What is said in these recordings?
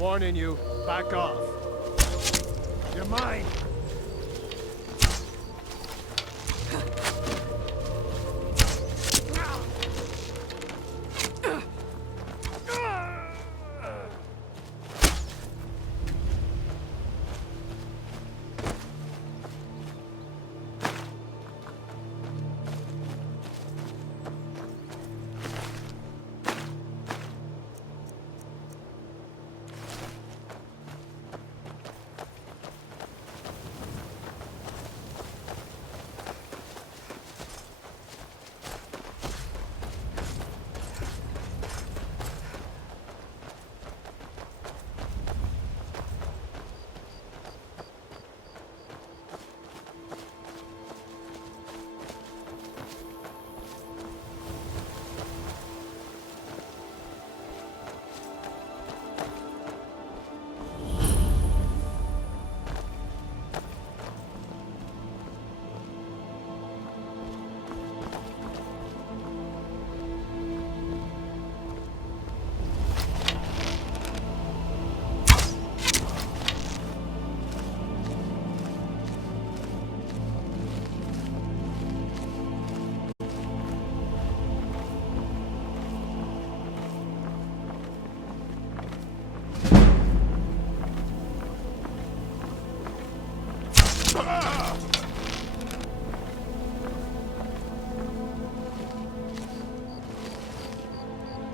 Warning you, back off. You're mine!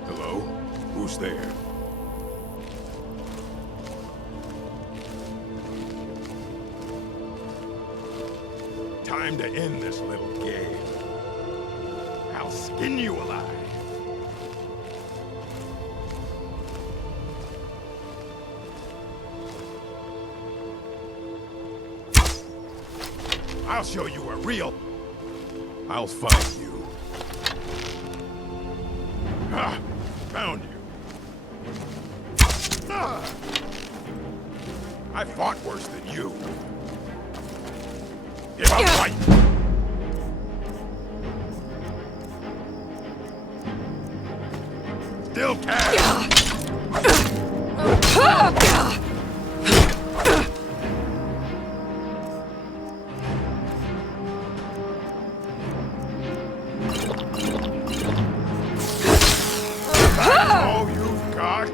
Hello? Who's there? Time to end this little game. I'll skin you alive. I'll show you a real... I'll find you. Ah! Found you. Ah! I fought worse than you. Give up, fight! Still can! All you've got?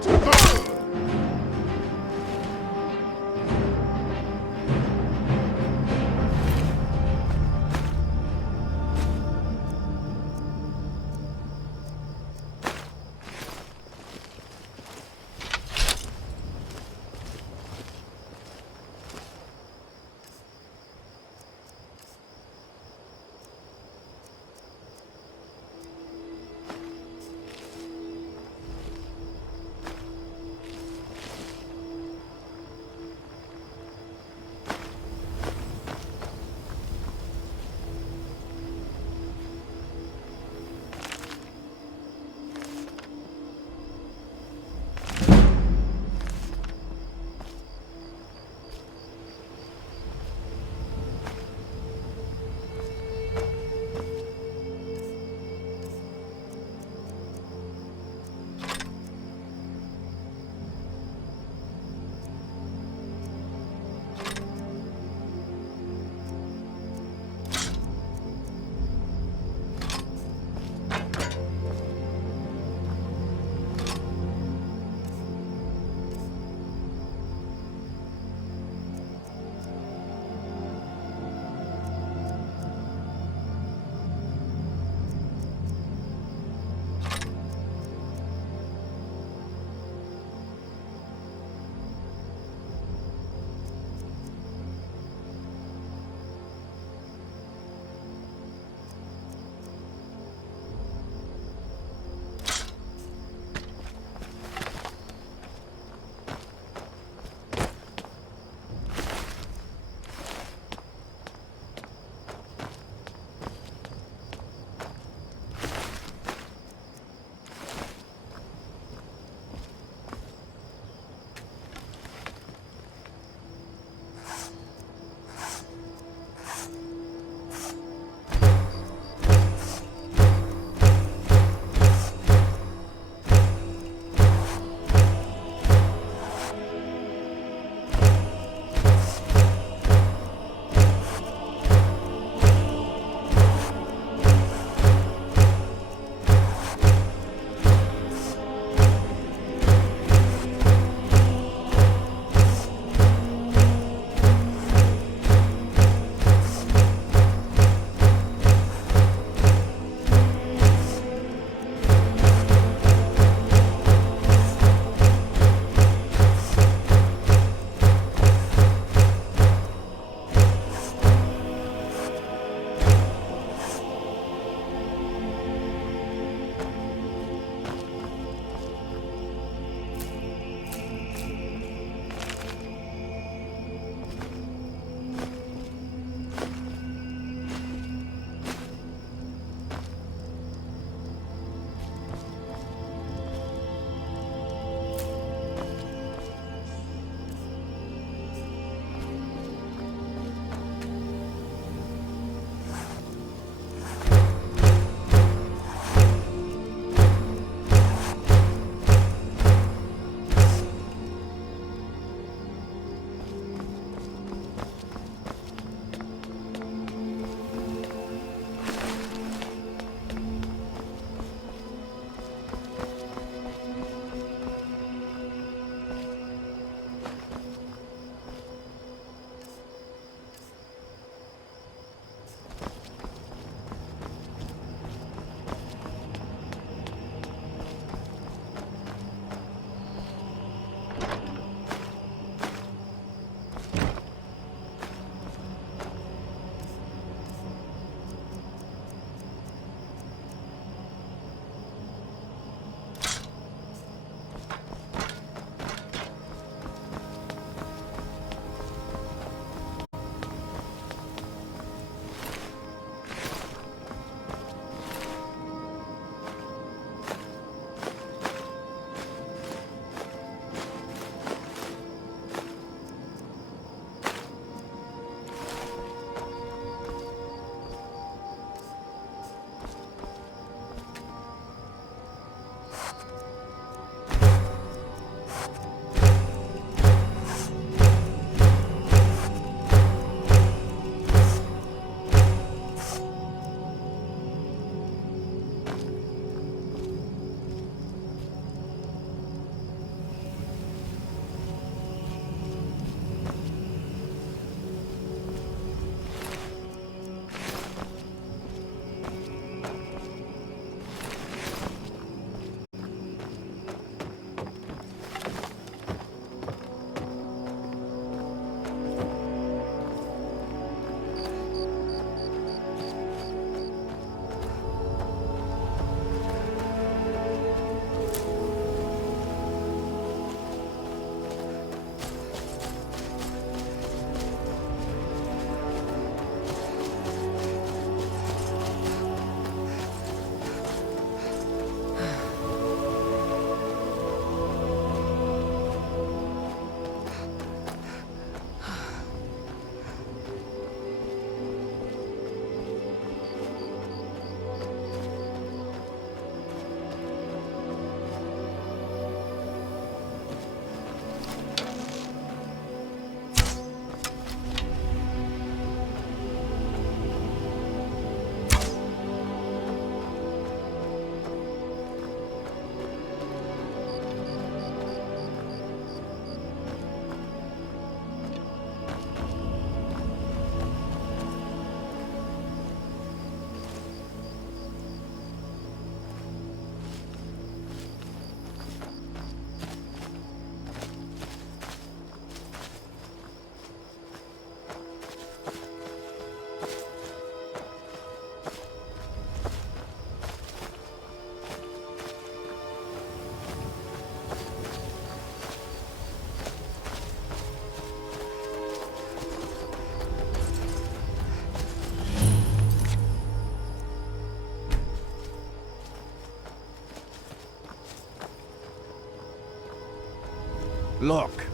Look,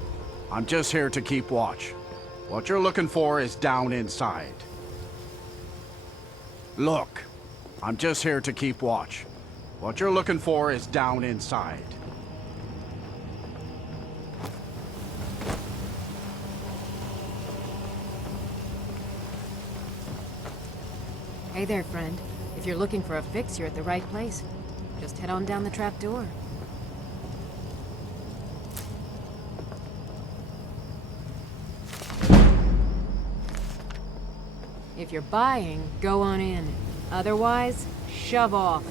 I'm just here to keep watch. What you're looking for is down inside. Look, I'm just here to keep watch. What you're looking for is down inside. Hey there, friend. If you're looking for a fix, you're at the right place. Just head on down the trap door. If you're buying, go on in. Otherwise, shove off.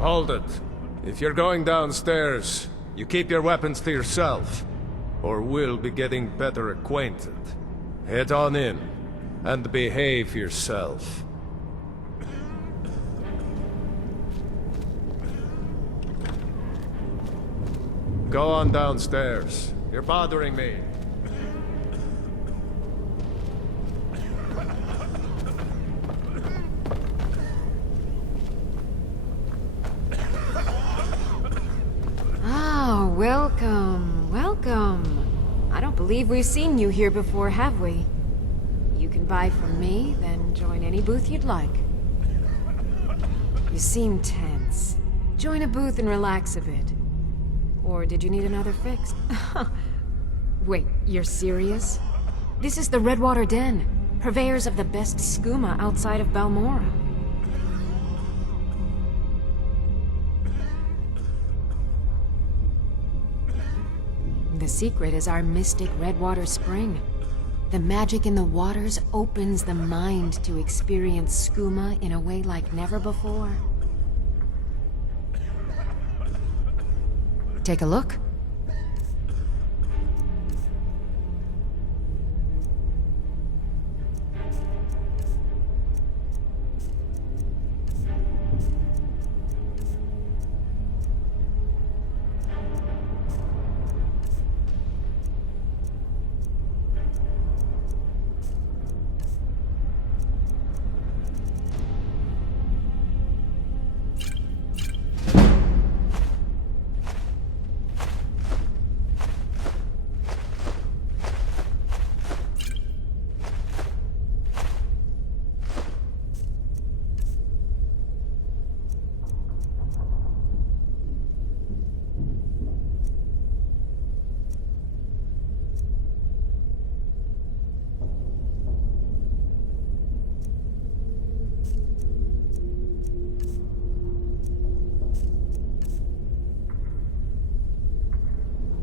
Hold it. If you're going downstairs, you keep your weapons to yourself, or we'll be getting better acquainted. Head on in, and behave yourself. Go on downstairs. You're bothering me. Welcome, welcome. I don't believe we've seen you here before, have we? You can buy from me, then join any booth you'd like. You seem tense. Join a booth and relax a bit. Or did you need another fix? Wait, you're serious? This is the Redwater Den, purveyors of the best skooma outside of Balmora. The secret is our mystic Redwater Spring. The magic in the waters opens the mind to experience skooma in a way like never before. Take a look.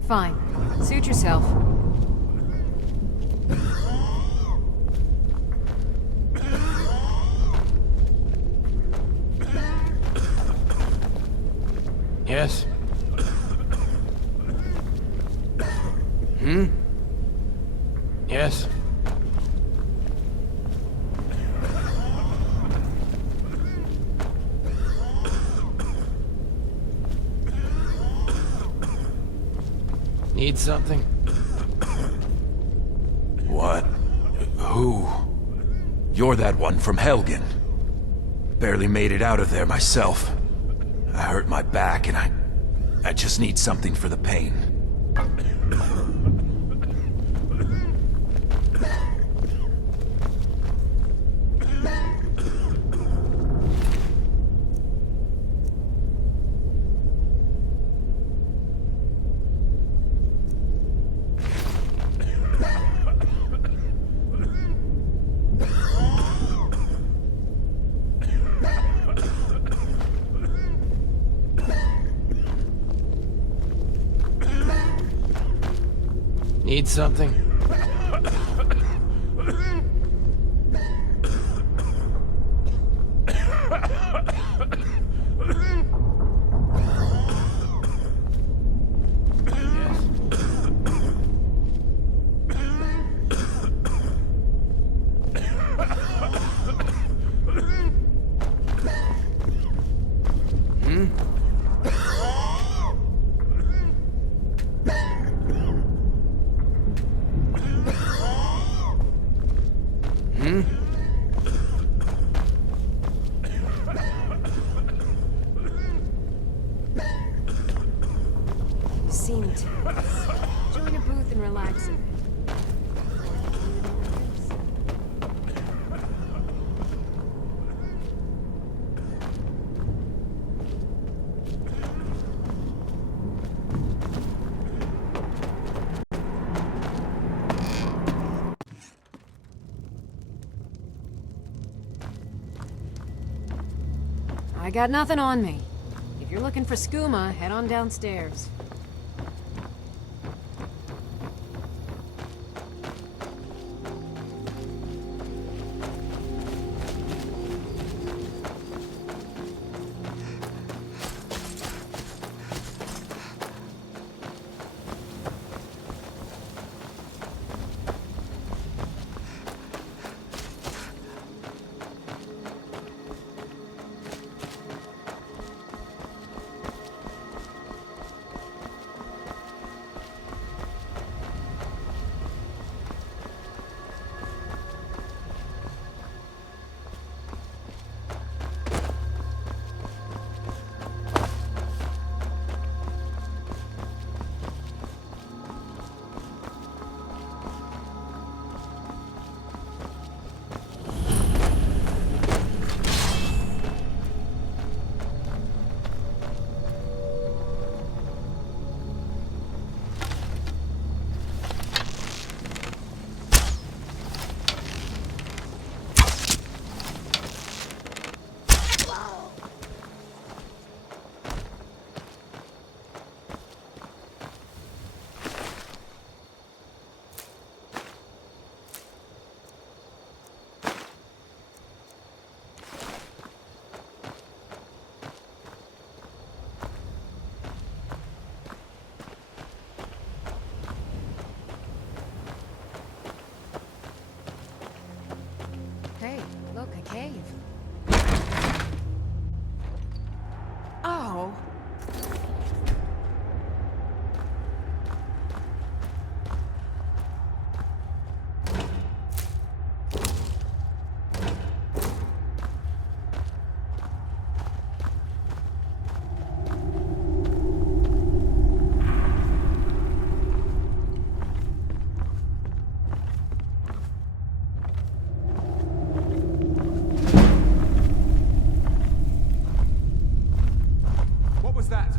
Fine. Suit yourself. Yes? Yes? Need something? What? Who? You're that one from Helgen. Barely made it out of there myself. I hurt my back and I just need something for the pain. Need something? You seem tense. Join a booth and relax a bit. I got nothing on me. If you're looking for skooma, head on downstairs. Hey, look, a cave. Oh. What was that?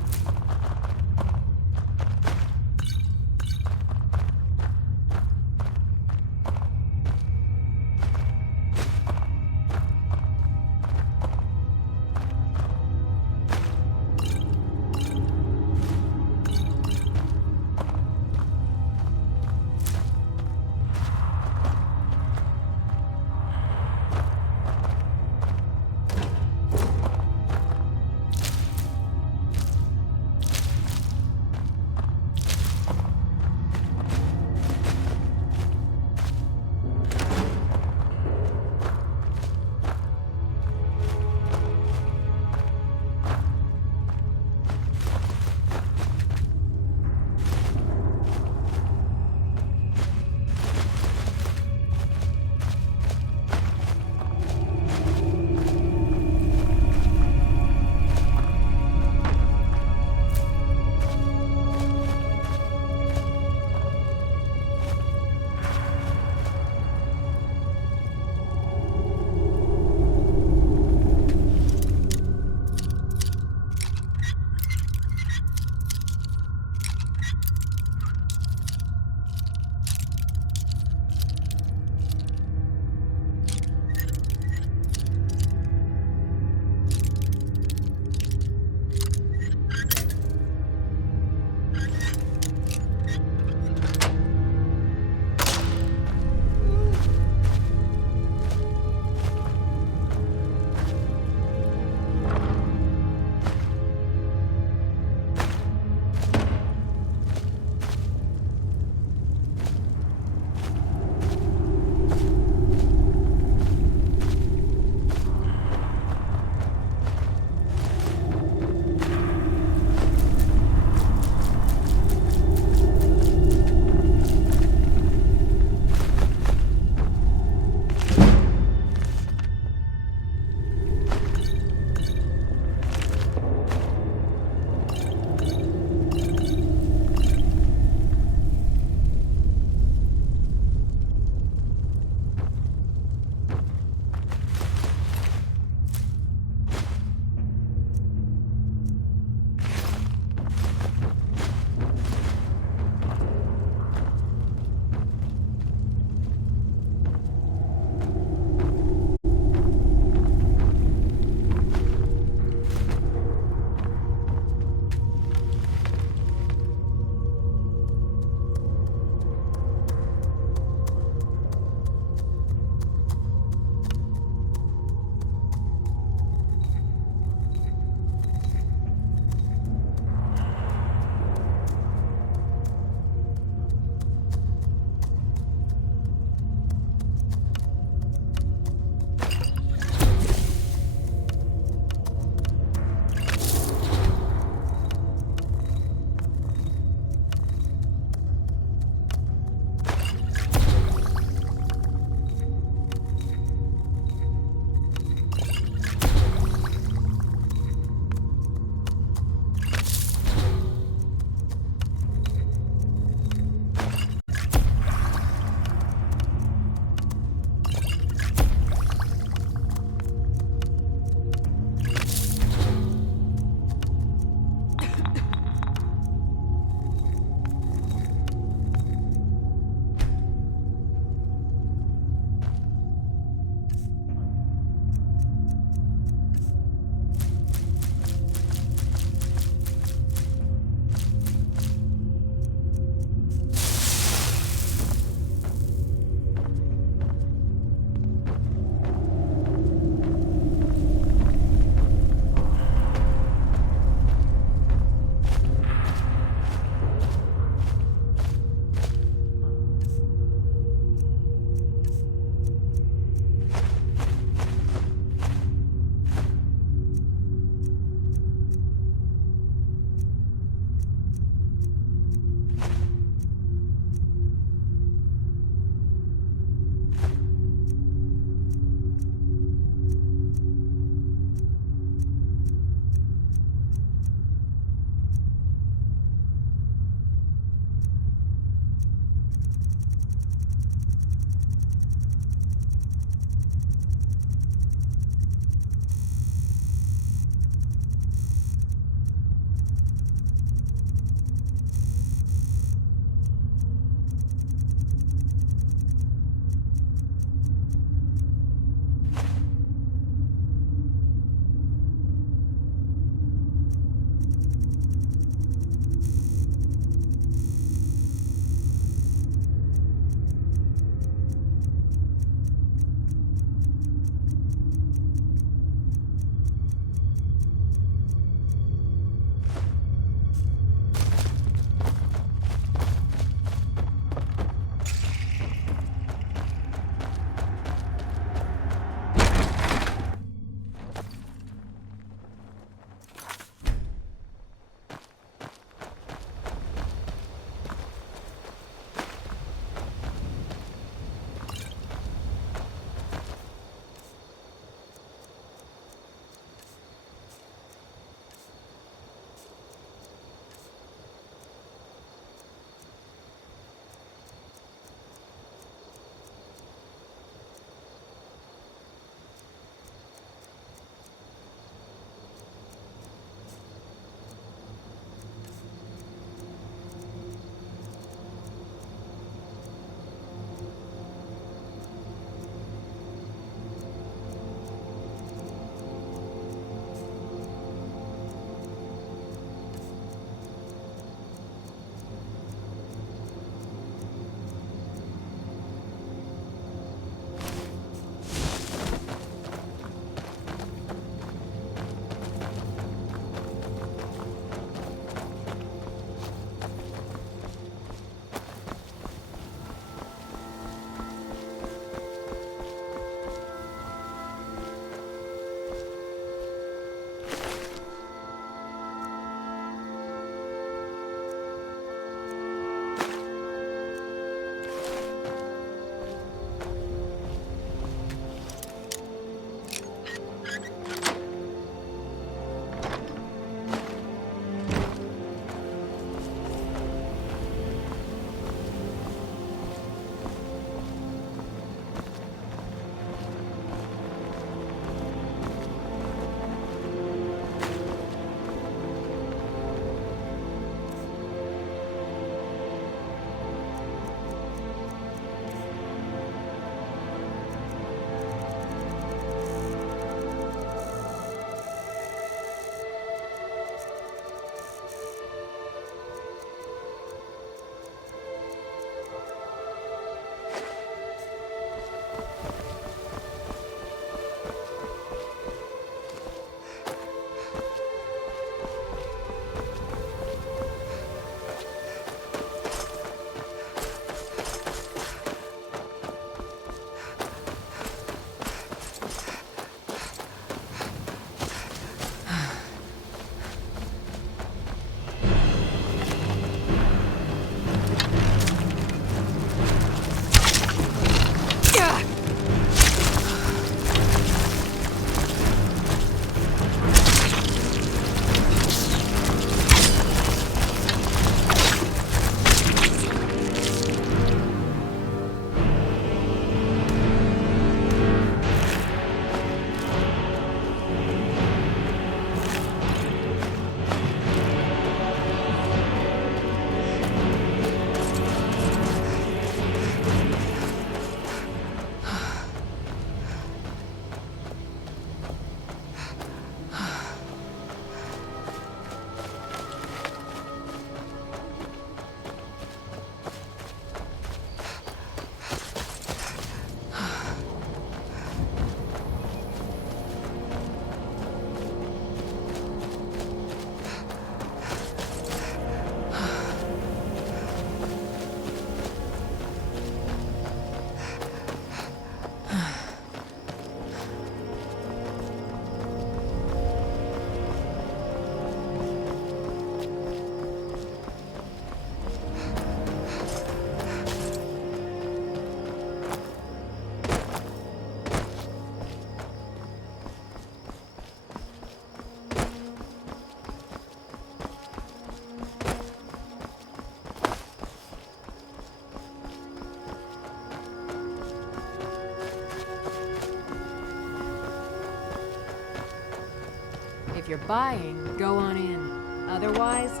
If you're buying, go on in. Otherwise...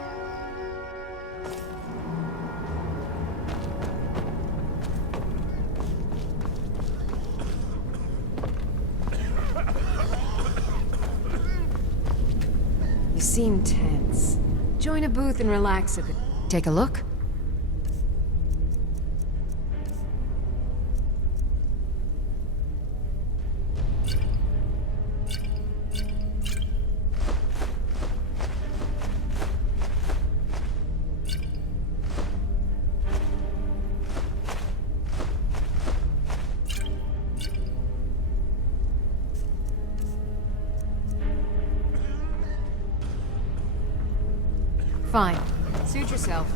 You seem tense. Join a booth and relax a bit. Take a look? Fine. Suit yourself.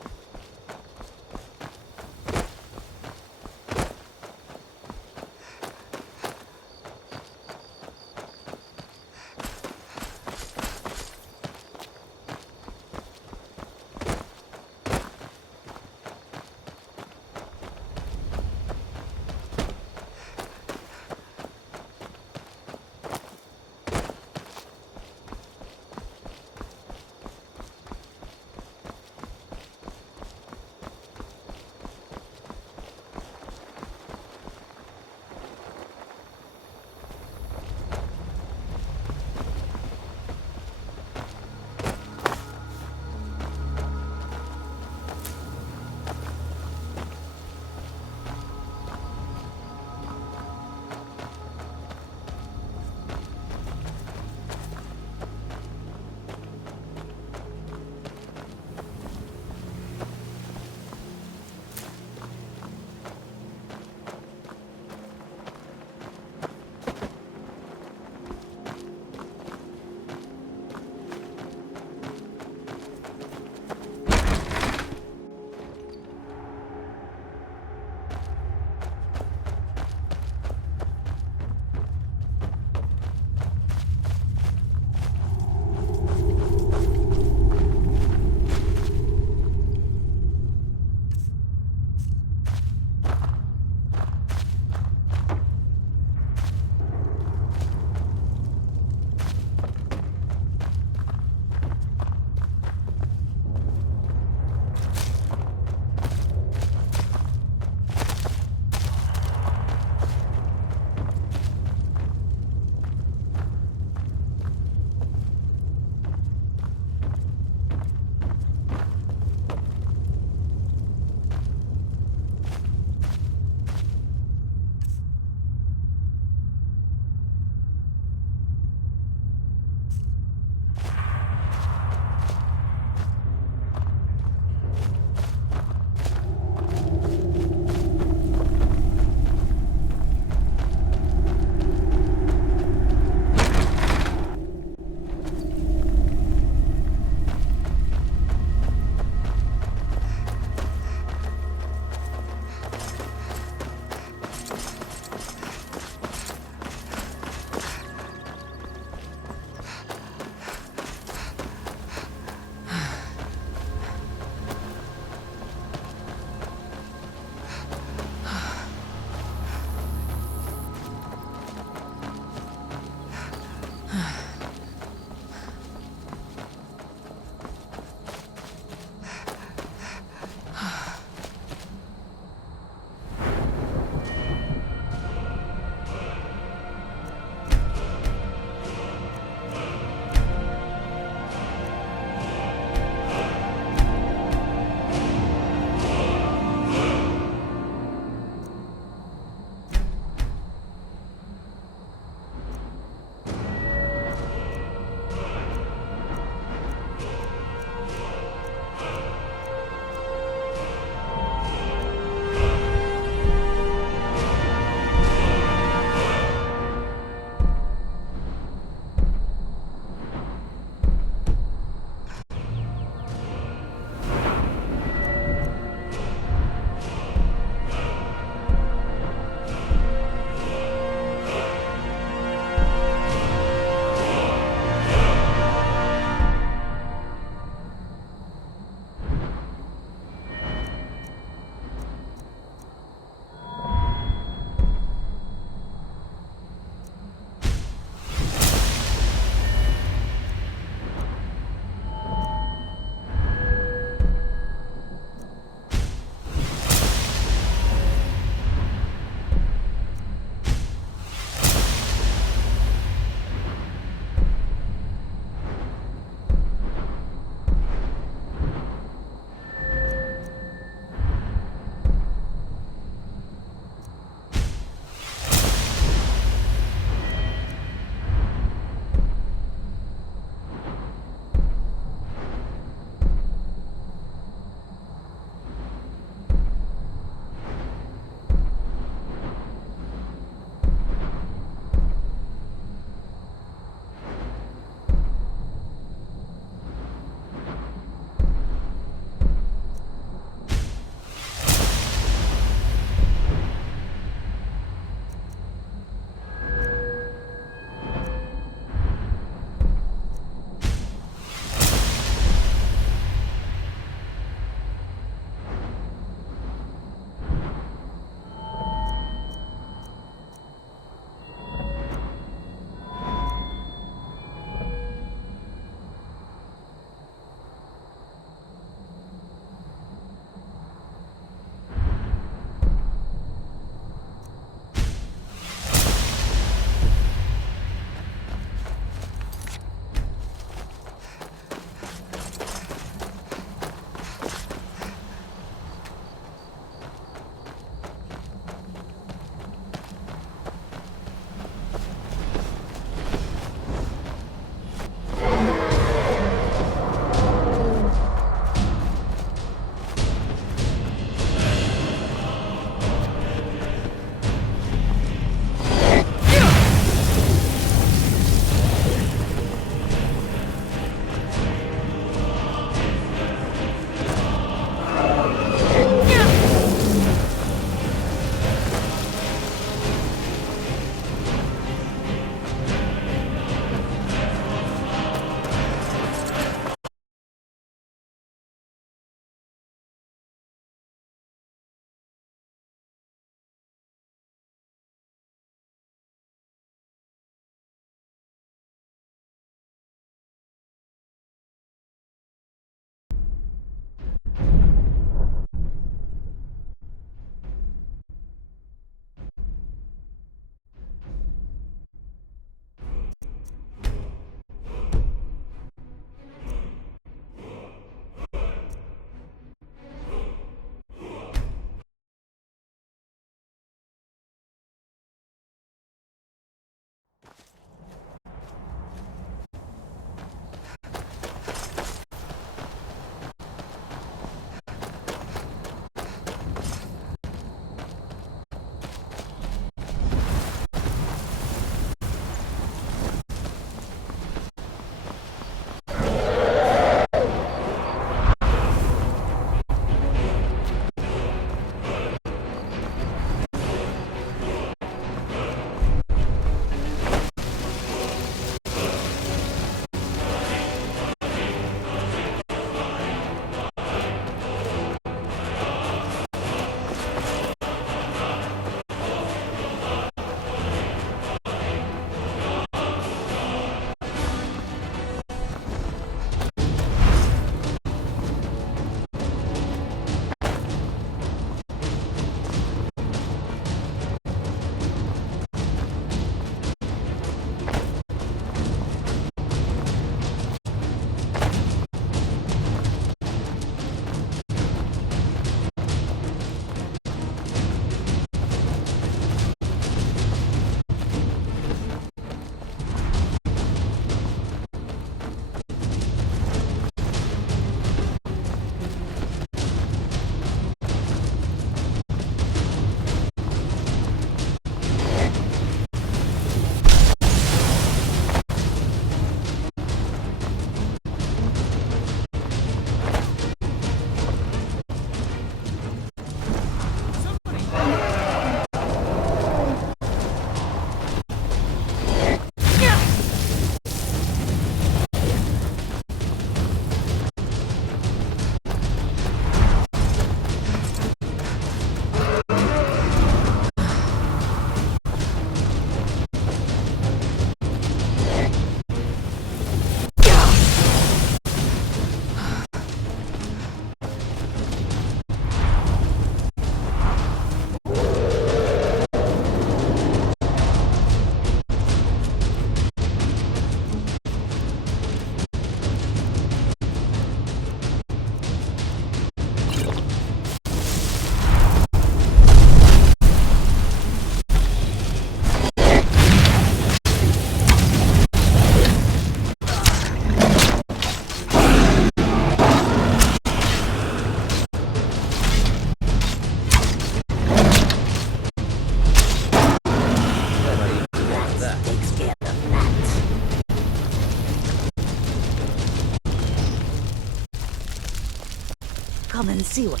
come and see what...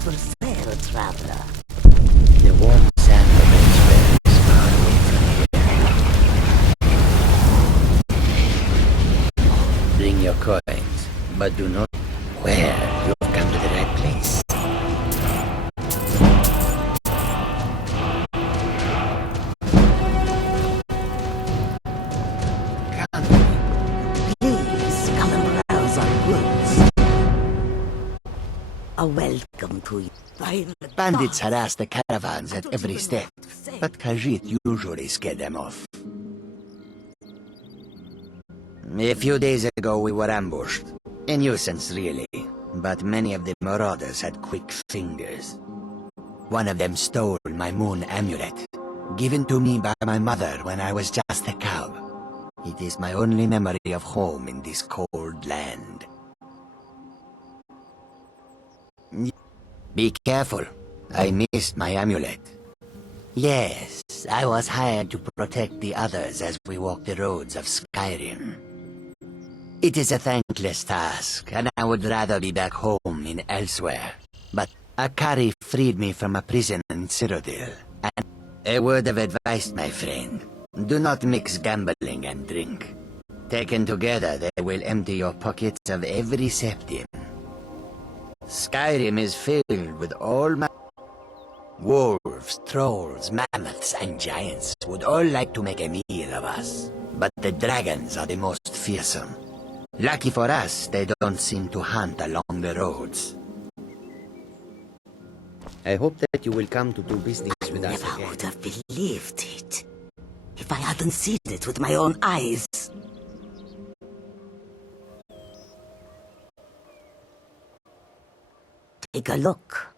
For sale, traveler. The warm sand of Elsewhere is far away from here. Bring your coins, but do not... Where? You've come to the right place. Please come and browse our goods. A welcome to you. Bandits harass the caravans at every step, but Khajiit usually scare them off. A few days ago we were ambushed. A nuisance, really, but many of the marauders had quick fingers. One of them stole my moon amulet, given to me by my mother when I was just a cub. It is my only memory of home in this cold land. Be careful. I missed my amulet. Yes, I was hired to protect the others as we walk the roads of Skyrim. It is a thankless task, and I would rather be back home in Elsewhere. But Akari freed me from a prison in Cyrodiil, and a word of advice, my friend. Do not mix gambling and drink. Taken together, they will empty your pockets of every septim. Skyrim is filled with all my... Wolves, trolls, mammoths, and giants would all like to make a meal of us. But the dragons are the most fearsome. Lucky for us, they don't seem to hunt along the roads. I hope that you will come to do business with us again. I never would have believed it, if I hadn't seen it with my own eyes. Take a look.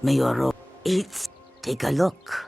May your eats. Take a look.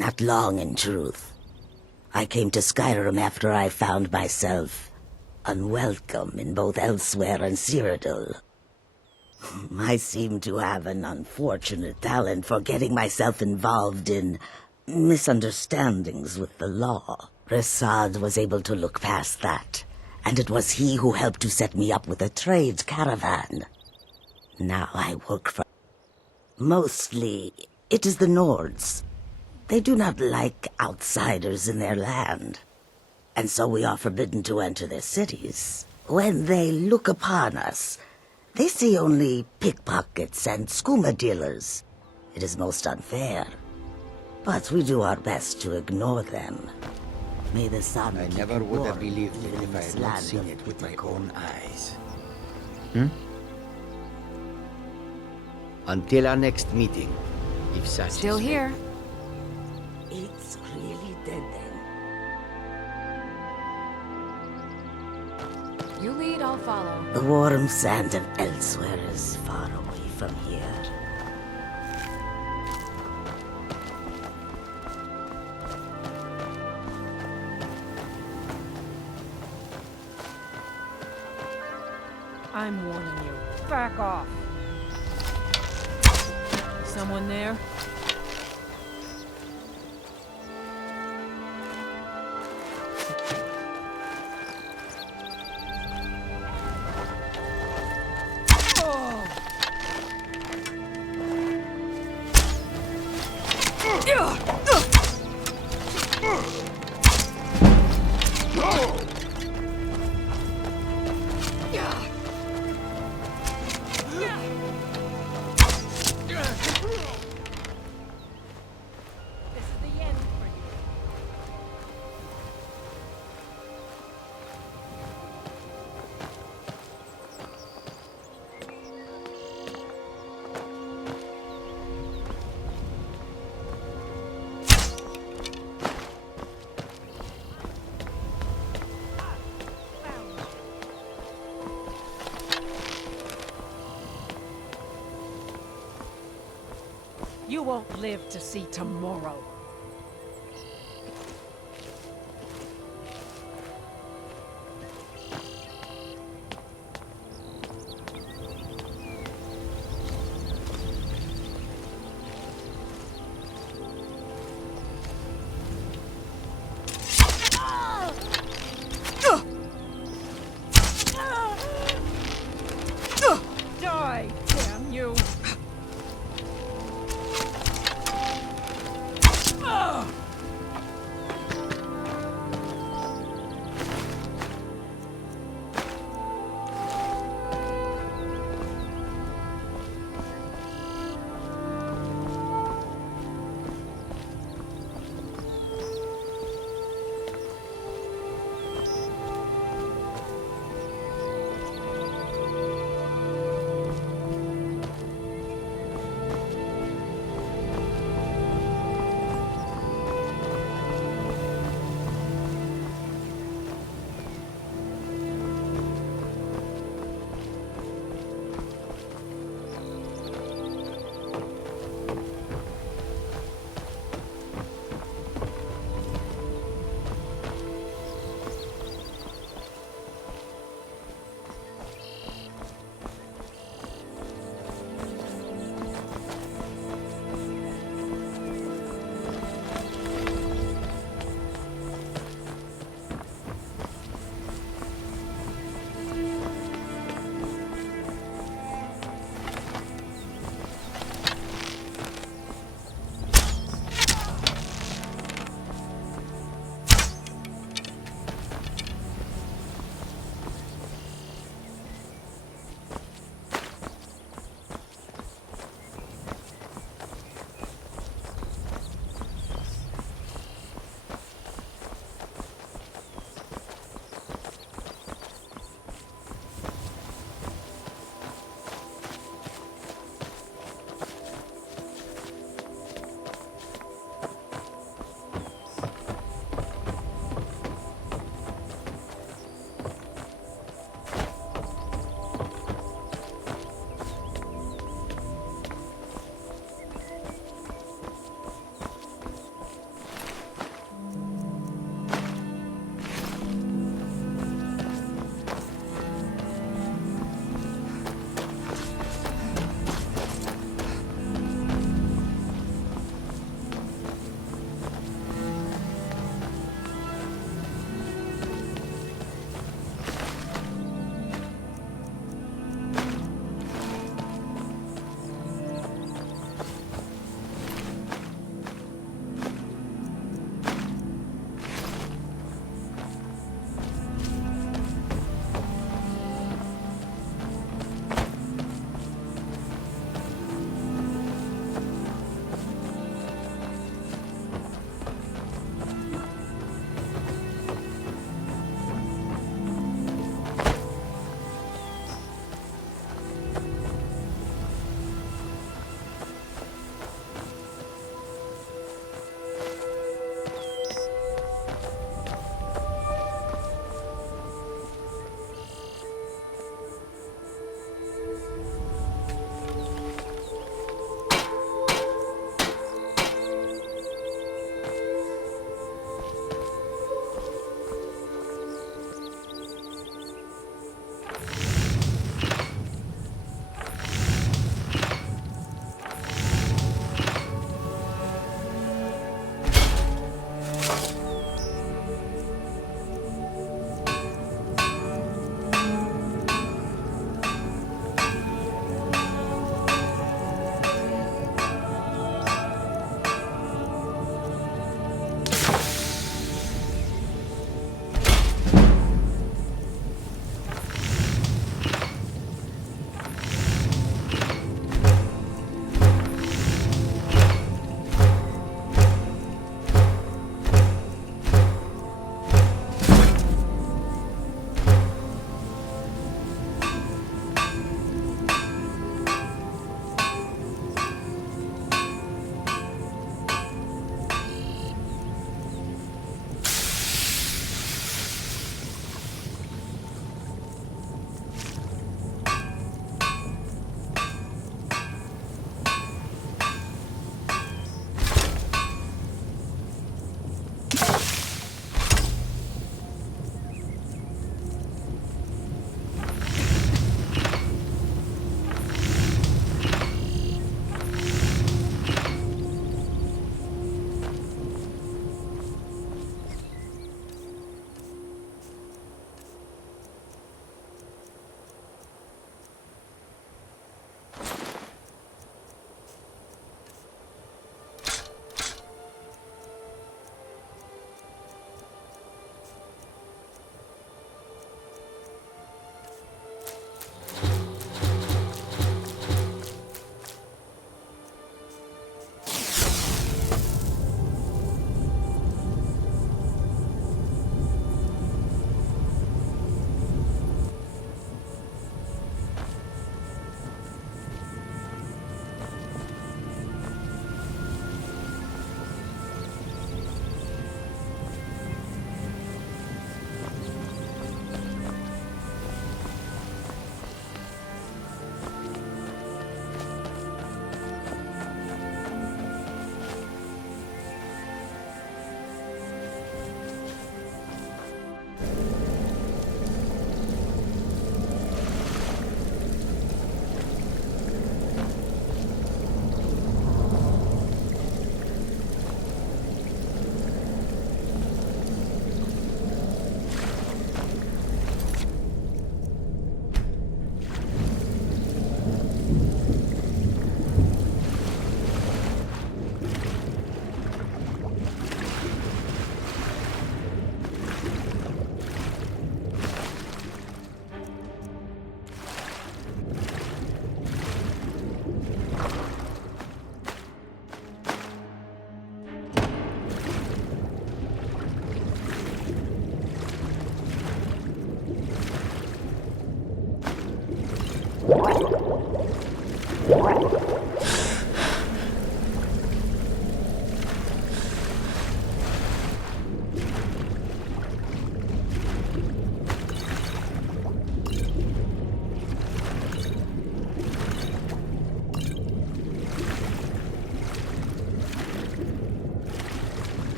Not long, in truth. I came to Skyrim after I found myself unwelcome in both Elsewhere and Cyrodiil. I seem to have an unfortunate talent for getting myself involved in misunderstandings with the law. Resad was able to look past that, and it was he who helped to set me up with a trade caravan. Now I work for... Mostly, it is the Nords. They do not like outsiders in their land, and so we are forbidden to enter their cities. When they look upon us, they see only pickpockets and skooma dealers. It is most unfair, but we do our best to ignore them. May the sun I keep never you would have warm, believed it even in if I this had not land seen of it with my bitter own cold. eyes. Until our next meeting, if such Still is here. It's really dead then. You lead, I'll follow. The warm sand of Elsewhere is far away from here. I'm warning you. Back off. Someone there? This is the end for you. You won't live to see tomorrow. Die, damn you!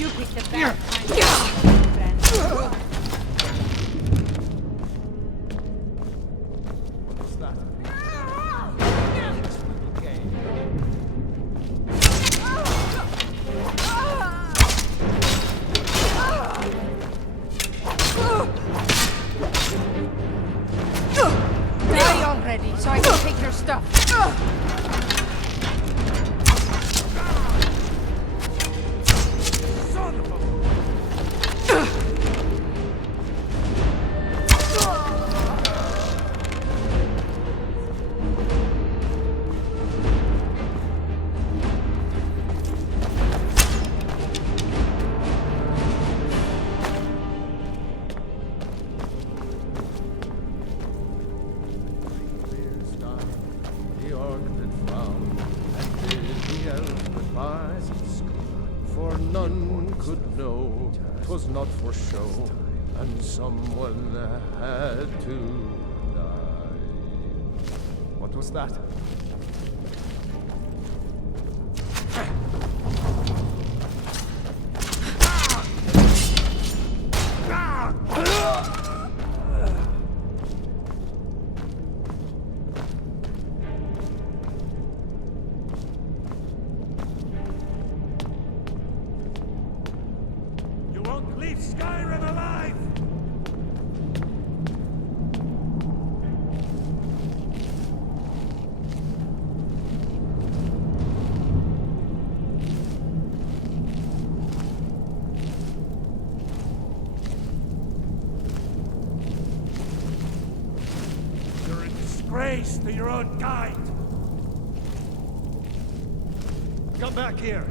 You picked the bad kind, friend. What's that? Die already, so I can take your stuff. The orc did frown, and bid the elf goodbye. For none could know 'twas not for show, and someone had to die. What was that? You won't leave Skyrim alive! You're a disgrace to your own kind! Come back here.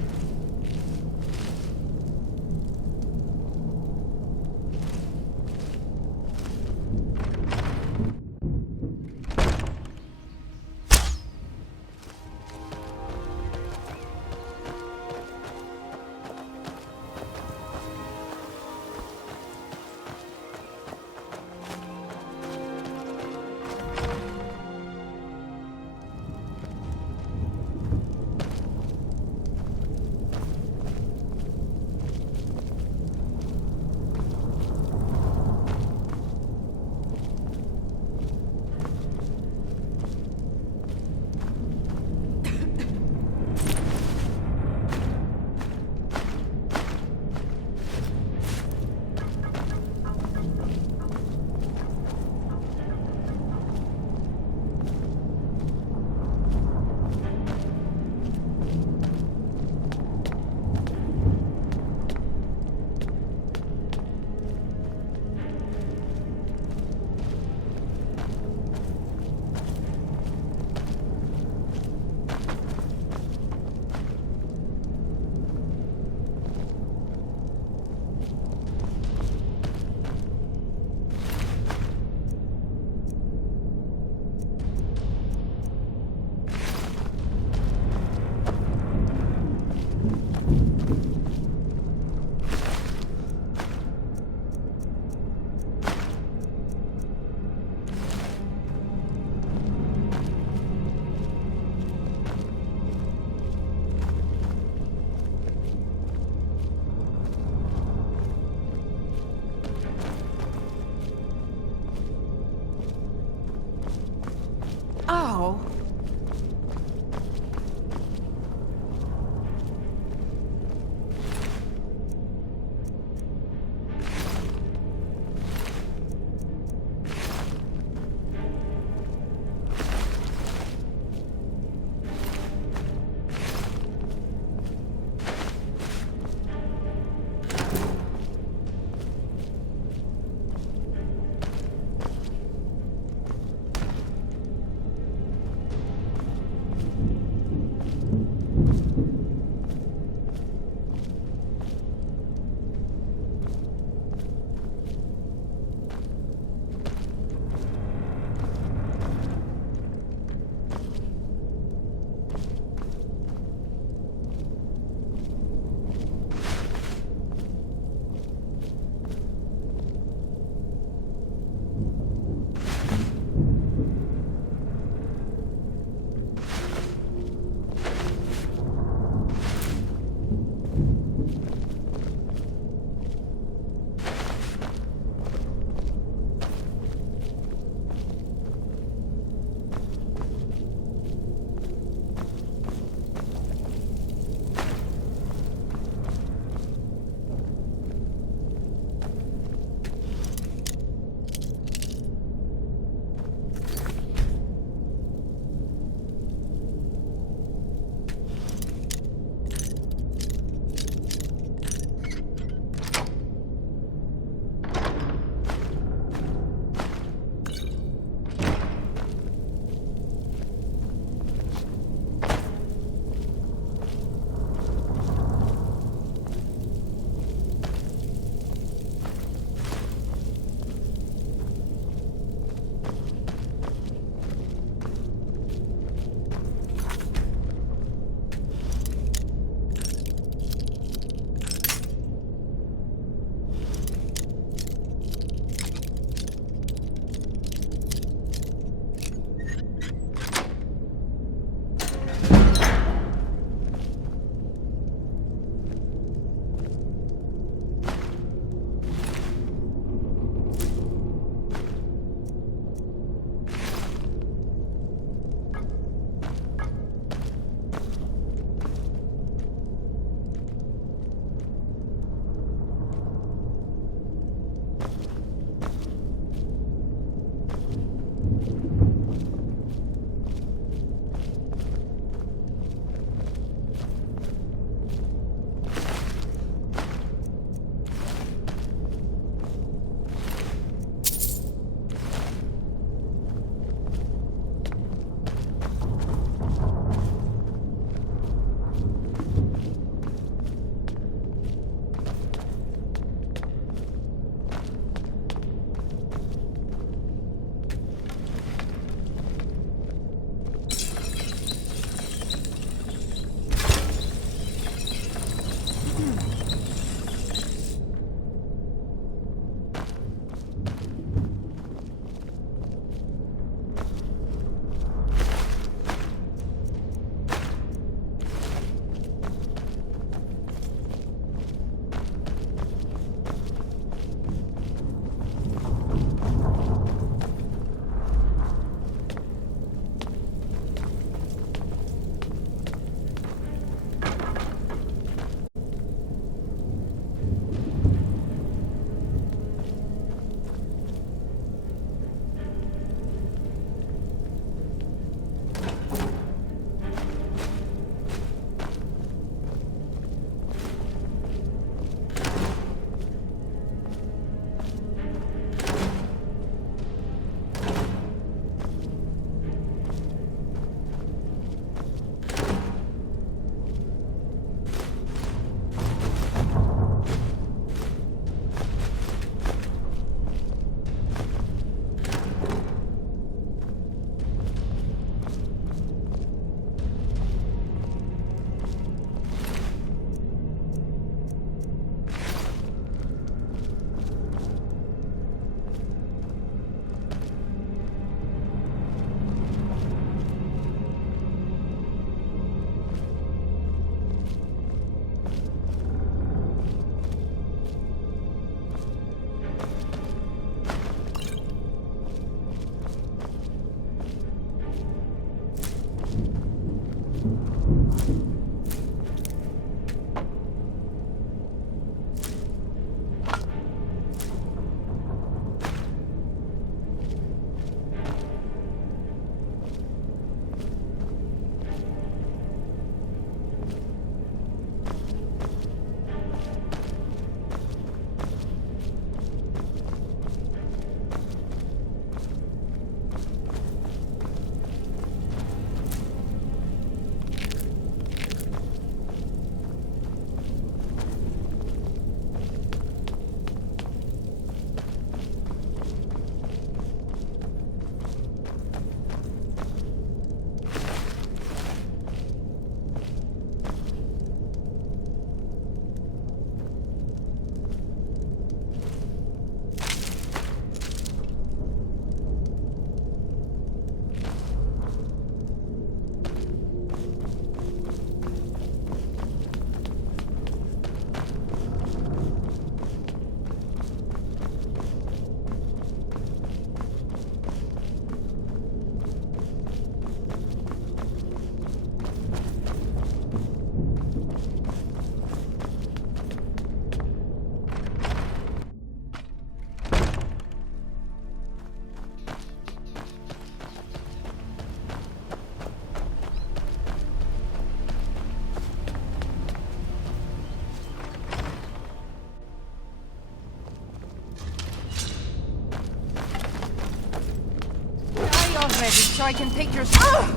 Ready, so I can take your stuff.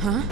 Huh?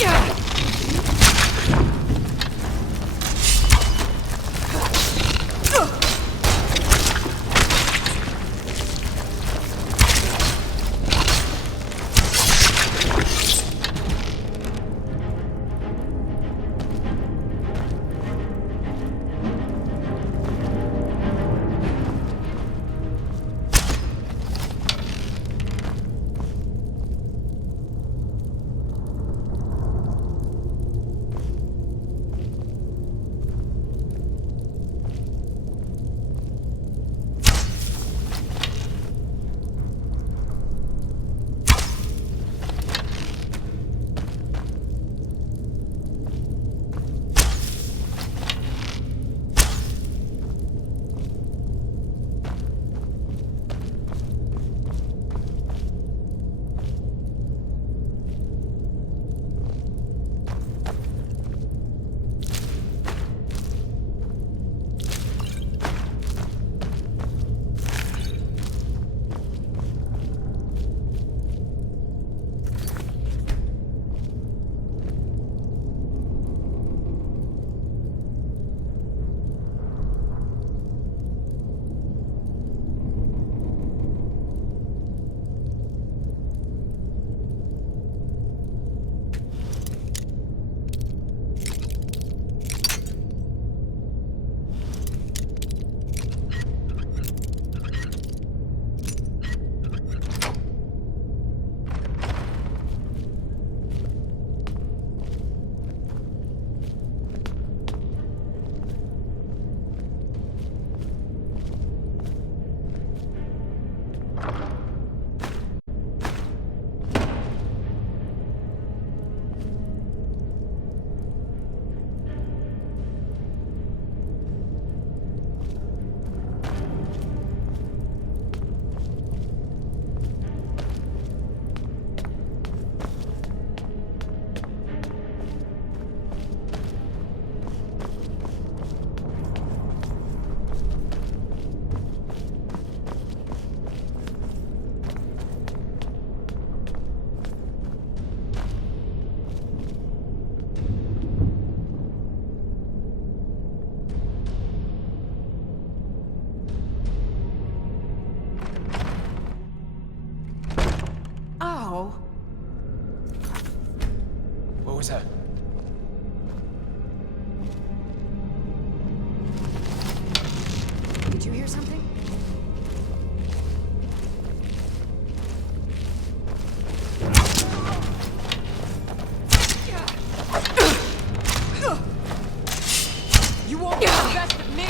Yeah! What was that? Did you hear something? You won't get the best of me!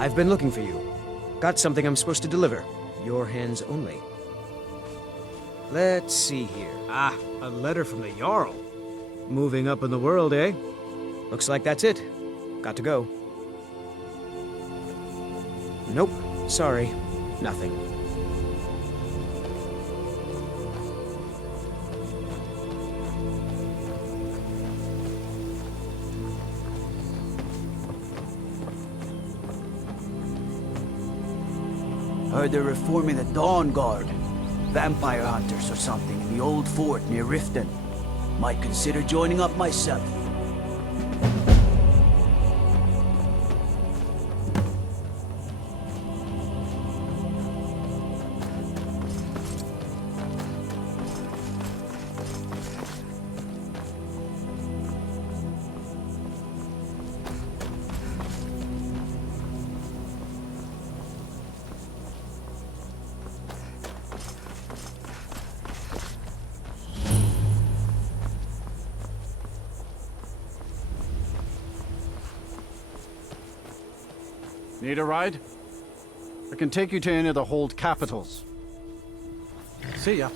I've been looking for you. Got something I'm supposed to deliver. Your hands only. Let's see here. Ah, a letter from the Jarl. Moving up in the world, eh? Looks like that's it. Got to go. Nope. Sorry. Nothing. Heard they're reforming the Dawn Guard. Vampire hunters or something in the old fort near Riften. Might consider joining up myself. Need a ride? I can take you to any of the hold capitals. See ya.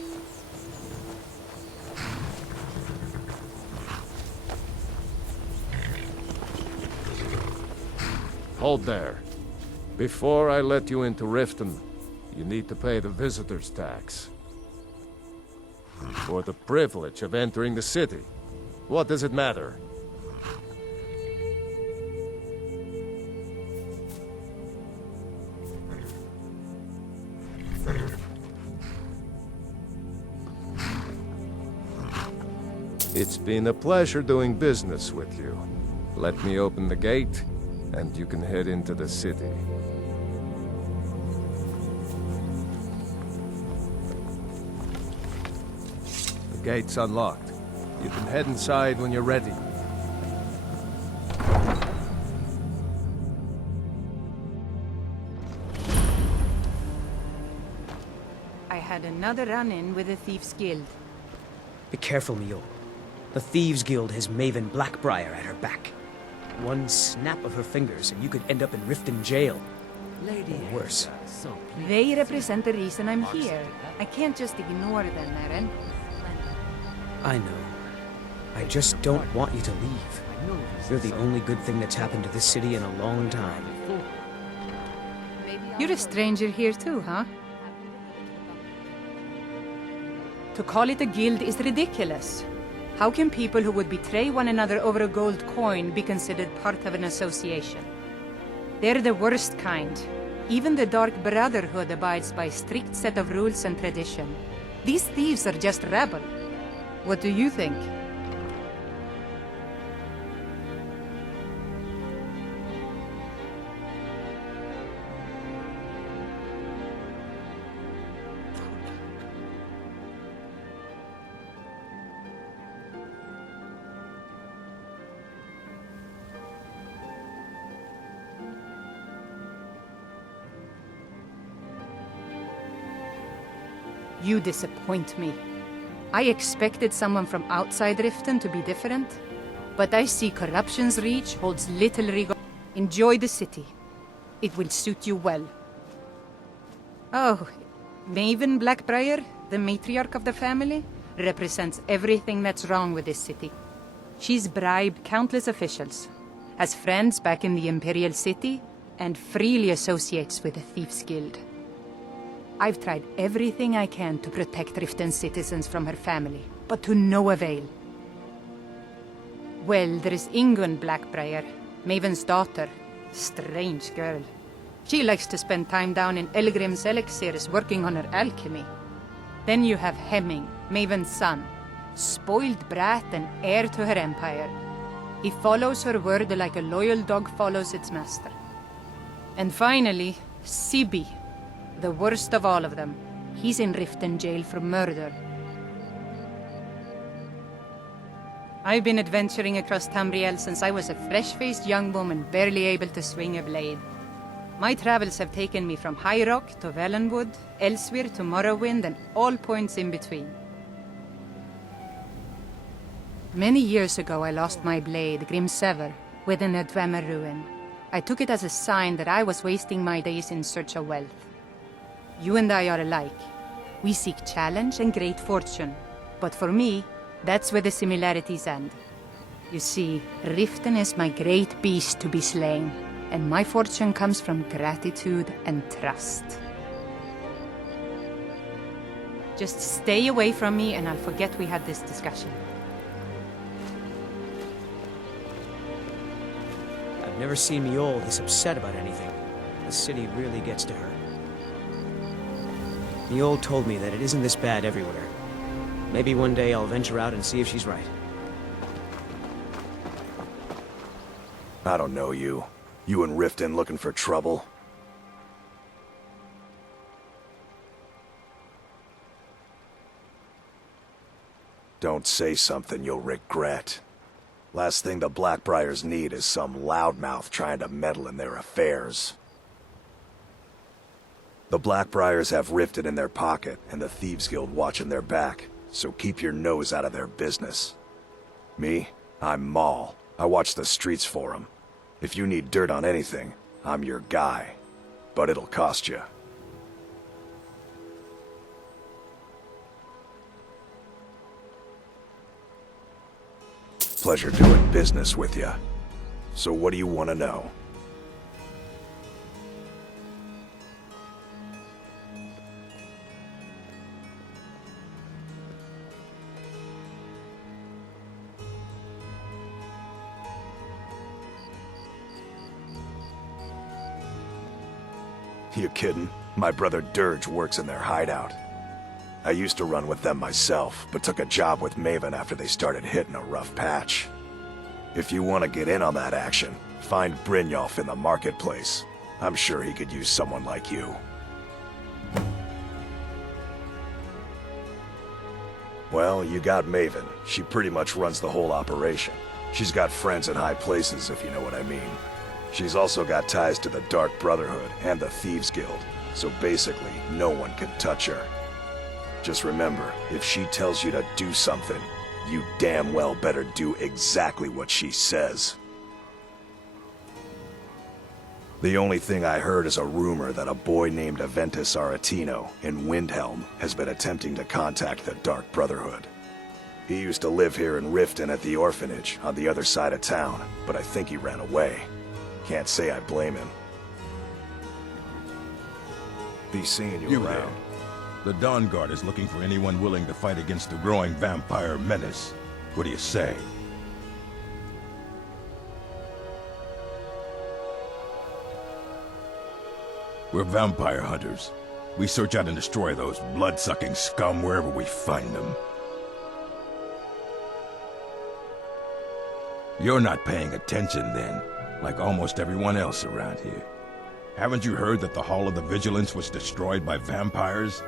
Hold there. Before I let you into Riften, you need to pay the visitor's tax. For the privilege of entering the city. What does it matter? It's been a pleasure doing business with you. Let me open the gate, and you can head into the city. The gate's unlocked. You can head inside when you're ready. I had another run-in with the Thieves' Guild. Be careful, Mule. The Thieves' Guild has Maven Blackbriar at her back. One snap of her fingers and you could end up in Riften jail. Or worse. They represent the reason I'm here. I can't just ignore them, Eren. I know. I just don't want you to leave. You're the only good thing that's happened to this city in a long time. You're a stranger here too, huh? To call it a guild is ridiculous. How can people who would betray one another over a gold coin be considered part of an association? They're the worst kind. Even the Dark Brotherhood abides by a strict set of rules and tradition. These thieves are just rabble. What do you think? You disappoint me. I expected someone from outside Riften to be different, but I see corruption's reach holds little regard. Enjoy the city. It will suit you well. Oh, Maven Blackbriar, the matriarch of the family, represents everything that's wrong with this city. She's bribed countless officials, has friends back in the Imperial City, and freely associates with the Thieves' Guild. I've tried everything I can to protect Riften's citizens from her family, but to no avail. Well, there is Ingun Blackbriar, Maven's daughter. Strange girl. She likes to spend time down in Elgrim's elixirs working on her alchemy. Then you have Hemming, Maven's son. Spoiled brat and heir to her empire. He follows her word like a loyal dog follows its master. And finally, Sibi. The worst of all of them. He's in Riften jail for murder. I've been adventuring across Tamriel since I was a fresh-faced young woman barely able to swing a blade. My travels have taken me from High Rock to Valenwood, Elsewhere to Morrowind, and all points in between. Many years ago I lost my blade, Grimsever, within a Dwemer ruin. I took it as a sign that I was wasting my days in search of wealth. You and I are alike. We seek challenge and great fortune. But for me, that's where the similarities end. You see, Riften is my great beast to be slain, and my fortune comes from gratitude and trust. Just stay away from me and I'll forget we had this discussion. I've never seen Mjol this upset about anything. The city really gets to her. Mjol told me that it isn't this bad everywhere. Maybe one day I'll venture out and see if she's right. I don't know you. You and Riften looking for trouble? Don't say something you'll regret. Last thing the Blackbriars need is some loudmouth trying to meddle in their affairs. The Blackbriars have Riften in their pocket, and the Thieves Guild watching their back, so keep your nose out of their business. Me? I'm Maul. I watch the streets for them. If you need dirt on anything, I'm your guy. But it'll cost you. Pleasure doing business with you. So what do you want to know? You kidding? My brother Dirge works in their hideout. I used to run with them myself, but took a job with Maven after they started hitting a rough patch. If you want to get in on that action, find Brynjolf in the marketplace. I'm sure he could use someone like you. Well, you got Maven. She pretty much runs the whole operation. She's got friends in high places, if you know what I mean. She's also got ties to the Dark Brotherhood and the Thieves Guild, so basically, no one can touch her. Just remember, if she tells you to do something, you damn well better do exactly what she says. The only thing I heard is a rumor that a boy named Aventus Aretino in Windhelm has been attempting to contact the Dark Brotherhood. He used to live here in Riften at the orphanage on the other side of town, but I think he ran away. Can't say I blame him. Be seeing you around. There. The Dawn Guard is looking for anyone willing to fight against the growing vampire menace. What do you say? We're vampire hunters. We search out and destroy those blood-sucking scum wherever we find them. You're not paying attention then, like almost everyone else around here. Haven't you heard that the Hall of the Vigilance was destroyed by vampires?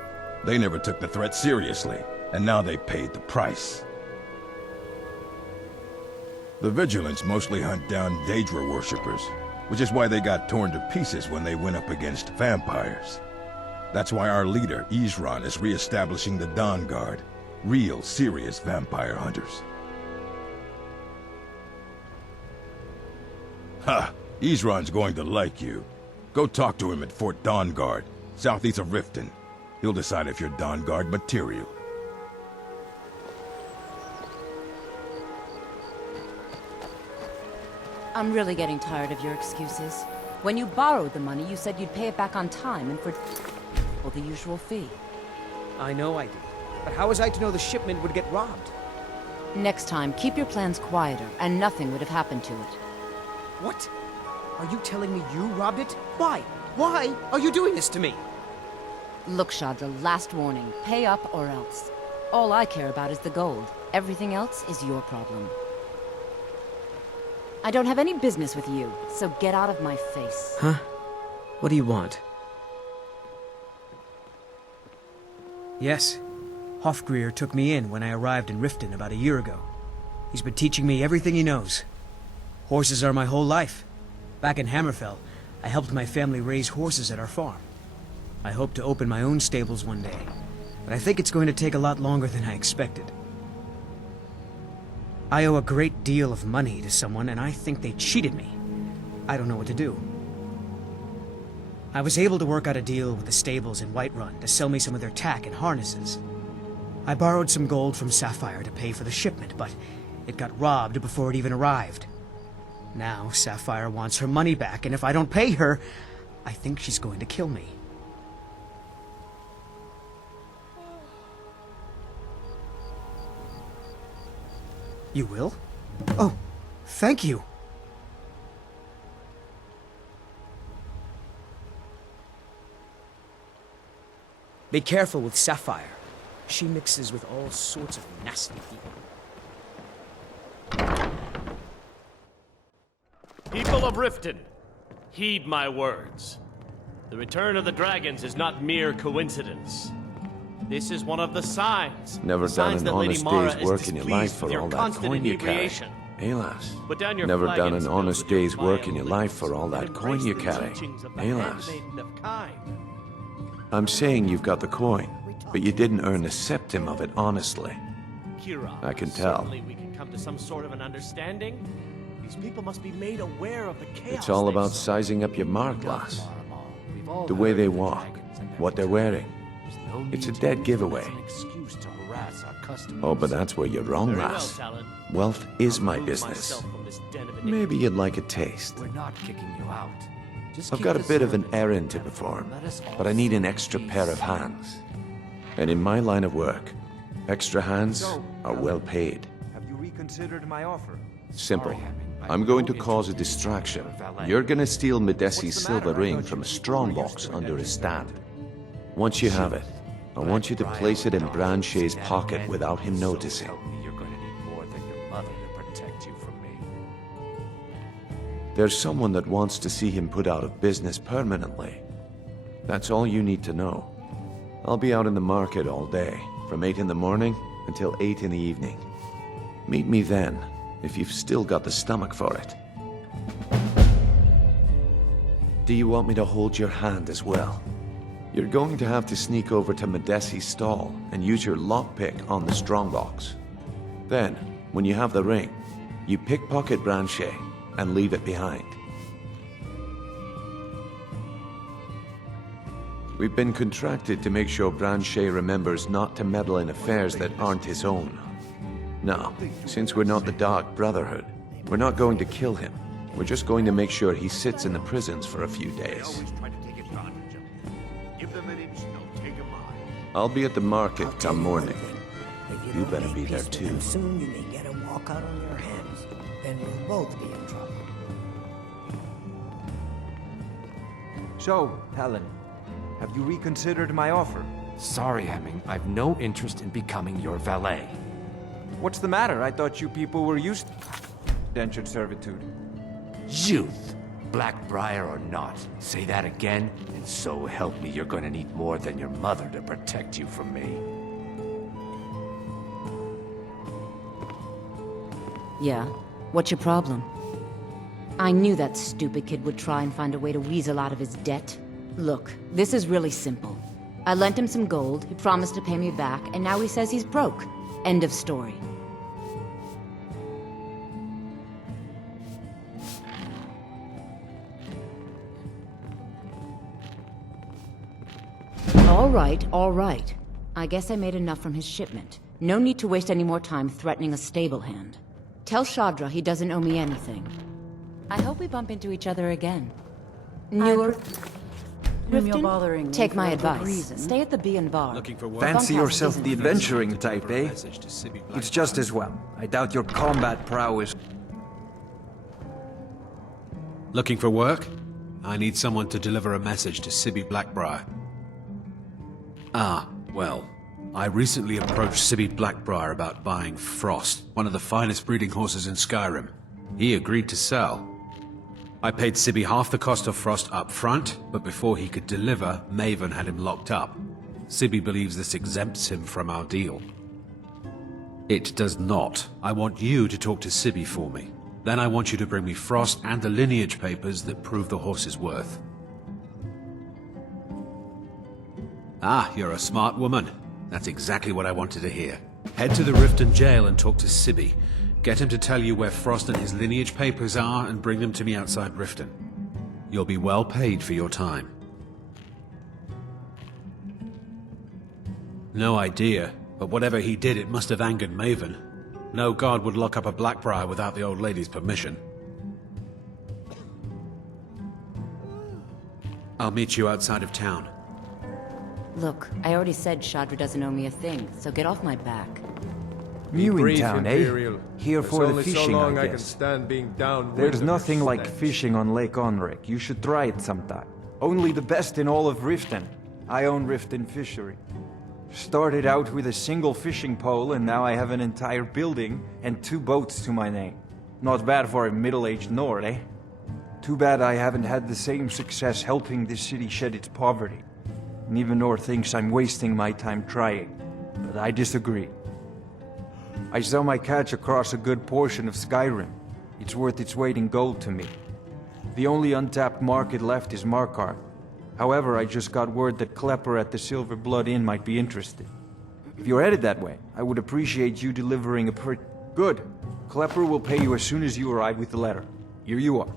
They never took the threat seriously, and now they paid the price. The Vigilance mostly hunt down Daedra worshippers, which is why they got torn to pieces when they went up against vampires. That's why our leader, Isran, is re-establishing the Dawn Guard. Real, serious vampire hunters. Ha! Isran's going to like you. Go talk to him at Fort Dawn Guard, southeast of Riften. He'll decide if you're Dawn Guard material. I'm really getting tired of your excuses. When you borrowed the money, you said you'd pay it back on time and for the usual fee. I know I did. But how was I to know the shipment would get robbed? Next time, keep your plans quieter, and nothing would have happened to it. What? Are you telling me you robbed it? Why? Why are you doing this to me? Look, Shadra, last warning. Pay up or else. All I care about is the gold. Everything else is your problem. I don't have any business with you, so get out of my face. Huh? What do you want? Yes. Hofgrir took me in when I arrived in Riften about a year ago. He's been teaching me everything he knows. Horses are my whole life. Back in Hammerfell, I helped my family raise horses at our farm. I hope to open my own stables one day, but I think it's going to take a lot longer than I expected. I owe a great deal of money to someone, and I think they cheated me. I don't know what to do. I was able to work out a deal with the stables in Whiterun to sell me some of their tack and harnesses. I borrowed some gold from Sapphire to pay for the shipment, but it got robbed before it even arrived. Now Sapphire wants her money back, and if I don't pay her, I think she's going to kill me. You will? Oh, thank you. Be careful with Sapphire. She mixes with all sorts of nasty people. People of Riften, heed my words. The return of the dragons is not mere coincidence. This is one of the signs. Never done an honest day's work in your life for all that coin you carry. Hélas. Never done an honest day's work in your life for all that coin you carry. Hélas. I'm saying you've got the coin, but you didn't earn a septim of it honestly. I can tell. We can come to some sort of an understanding. These people must be made aware of the chaos. It's all about sizing up your mark, lass. The way they walk, what they're wearing. It's a dead giveaway. Oh, but that's where you're wrong, lass. Wealth is my business. Maybe you'd like a taste. We're not kicking you out. I've got a bit of an errand to perform, but I need an extra pair of hands. And in my line of work, extra hands are well paid. Have you reconsidered my offer? Simple. I'm going to cause a distraction. You're gonna steal Medesi's silver ring from a strongbox under his stand. Once you have it, I want you to place it in Branchay's pocket without him noticing. You're going to need more than your mother to protect you from me. There's someone that wants to see him put out of business permanently. That's all you need to know. I'll be out in the market all day, from 8 in the morning until 8 in the evening. Meet me then, if you've still got the stomach for it. Do you want me to hold your hand as well? You're going to have to sneak over to Medesi's stall and use your lockpick on the strongbox. Then, when you have the ring, you pickpocket Branchay and leave it behind. We've been contracted to make sure Branchay remembers not to meddle in affairs that aren't his own. Now, since we're not the Dark Brotherhood, we're not going to kill him. We're just going to make sure he sits in the prisons for a few days. I'll be at the market come morning. You better be there too. Soon you may get a walkout on your hands. Then we'll both be in trouble. So, Helen, have you reconsidered my offer? Sorry, Hemming. I've no interest in becoming your valet. What's the matter? I thought you people were used to indentured servitude. Youth! Blackbriar or not, say that again, and so help me, you're gonna need more than your mother to protect you from me. Yeah? What's your problem? I knew that stupid kid would try and find a way to weasel out of his debt. Look, this is really simple. I lent him some gold, he promised to pay me back, and now he says he's broke. End of story. All right. I guess I made enough from his shipment. No need to waste any more time threatening a stable hand. Tell Shadra he doesn't owe me anything. I hope we bump into each other again. Newer... Riften, take my advice. Stay at the Bee and Bar. Fancy yourself the adventuring type, eh? It's just as well. I doubt your combat prowess. Looking for work? I need someone to deliver a message to Sibby Blackbriar. Ah, well, I recently approached Sibby Blackbriar about buying Frost, one of the finest breeding horses in Skyrim. He agreed to sell. I paid Sibby half the cost of Frost up front, but before he could deliver, Maven had him locked up. Sibby believes this exempts him from our deal. It does not. I want you to talk to Sibby for me. Then I want you to bring me Frost and the lineage papers that prove the horse's worth. Ah, you're a smart woman. That's exactly what I wanted to hear. Head to the Riften jail and talk to Sibby. Get him to tell you where Frost and his lineage papers are and bring them to me outside Riften. You'll be well paid for your time. No idea, but whatever he did, it must have angered Maven. No god would lock up a Blackbriar without the old lady's permission. I'll meet you outside of town. Look, I already said Shadra doesn't owe me a thing, so get off my back. New in Brief, town, Imperial. eh? Here There's for the only so fishing, long I I can guess. stand being downwind There's of nothing your like stench. fishing on Lake Onrek. You should try it sometime. Only the best in all of Riften. I own Riften Fishery. Started out with a single fishing pole, and now I have an entire building and 2 boats to my name. Not bad for a middle-aged Nord, eh? Too bad I haven't had the same success helping this city shed its poverty. And even Nord thinks I'm wasting my time trying. But I disagree. I sell my catch across a good portion of Skyrim. It's worth its weight in gold to me. The only untapped market left is Markarth. However, I just got word that Klepper at the Silver Blood Inn might be interested. If you're headed that way, I would appreciate you delivering a Good. Klepper will pay you as soon as you arrive with the letter. Here you are.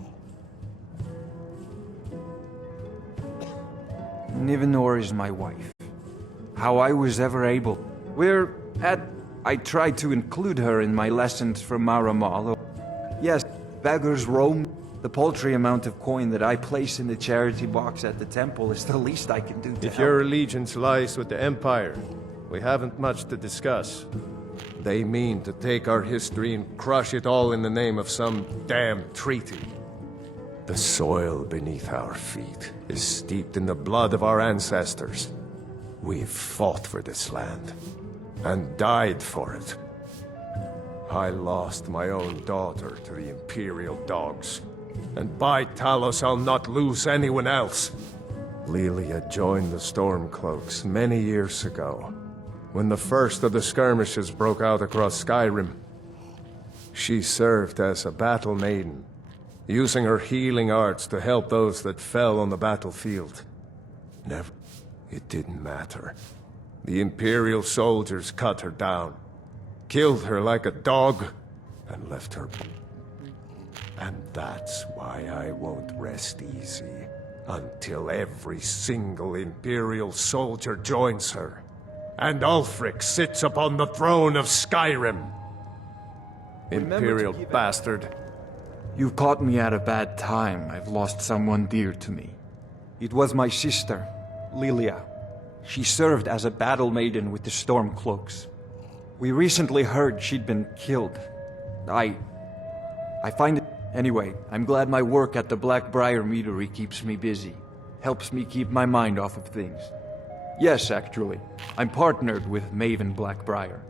Nivenor is my wife. How I was ever able... I tried to include her in my lessons from Maramal. Yes, beggars roam. The paltry amount of coin that I place in the charity box at the temple is the least I can do to If help. your allegiance lies with the Empire, we haven't much to discuss. They mean to take our history and crush it all in the name of some damn treaty. The soil beneath our feet is steeped in the blood of our ancestors. We've fought for this land, and died for it. I lost my own daughter to the Imperial dogs, and by Talos I'll not lose anyone else. Lilia joined the Stormcloaks many years ago, when the first of the skirmishes broke out across Skyrim. She served as a battle maiden, using her healing arts to help those that fell on the battlefield. It didn't matter. The Imperial soldiers cut her down, killed her like a dog, and left her. And that's why I won't rest easy until every single Imperial soldier joins her, and Ulfric sits upon the throne of Skyrim. Imperial bastard. You've caught me at a bad time. I've lost someone dear to me. It was my sister, Lilia. She served as a battle maiden with the Stormcloaks. We recently heard she'd been killed. I find it... Anyway, I'm glad my work at the Blackbriar Meadery keeps me busy. Helps me keep my mind off of things. Yes, actually. I'm partnered with Maven Blackbriar.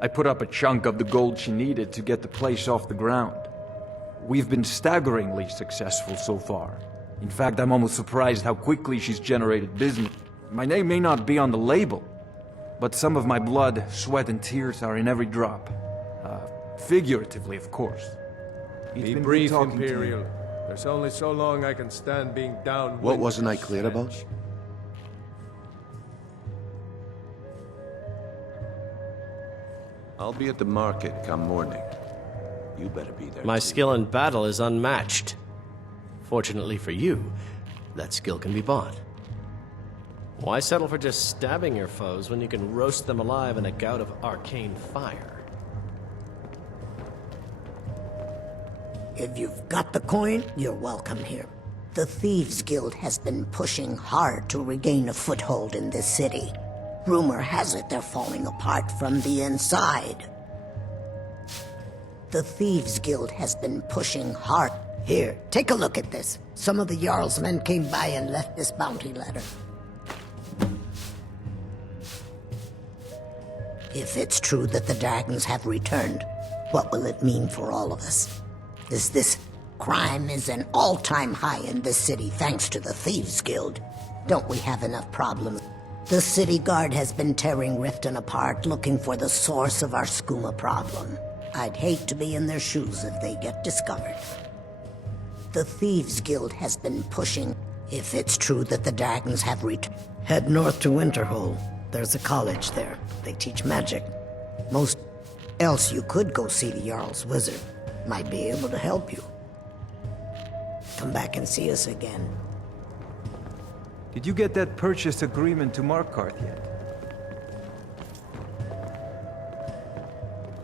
I put up a chunk of the gold she needed to get the place off the ground. We've been staggeringly successful so far. In fact, I'm almost surprised how quickly she's generated business. My name may not be on the label, but some of my blood, sweat, and tears are in every drop. Figuratively, of course. Be brief, Imperial. There's only so long I can stand being down. What wasn't I clear about? I'll be at the market come morning. You better be there. My skill in battle is unmatched. Fortunately for you, that skill can be bought. Why settle for just stabbing your foes when you can roast them alive in a gout of arcane fire? If you've got the coin, you're welcome here. The Thieves Guild has been pushing hard to regain a foothold in this city. Rumor has it they're falling apart from the inside. The Thieves Guild has been pushing hard. Here, take a look at this. Some of the Jarl's men came by and left this bounty letter. If it's true that the dragons have returned, what will it mean for all of us? Crime is an all-time high in this city thanks to the Thieves Guild. Don't we have enough problems? The city guard has been tearing Riften apart looking for the source of our skooma problem. I'd hate to be in their shoes if they get discovered. The Thieves Guild has been pushing. If it's true that the dragons have returned, head north to Winterhold. There's a college there. They teach magic. Else you could go see the Jarl's wizard. Might be able to help you. Come back and see us again. Did you get that purchase agreement to Markarth yet?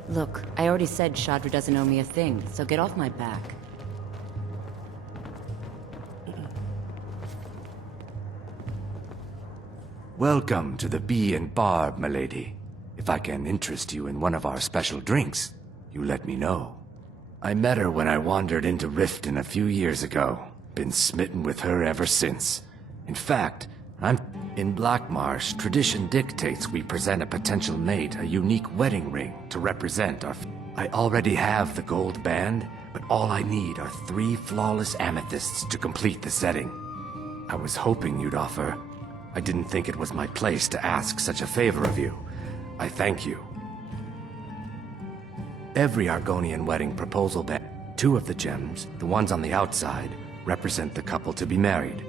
Look, I already said Shadra doesn't owe me a thing, so get off my back. Welcome to the Bee and Barb, milady. If I can interest you in one of our special drinks, you let me know. I met her when I wandered into Riften a few years ago. Been smitten with her ever since. In fact, in Blackmarsh, tradition dictates we present a potential mate a unique wedding ring to represent our... I already have the gold band, but all I need are 3 flawless amethysts to complete the setting. I was hoping you'd offer. I didn't think it was my place to ask such a favor of you. I thank you. Every Argonian wedding proposal band, 2 of the gems, the ones on the outside, represent the couple to be married.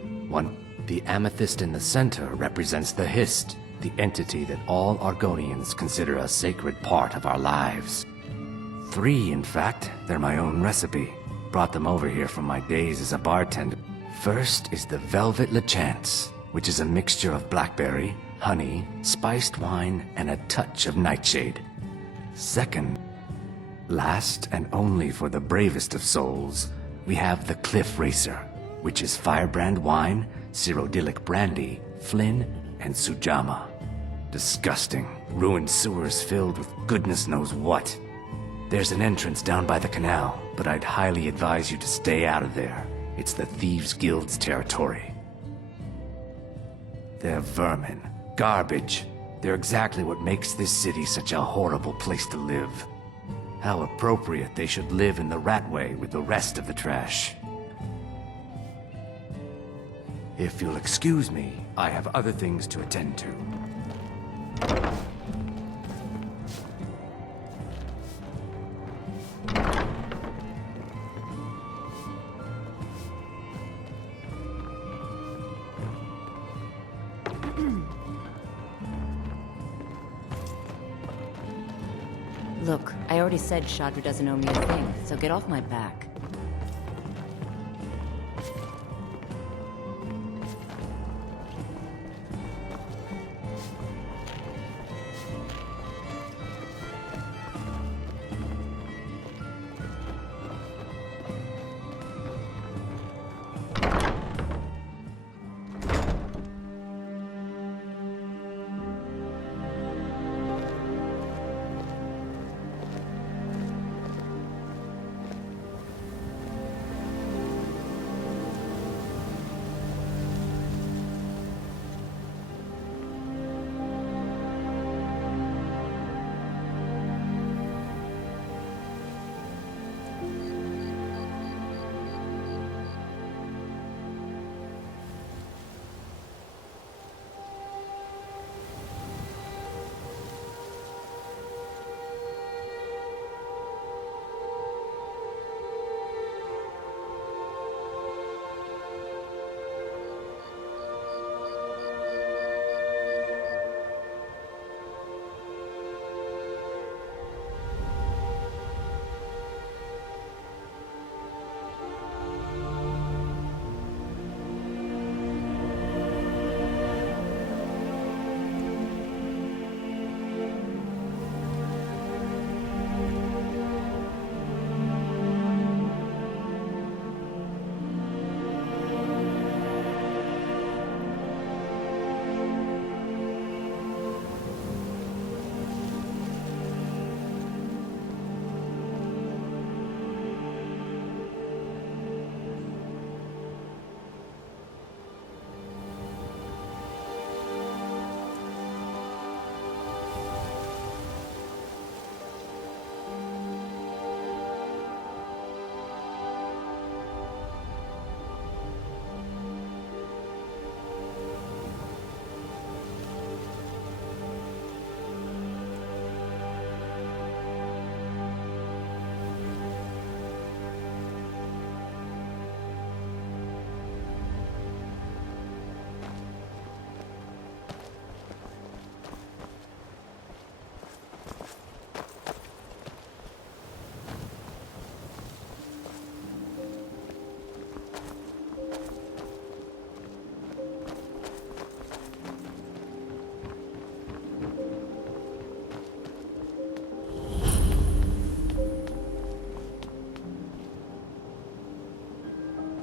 The amethyst in the center represents the Hist, the entity that all Argonians consider a sacred part of our lives. 3, in fact. They're my own recipe. Brought them over here from my days as a bartender. First is the Velvet Lechance, which is a mixture of blackberry, honey, spiced wine, and a touch of nightshade. Second, last and only for the bravest of souls, we have the Cliff Racer, which is firebrand wine, Cyrodiilic brandy, Flynn, and Sujamma. Disgusting. Ruined sewers filled with goodness knows what. There's an entrance down by the canal, but I'd highly advise you to stay out of there. It's the Thieves' Guild's territory. They're vermin. Garbage. They're exactly what makes this city such a horrible place to live. How appropriate they should live in the Ratway with the rest of the trash. If you'll excuse me, I have other things to attend to. Look, I already said Shadra doesn't owe me a thing, so get off my back.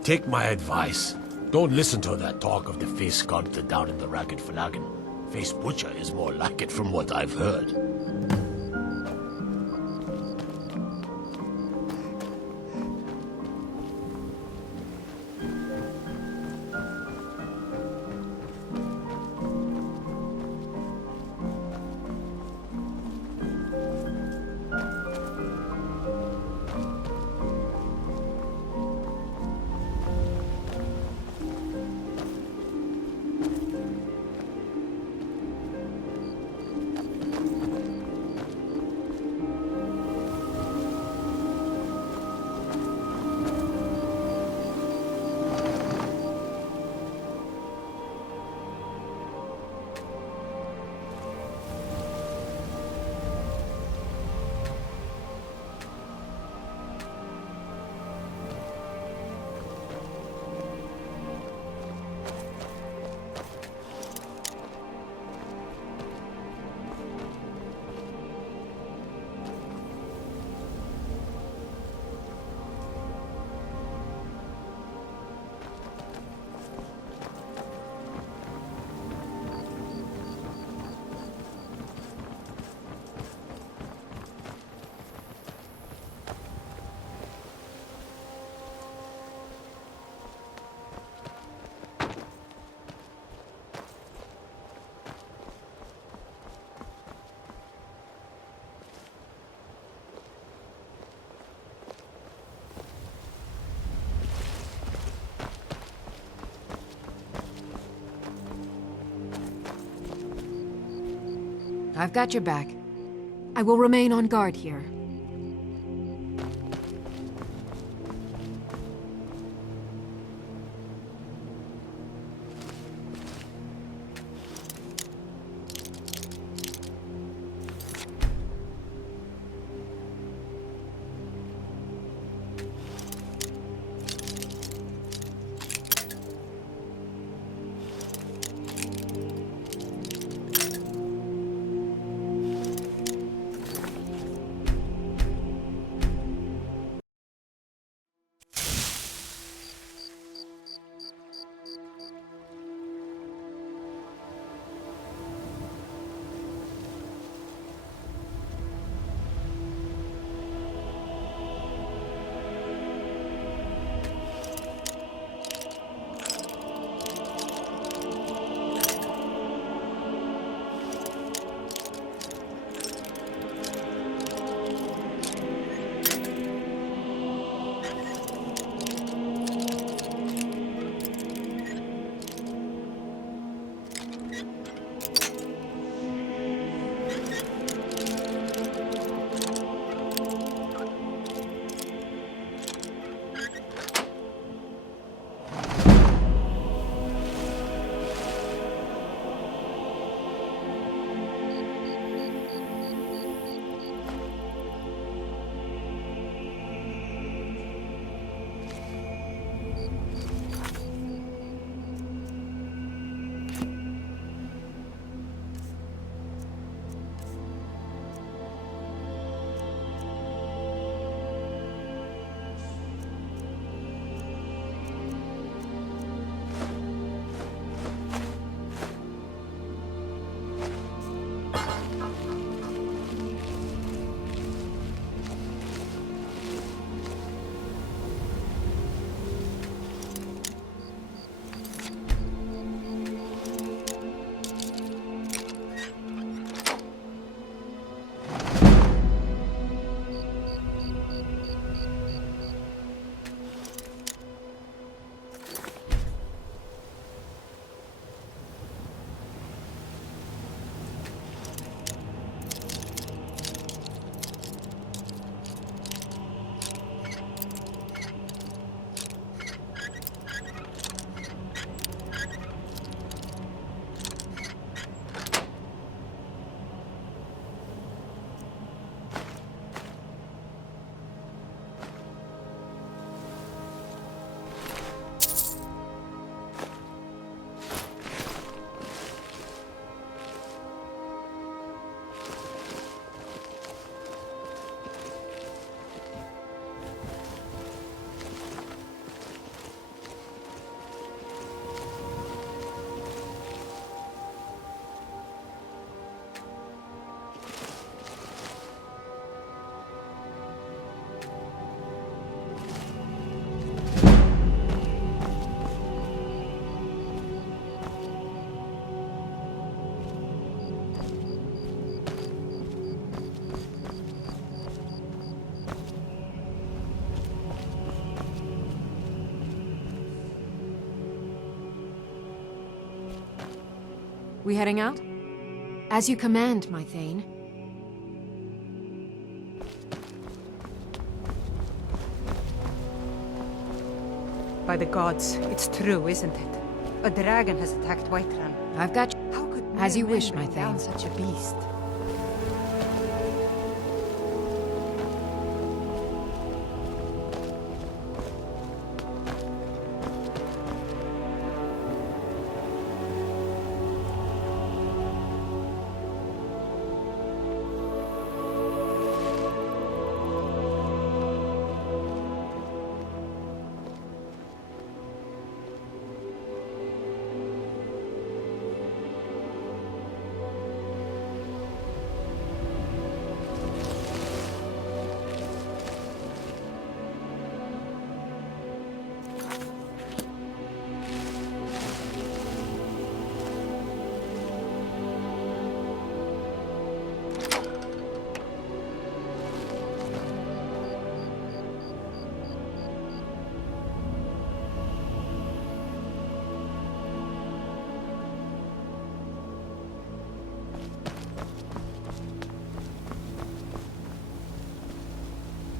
Take my advice. Don't listen to that talk of the face sculptor down in the Ragged Flagon. Face Butcher is more like it from what I've heard. I've got your back. I will remain on guard here. We heading out? As you command, my Thane. By the gods, it's true, isn't it? A dragon has attacked Whiterun. I've got you. How could As you mere wish, men my bring down Thane. such a beast?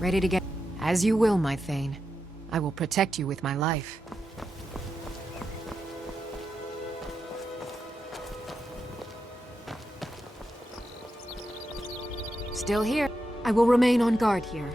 Ready to get... As you will, my Thane. I will protect you with my life. Still here. I will remain on guard here.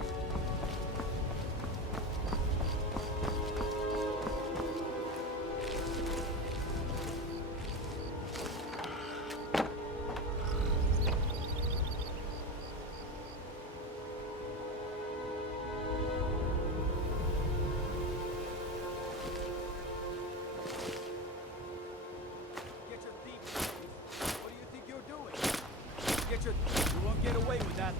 You won't get away with that.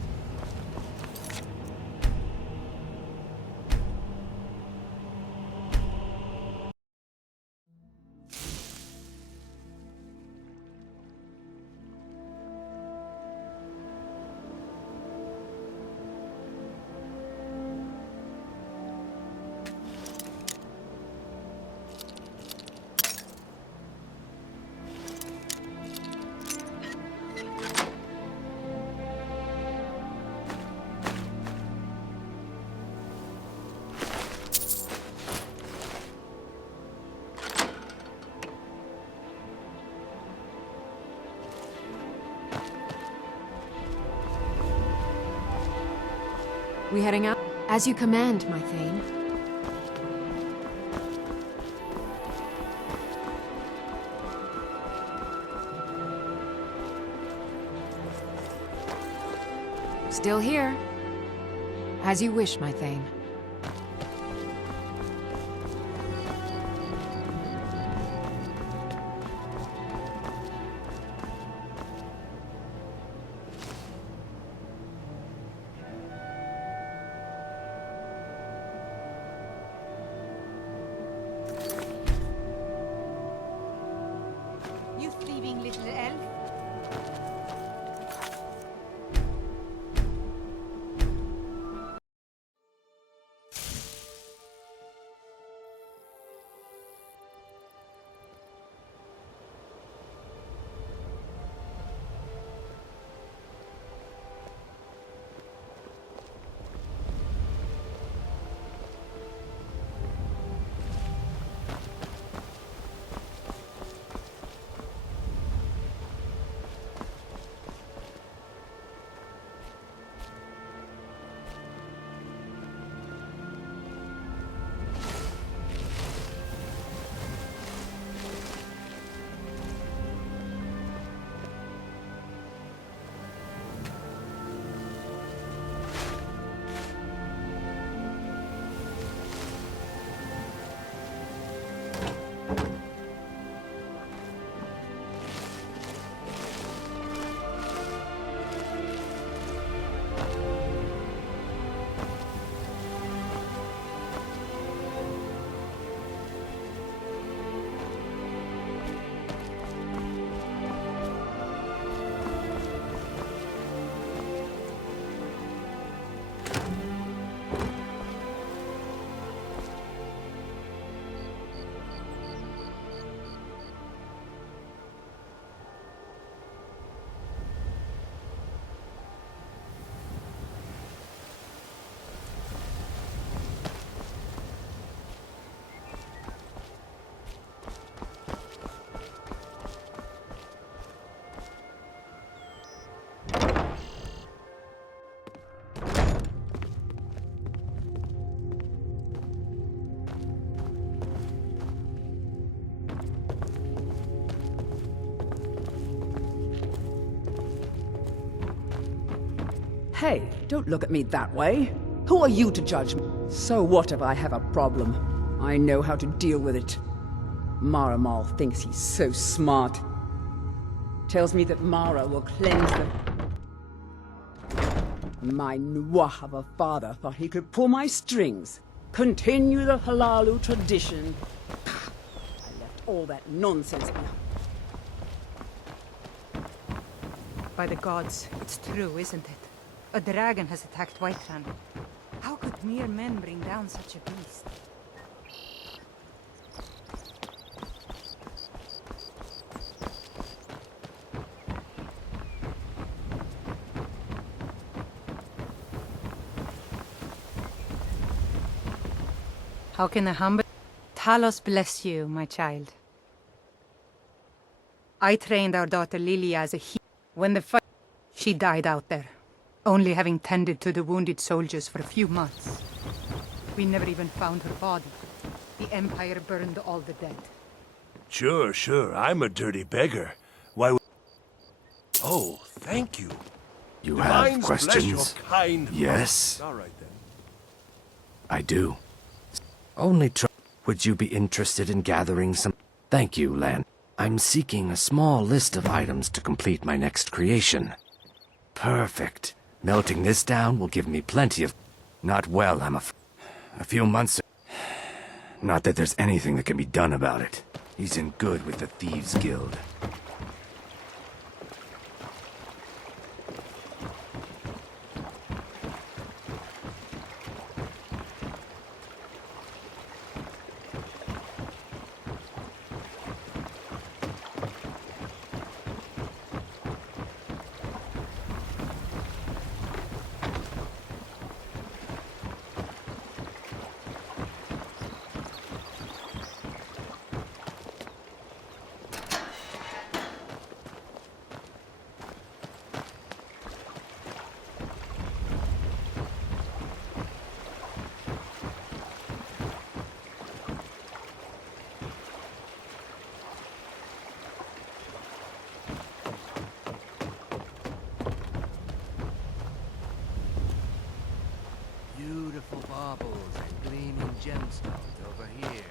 We heading out? As you command, my Thane. Still here. As you wish, my Thane. You thieving little elf. Hey, don't look at me that way. Who are you to judge me? So what if I have a problem? I know how to deal with it. Maramal thinks he's so smart. Tells me that Mara will cleanse the... My Nwah of a father thought he could pull my strings. Continue the Halalu tradition. I left all that nonsense behind. By the gods, it's true, isn't it? A dragon has attacked Whiterun. How could mere men bring down such a beast? How can a humble... Talos bless you, my child. I trained our daughter Lilia as a healer. When the fight... She died out there, only having tended to the wounded soldiers for a few months. We never even found her body. The Empire burned all the dead. Sure. I'm a dirty beggar. Why would... Oh, thank you. You have Divines bless questions? your kind Yes. All right, then. I do. Only try. Would you be interested in gathering some... Thank you, Lan. I'm seeking a small list of items to complete my next creation. Perfect. Melting this down will give me plenty of... Not well, a few months... Not that there's anything that can be done about it. He's in good with the Thieves Guild. Beautiful baubles and gleaming gemstones over here.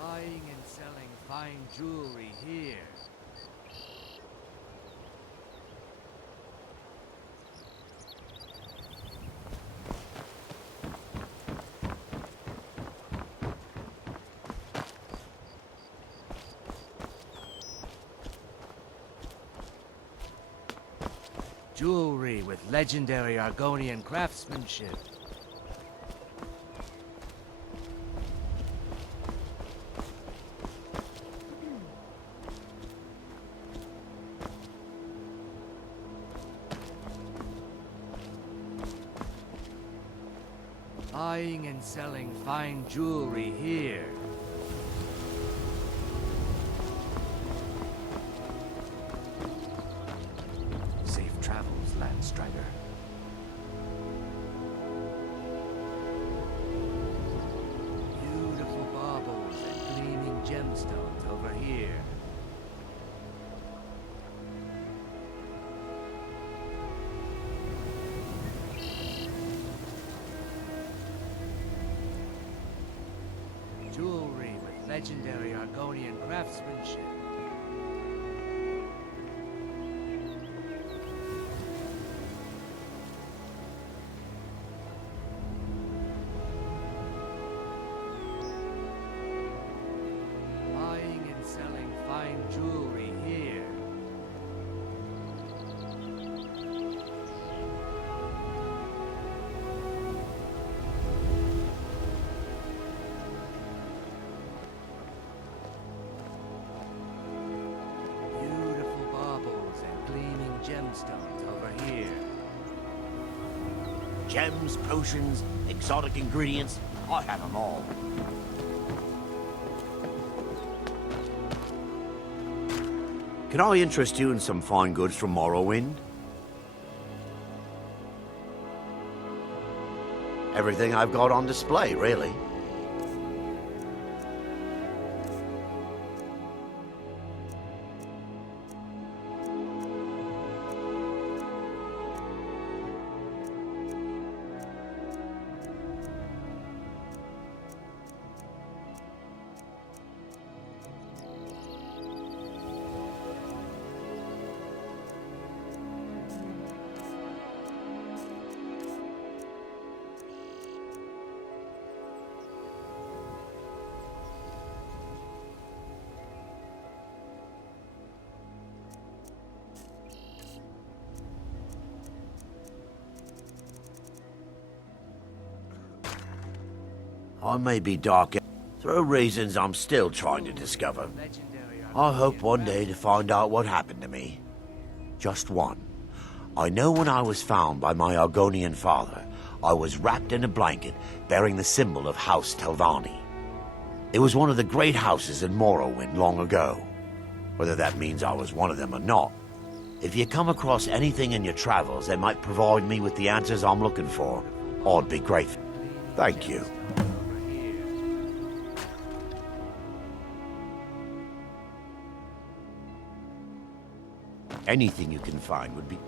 Buying and selling fine jewelry here. Jewelry with legendary Argonian craftsmanship. Buying and selling fine jewelry here. Safe travels, Landstrider. Beautiful baubles and gleaming gemstones over here. Jewelry with legendary Argonian craftsmanship. Buying and selling fine jewelry here. Beautiful baubles and gleaming gemstones over here. Gems, potions, exotic ingredients, I have them all. Can I interest you in some fine goods from Morrowind? Everything I've got on display, really. I may be dark through reasons I'm still trying to discover. I hope one day to find out what happened to me. Just one. I know when I was found by my Argonian father, I was wrapped in a blanket bearing the symbol of House Telvanni. It was one of the great houses in Morrowind long ago. Whether that means I was one of them or not. If you come across anything in your travels that might provide me with the answers I'm looking for, I'd be grateful. Thank you. Anything you can find would be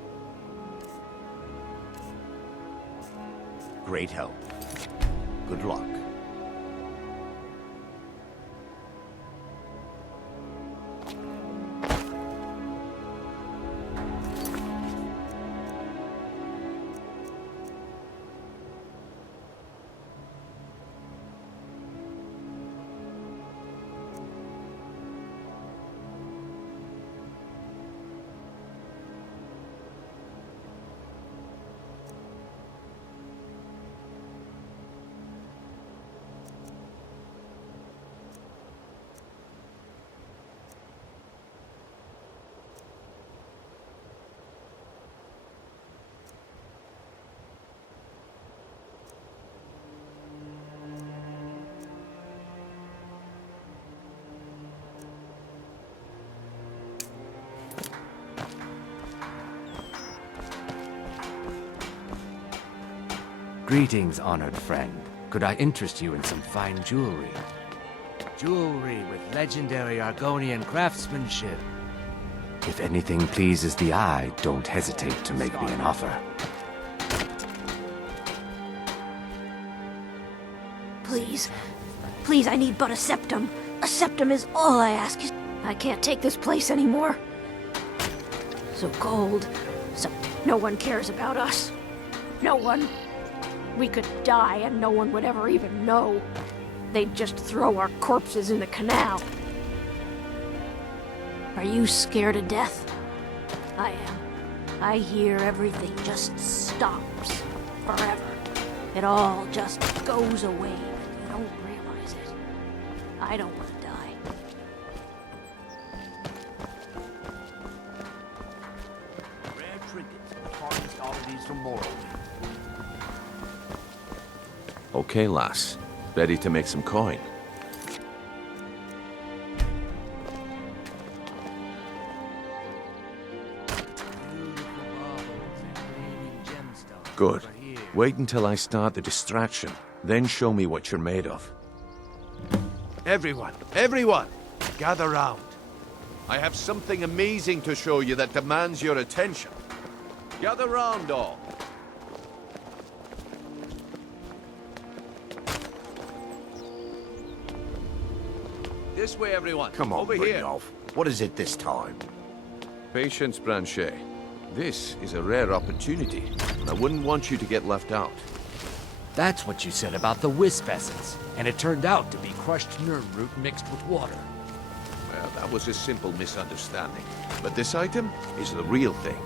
great help. Good luck. Greetings, honored friend. Could I interest you in some fine jewelry? Jewelry with legendary Argonian craftsmanship. If anything pleases the eye, don't hesitate to make me an offer. Please. Please, I need but a septum. A septum is all I ask. I can't take this place anymore. So cold. So no one cares about us. No one. We could die and no one would ever even know. They'd just throw our corpses in the canal. Are you scared to death? I am. I hear everything just stops forever. It all just goes away, but you don't realize it. I don't want to die. Rare trinkets, the finest oddities from Morrowind. Okay, lass. Ready to make some coin? Good. Wait until I start the distraction, then show me what you're made of. Everyone, gather round. I have something amazing to show you that demands your attention. Gather round, all. This way, everyone. Come on, over here. Brynjolf. What is it this time? Patience, Blanchet. This is a rare opportunity, and I wouldn't want you to get left out. That's what you said about the wisp essence, and it turned out to be crushed nerve root mixed with water. Well, that was a simple misunderstanding. But this item is the real thing.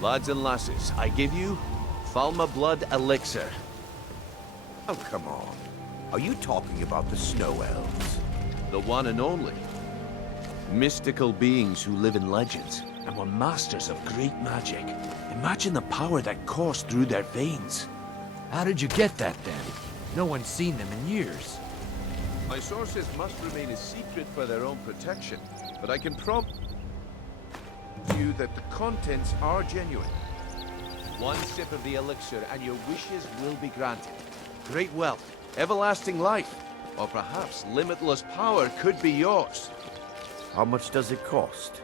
Lads and lasses, I give you Falma Blood Elixir. Oh, come on. Are you talking about the Snow Elves? The one and only. Mystical beings who live in legends and were masters of great magic. Imagine the power that coursed through their veins. How did you get that, then? No one's seen them in years. My sources must remain a secret for their own protection, but I can you that the contents are genuine. One sip of the elixir and your wishes will be granted. Great wealth, everlasting life, or perhaps limitless power could be yours. How much does it cost?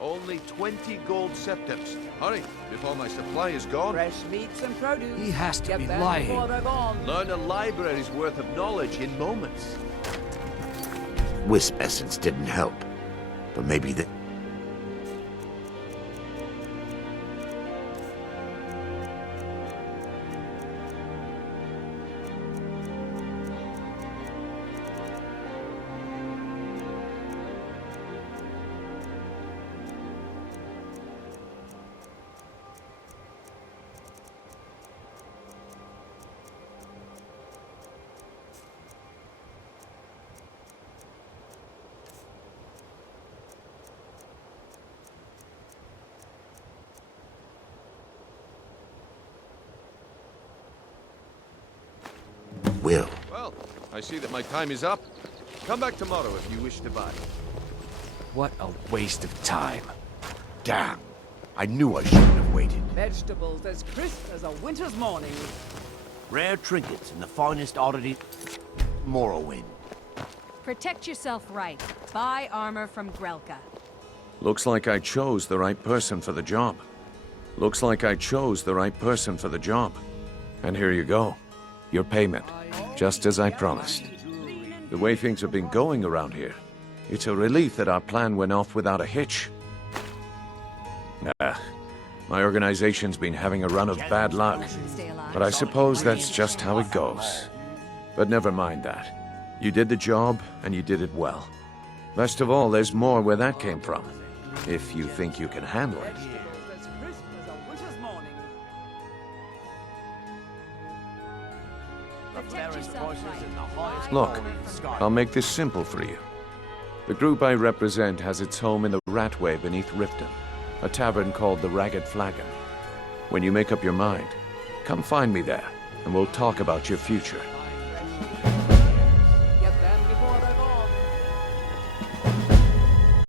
Only 20 gold septims. Hurry, before my supply is gone. Fresh meats and produce. He has to Get be them lying. before they're gone. Learn a library's worth of knowledge in moments. Wisp essence didn't help, but maybe the... Will. Well, I see that my time is up. Come back tomorrow if you wish to buy. What a waste of time. Damn. I knew I shouldn't have waited. Vegetables as crisp as a winter's morning. Rare trinkets and the finest oddity... Morrowind. Protect yourself right. Buy armor from Grelka. Looks like I chose the right person for the job. Looks like I chose the right person for the job. And here you go. Your payment. Just as I promised. The way things have been going around here, it's a relief that our plan went off without a hitch. Nah, my organization's been having a run of bad luck. But I suppose that's just how it goes. But never mind that. You did the job, and you did it well. Best of all, there's more where that came from. If you think you can handle it. As crisp as a winter's morning. Protect yourself right. Look, I'll make this simple for you. The group I represent has its home in the Ratway beneath Riften, a tavern called the Ragged Flagon. When you make up your mind, come find me there, and we'll talk about your future. Get them before they're gone.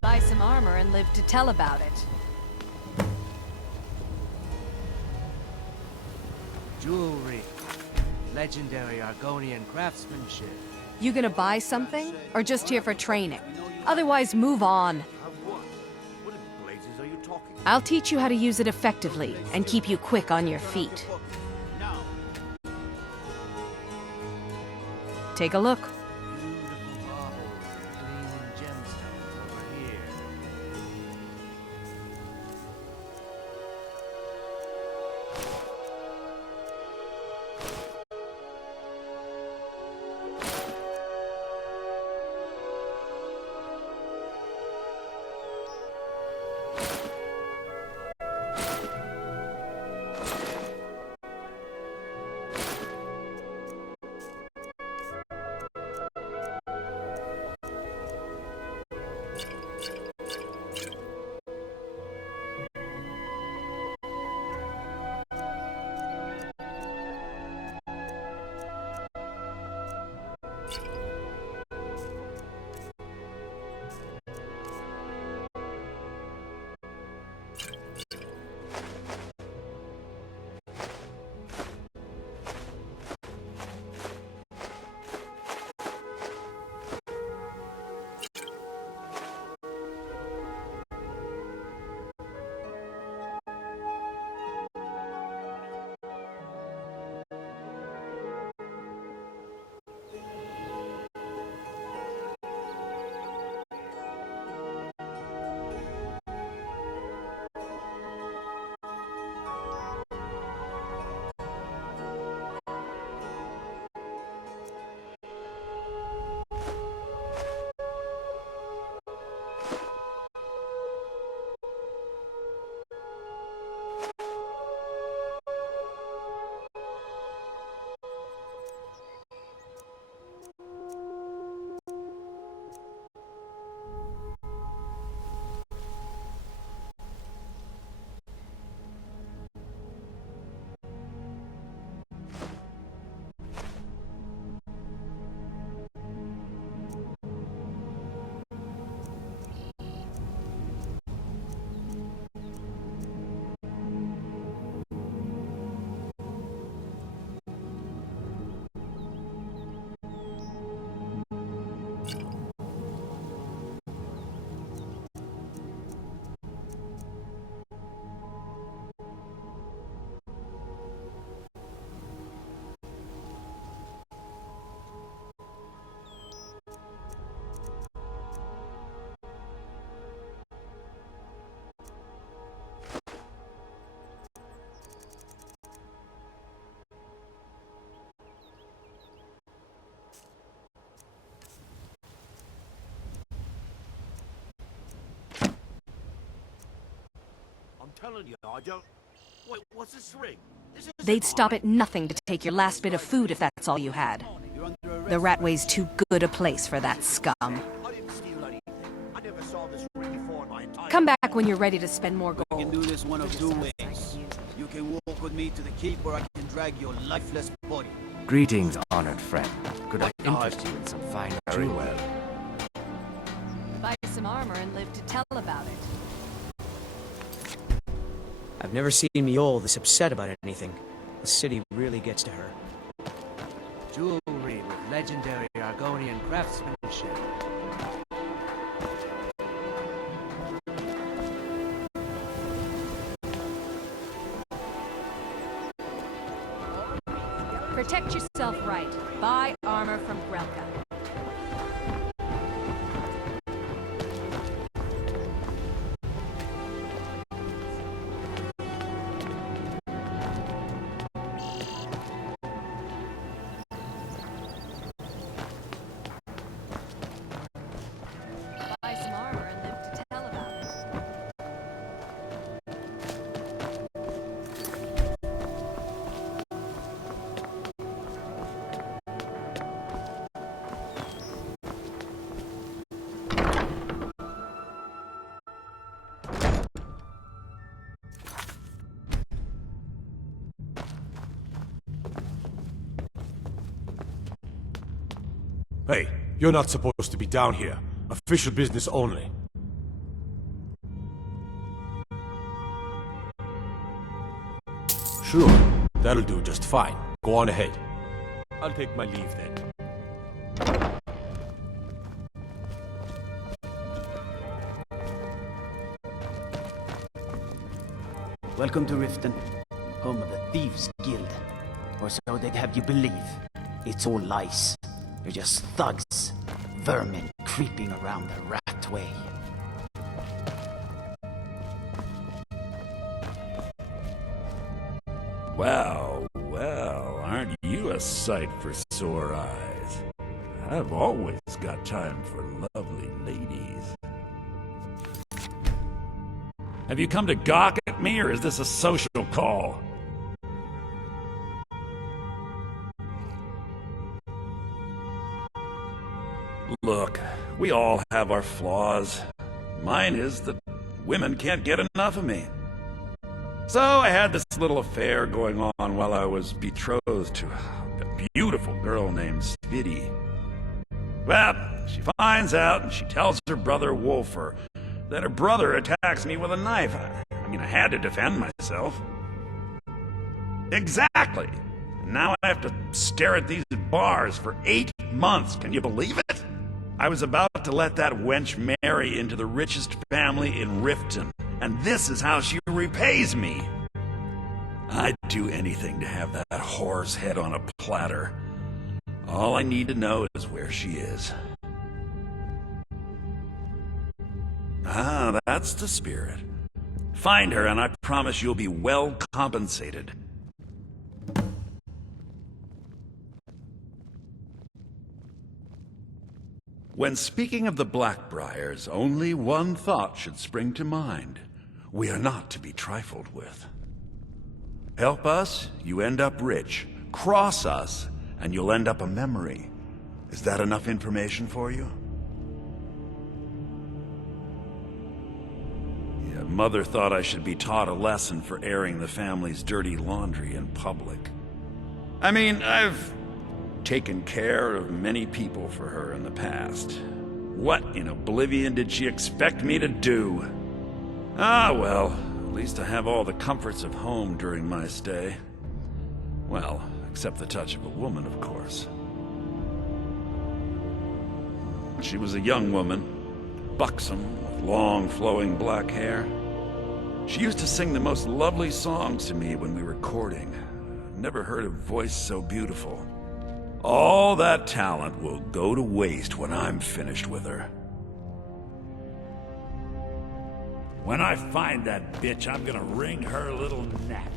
Buy some armor and live to tell about it. Jewelry. Legendary Argonian craftsmanship. You gonna buy something? Or just here for training? Otherwise, move on. I'll teach you how to use it effectively and keep you quick on your feet. Take a look. telling you, I don't... Wait, what's this ring? They'd stop at nothing to take your last bit of food if that's all you had. The Ratway's too good a place for that scum. I didn't steal anything. I never saw this ring before in my entire... Come back when you're ready to spend more gold. We can do this one of two ways. You can walk with me to the keep, or I can drag your lifeless body. Greetings, honored friend. Could I interest you in some fine jewelry? Buy some armor and live to tell about it. I've never seen Miol this upset about anything. The city really gets to her. Jewelry with legendary Argonian craftsmanship. Protect yourself right. Buy armor from Grelka. Buy some armor and live to tell about it. Hey, you're not supposed to be down here. Official business only. Sure, that'll do just fine. Go on ahead. I'll take my leave then. Welcome to Riften, home of the Thieves Guild. Or so they'd have you believe. It's all lies. You're just thugs, vermin creeping around the rat way. Well, well, aren't you a sight for sore eyes? I've always got time for lovely ladies. Have you come to gawk at me, or is this a social call? Look, we all have our flaws. Mine is that women can't get enough of me. So I had this little affair going on while I was betrothed to a beautiful girl named Svidi. Well, she finds out and she tells her brother Wolfer that her brother attacks me with a knife. I mean, I had to defend myself. Exactly. Now I have to stare at these bars for 8 months. Can you believe it? I was about to let that wench marry into the richest family in Riften, and this is how she repays me. I'd do anything to have that whore's head on a platter. All I need to know is where she is. Ah, that's the spirit. Find her, and I promise you'll be well compensated. When speaking of the Blackbriars, only one thought should spring to mind. We are not to be trifled with. Help us, you end up rich. Cross us, and you'll end up a memory. Is that enough information for you? Yeah, Mother thought I should be taught a lesson for airing the family's dirty laundry in public. I mean, I've taken care of many people for her in the past. What in oblivion did she expect me to do? Ah, well, at least I have all the comforts of home during my stay. Well, except the touch of a woman, of course. She was a young woman, buxom, with long, flowing black hair. She used to sing the most lovely songs to me when we were courting. I've never heard a voice so beautiful. All that talent will go to waste when I'm finished with her. When I find that bitch, I'm gonna wring her little neck.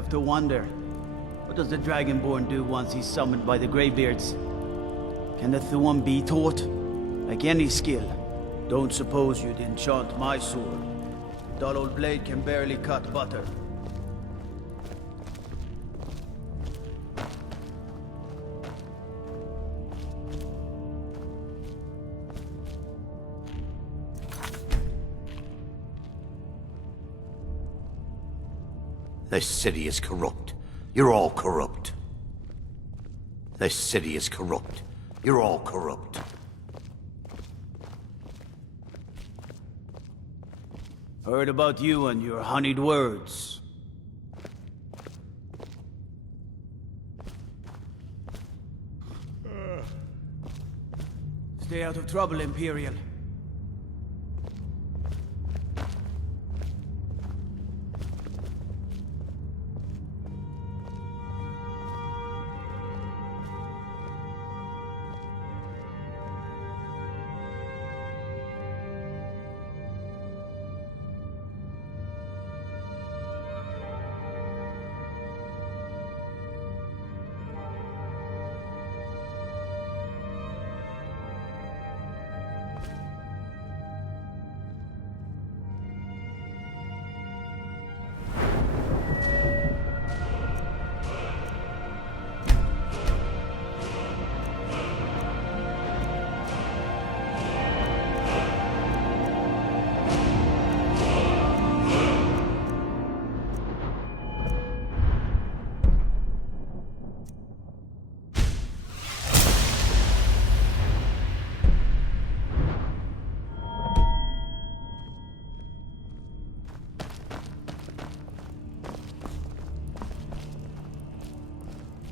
have to wonder. What does the Dragonborn do once he's summoned by the Greybeards? Can the Thuum be taught? Like any skill. Don't suppose you'd enchant my sword. Dull old blade can barely cut butter. This city is corrupt. You're all corrupt. This city is corrupt. You're all corrupt. Heard about you and your honeyed words. Stay out of trouble, Imperial.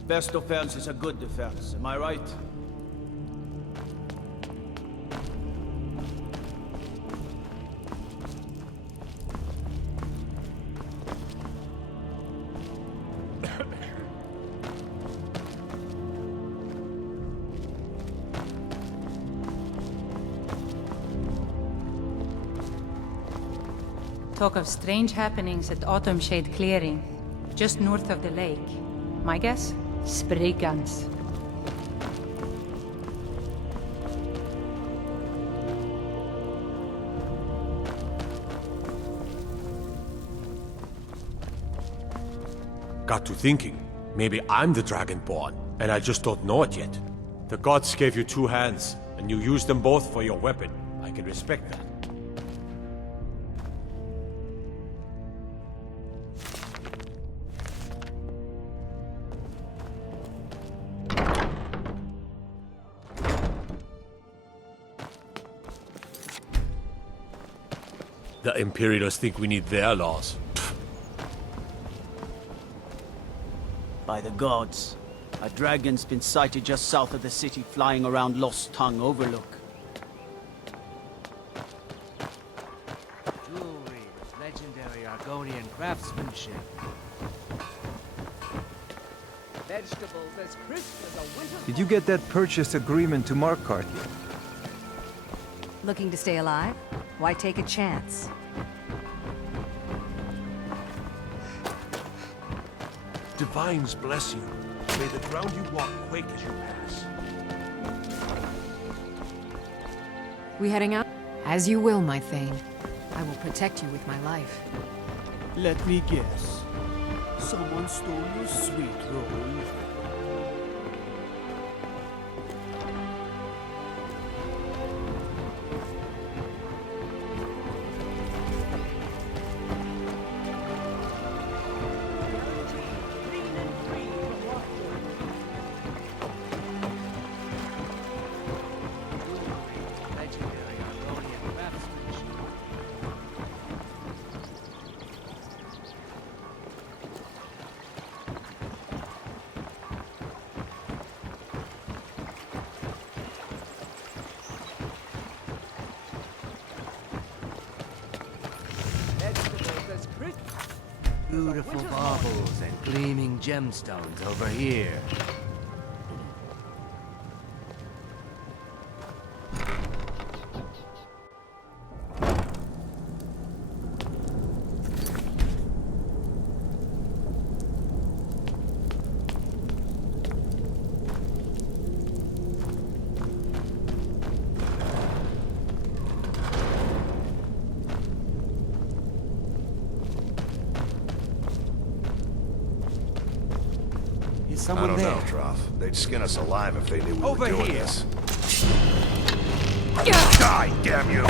Best defense is a good defense, am I right? Talk of strange happenings at Autumn Shade Clearing, just north of the lake. My guess? Spriggans. Got to thinking. Maybe I'm the Dragonborn, and I just don't know it yet. The gods gave you two hands, and you used them both for your weapon. I can respect that. The Imperials think we need their laws. By the gods. A dragon's been sighted just south of the city, flying around Lost Tongue Overlook. Jewelry with legendary Argonian craftsmanship. Vegetables as crisp as a winter. Did you get that purchase agreement to Markarth yet? Looking to stay alive? Why take a chance? Divines bless you. May the ground you walk quake as you pass. We heading out? As you will, my Thane. I will protect you with my life. Let me guess. Someone stole your sweet roll. Beautiful baubles and gleaming gemstones over here. someone I don't there? know, Trough. They'd skin us alive if they knew we Over were doing here. this. Die, damn you!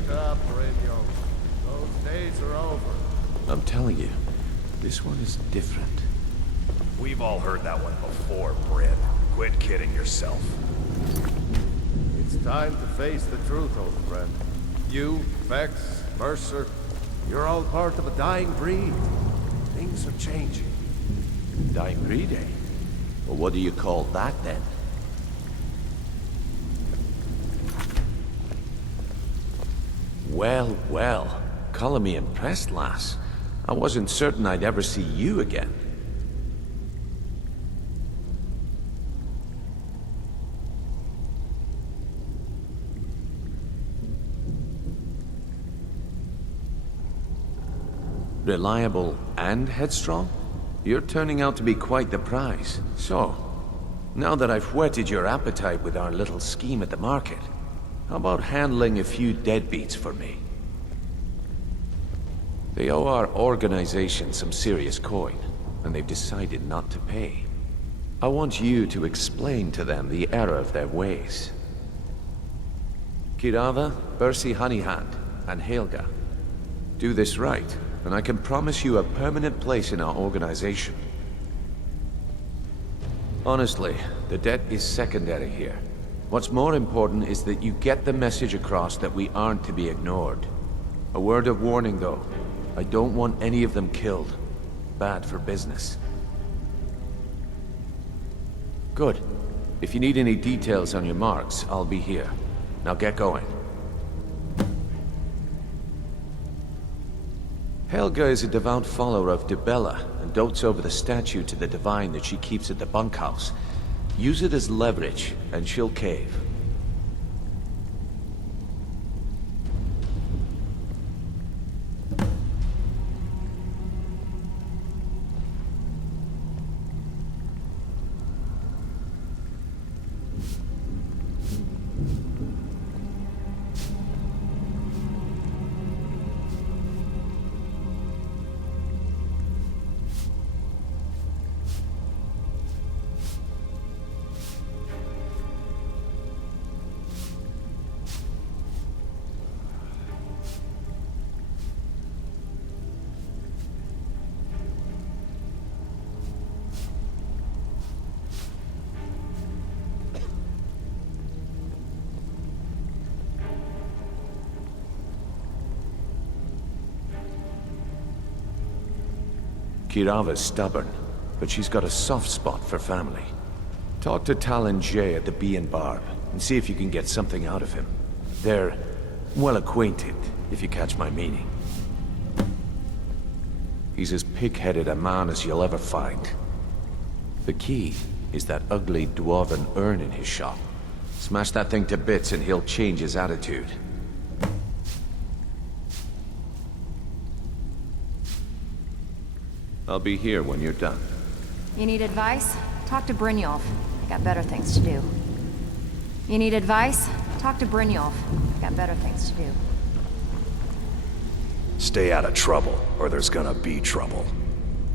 it up, Brynjolf. Those days are over. I'm telling you, this one is different. We've all heard that one before, Bryn. Quit kidding yourself. It's time to face the truth, old friend. You, Vex, Mercer, you're all part of a dying breed. Things are changing. Dying breed, eh? Well, what do you call that, then? Well, well. Calling me impressed, lass. I wasn't certain I'd ever see you again. Reliable and headstrong? You're turning out to be quite the prize. So, now that I've whetted your appetite with our little scheme at the market, how about handling a few deadbeats for me? They owe our organization some serious coin, and they've decided not to pay. I want you to explain to them the error of their ways. Kirava, Bersi Honeyhand, and Helga. Do this right, and I can promise you a permanent place in our organization. Honestly, the debt is secondary here. What's more important is that you get the message across that we aren't to be ignored. A word of warning, though. I don't want any of them killed. Bad for business. Good. If you need any details on your marks, I'll be here. Now get going. Helga is a devout follower of Dibella and dotes over the statue to the Divine that she keeps at the bunkhouse. Use it as leverage, and she'll cave. Kirava's stubborn, but she's got a soft spot for family. Talk to Talon Jay at the Bee and Barb, and see if you can get something out of him. They're well acquainted, if you catch my meaning. He's as pig-headed a man as you'll ever find. The key is that ugly dwarven urn in his shop. Smash that thing to bits and he'll change his attitude. I'll be here when you're done. You need advice? Talk to Brynjolf. I got better things to do. You need advice? Talk to Brynjolf. I got better things to do. Stay out of trouble, or there's gonna be trouble.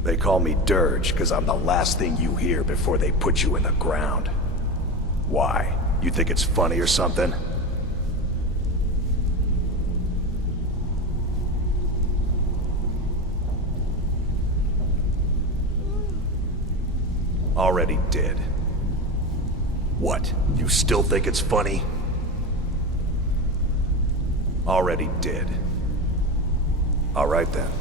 They call me Dirge because I'm the last thing you hear before they put you in the ground. Why? You think it's funny or something? Already did. What? You still think it's funny? Already did. All right then.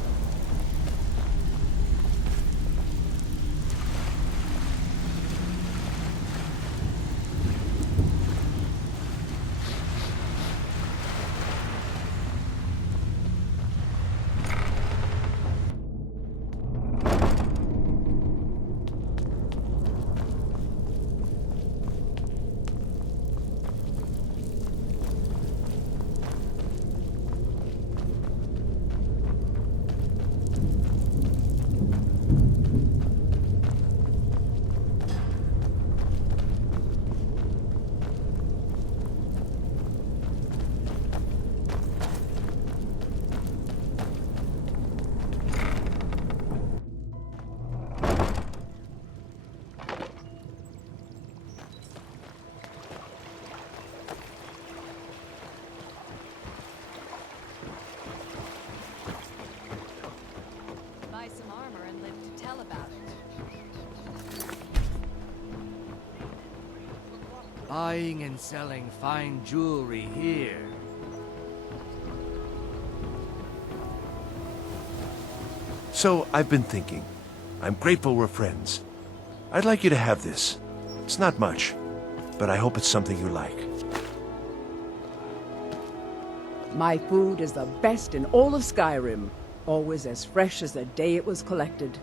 Buying and selling fine jewelry here. So, I've been thinking. I'm grateful we're friends. I'd like you to have this. It's not much, but I hope it's something you like. My food is the best in all of Skyrim. Always as fresh as the day it was collected.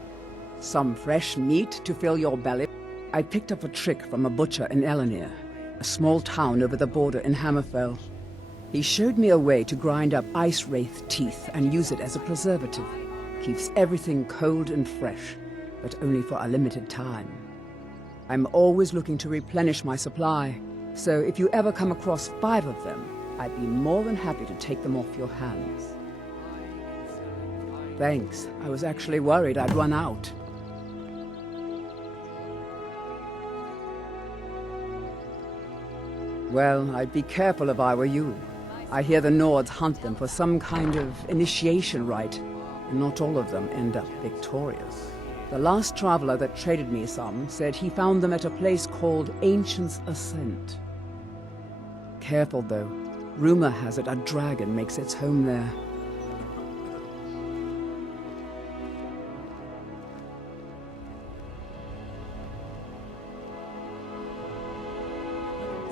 Some fresh meat to fill your belly. I picked up a trick from a butcher in Elenir, a small town over the border in Hammerfell. He showed me a way to grind up ice wraith teeth and use it as a preservative. Keeps everything cold and fresh, but only for a limited time. I'm always looking to replenish my supply, so if you ever come across 5 of them, I'd be more than happy to take them off your hands. Thanks. I was actually worried I'd run out. Well, I'd be careful if I were you. I hear the Nords hunt them for some kind of initiation rite, and not all of them end up victorious. The last traveler that traded me some said he found them at a place called Ancient's Ascent. Careful, though. Rumor has it a dragon makes its home there.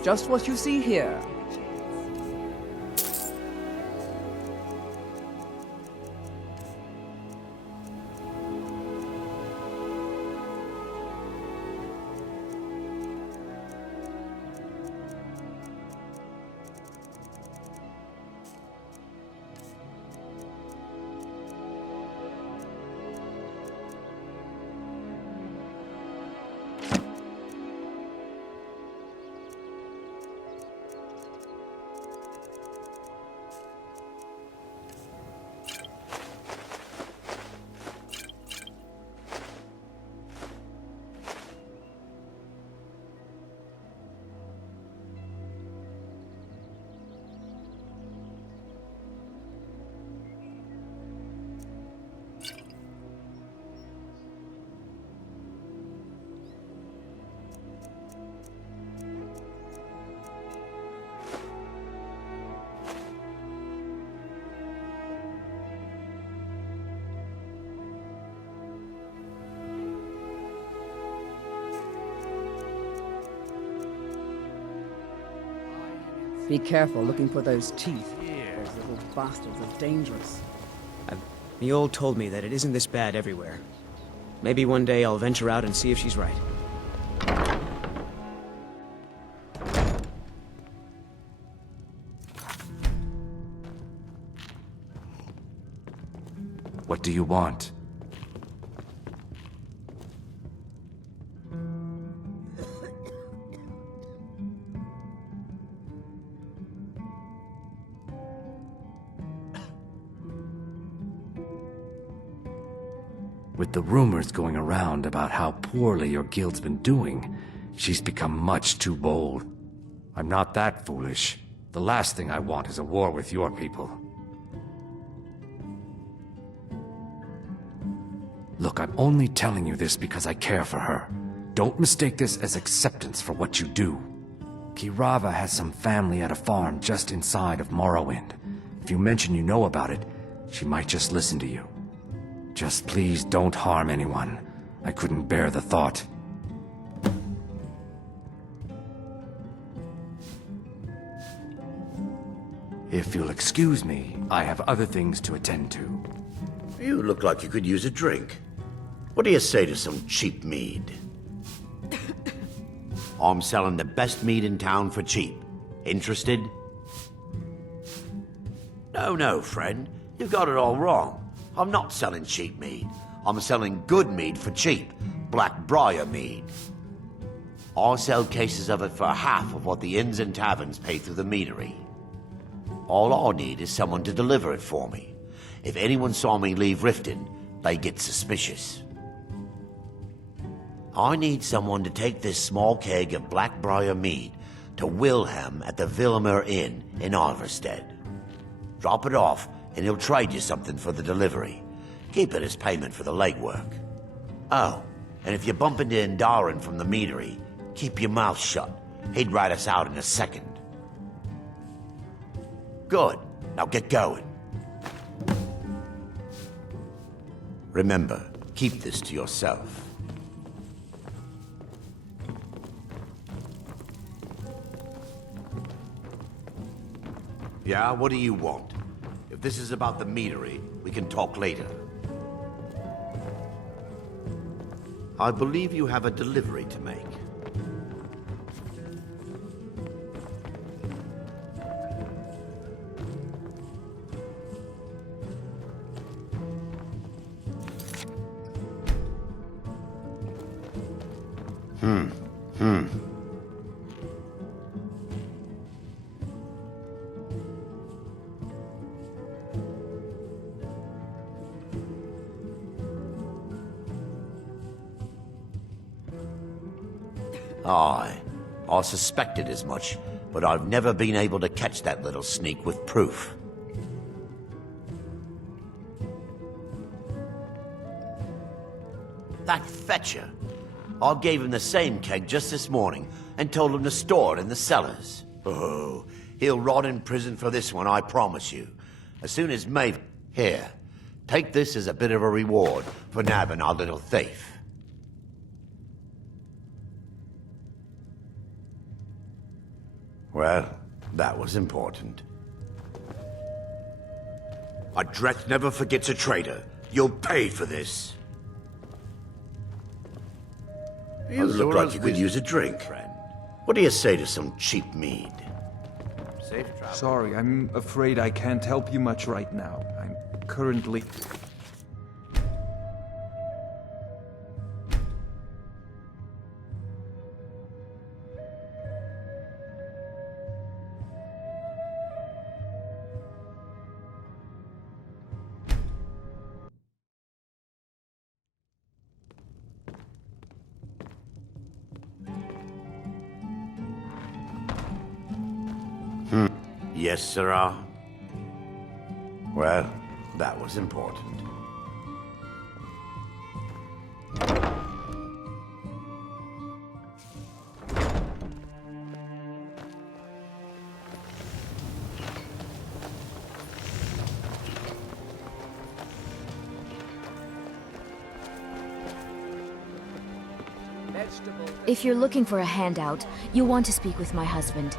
Just what you see here. Be careful looking for those teeth. Those little bastards are dangerous. Miol told me that it isn't this bad everywhere. Maybe one day I'll venture out and see if she's right. What do you want? With the rumors going around about how poorly your guild's been doing, she's become much too bold. I'm not that foolish. The last thing I want is a war with your people. Look, I'm only telling you this because I care for her. Don't mistake this as acceptance for what you do. Kirava has some family at a farm just inside of Morrowind. If you mention you know about it, she might just listen to you. Just please don't harm anyone. I couldn't bear the thought. If you'll excuse me, I have other things to attend to. You look like you could use a drink. What do you say to some cheap mead? I'm selling the best mead in town for cheap. Interested? No, friend. You've got it all wrong. I'm not selling cheap mead. I'm selling good mead for cheap. Blackbriar mead. I sell cases of it for half of what the inns and taverns pay through the meadery. All I need is someone to deliver it for me. If anyone saw me leave Riften, they get suspicious. I need someone to take this small keg of Blackbriar mead to Wilhelm at the Vilmer Inn in Iverstead. Drop it off, and he'll trade you something for the delivery. Keep it as payment for the legwork. Oh, and if you bump into Indaren from the meadery, keep your mouth shut. He'd rat us out in a second. Good. Now get going. Remember, keep this to yourself. Yeah, what do you want? If this is about the meadery, we can talk later. I believe you have a delivery to make. Aye, I suspected as much, but I've never been able to catch that little sneak with proof. That fetcher. I gave him the same keg just this morning and told him to store it in the cellars. Oh, he'll rot in prison for this one, I promise you. As soon as Maeve... Here, take this as a bit of a reward for nabbing our little thief. Well, that was important. A Dreth never forgets a traitor. You'll pay for this. You look like you could use a drink. What do you say to some cheap mead? Sorry, I'm afraid I can't help you much right now. I'm currently... Yes, sirrah. Well, that was important. If you're looking for a handout, you'll want to speak with my husband.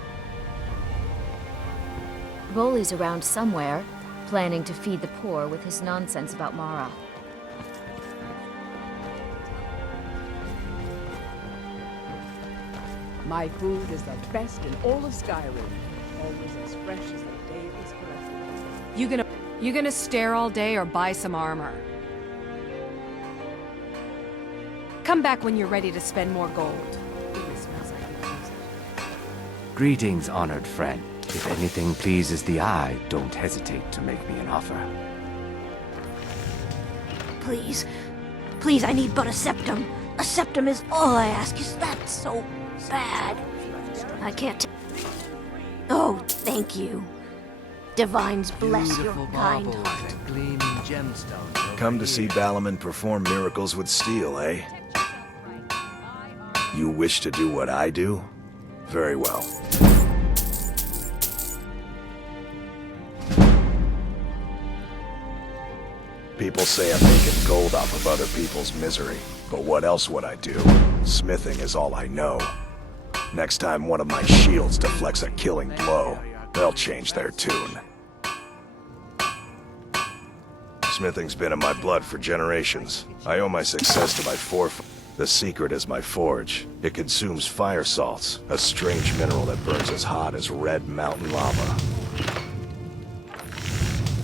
Boley's around somewhere, planning to feed the poor with his nonsense about Mara. My food is the best in all of Skyrim. Always as fresh as the day it was collected. You gonna stare all day or buy some armor? Come back when you're ready to spend more gold. Greetings, honored friend. If anything pleases the eye, don't hesitate to make me an offer. Please. Please, I need but a septum. A septum is all I ask. Is that so bad? I can't... Oh, thank you. Divines bless your kind heart. Gleaming gemstone. Come to see Balaman perform miracles with steel, eh? You wish to do what I do? Very well. People say I'm making gold off of other people's misery, but what else would I do? Smithing is all I know. Next time one of my shields deflects a killing blow, they'll change their tune. Smithing's been in my blood for generations. I owe my success to my forefathers. The secret is my forge. It consumes fire salts, a strange mineral that burns as hot as red mountain lava.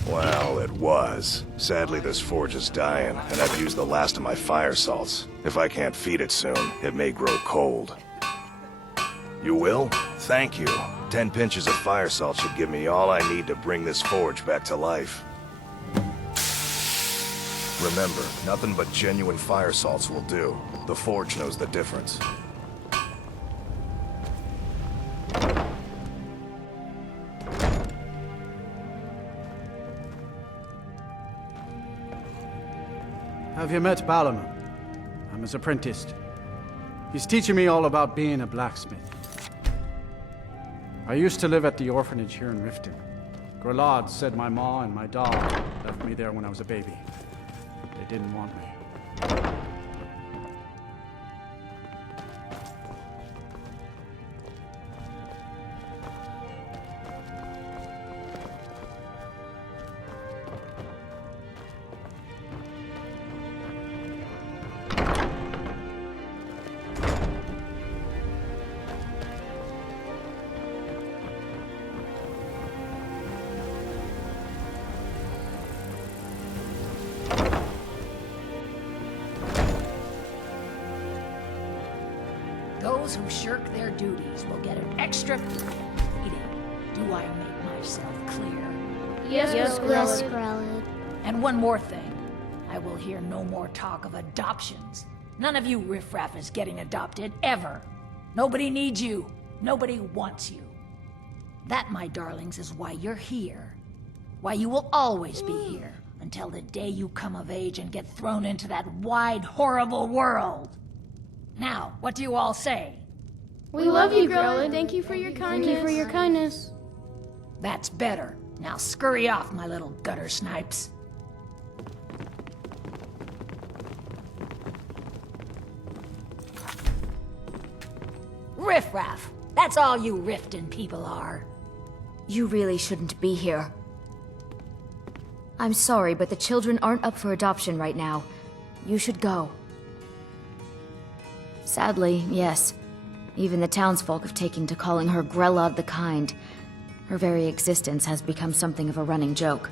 Well, it was. Sadly, this forge is dying, and I've used the last of my fire salts. If I can't feed it soon, it may grow cold. You will? Thank you. 10 pinches of fire salt should give me all I need to bring this forge back to life. Remember, nothing but genuine fire salts will do. The forge knows the difference. Have you met Balaman? I'm his apprentice. He's teaching me all about being a blacksmith. I used to live at the orphanage here in Riften. Grelad said my ma and my dad left me there when I was a baby. They didn't want me. Those who shirk their duties will get an extra feeding. Do I make myself clear? Yes, Grelad. And one more thing. I will hear no more talk of adoptions. None of you riffraff is getting adopted, ever. Nobody needs you. Nobody wants you. That, my darlings, is why you're here. Why you will always be here, until the day you come of age and get thrown into that wide, horrible world. Now, what do you all say? We love you, Grelad. Thank you for your kindness. Thank you for your kindness. That's better. Now scurry off, my little gutter snipes. Riffraff. That's all you Riften people are. You really shouldn't be here. I'm sorry, but the children aren't up for adoption right now. You should go. Sadly, yes. Even the townsfolk have taken to calling her Grelad the Kind. Her very existence has become something of a running joke.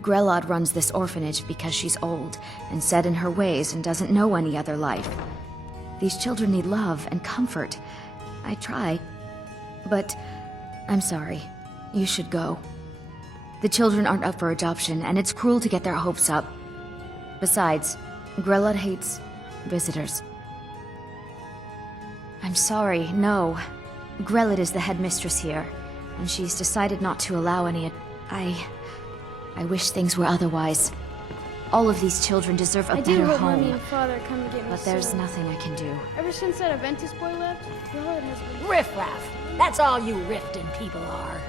Grelad runs this orphanage because she's old and set in her ways and doesn't know any other life. These children need love and comfort. I try, but I'm sorry. You should go. The children aren't up for adoption, and it's cruel to get their hopes up. Besides, Grelad hates visitors. I'm sorry, no. Grelad is the headmistress here, and she's decided not to allow any. I wish things were otherwise. All of these children deserve a better I do hope home. Mommy and Father come to get me But there's soon. nothing I can do. Ever since that Aventus boy left, Grelad has been... Riffraff. That's all you Riften people are.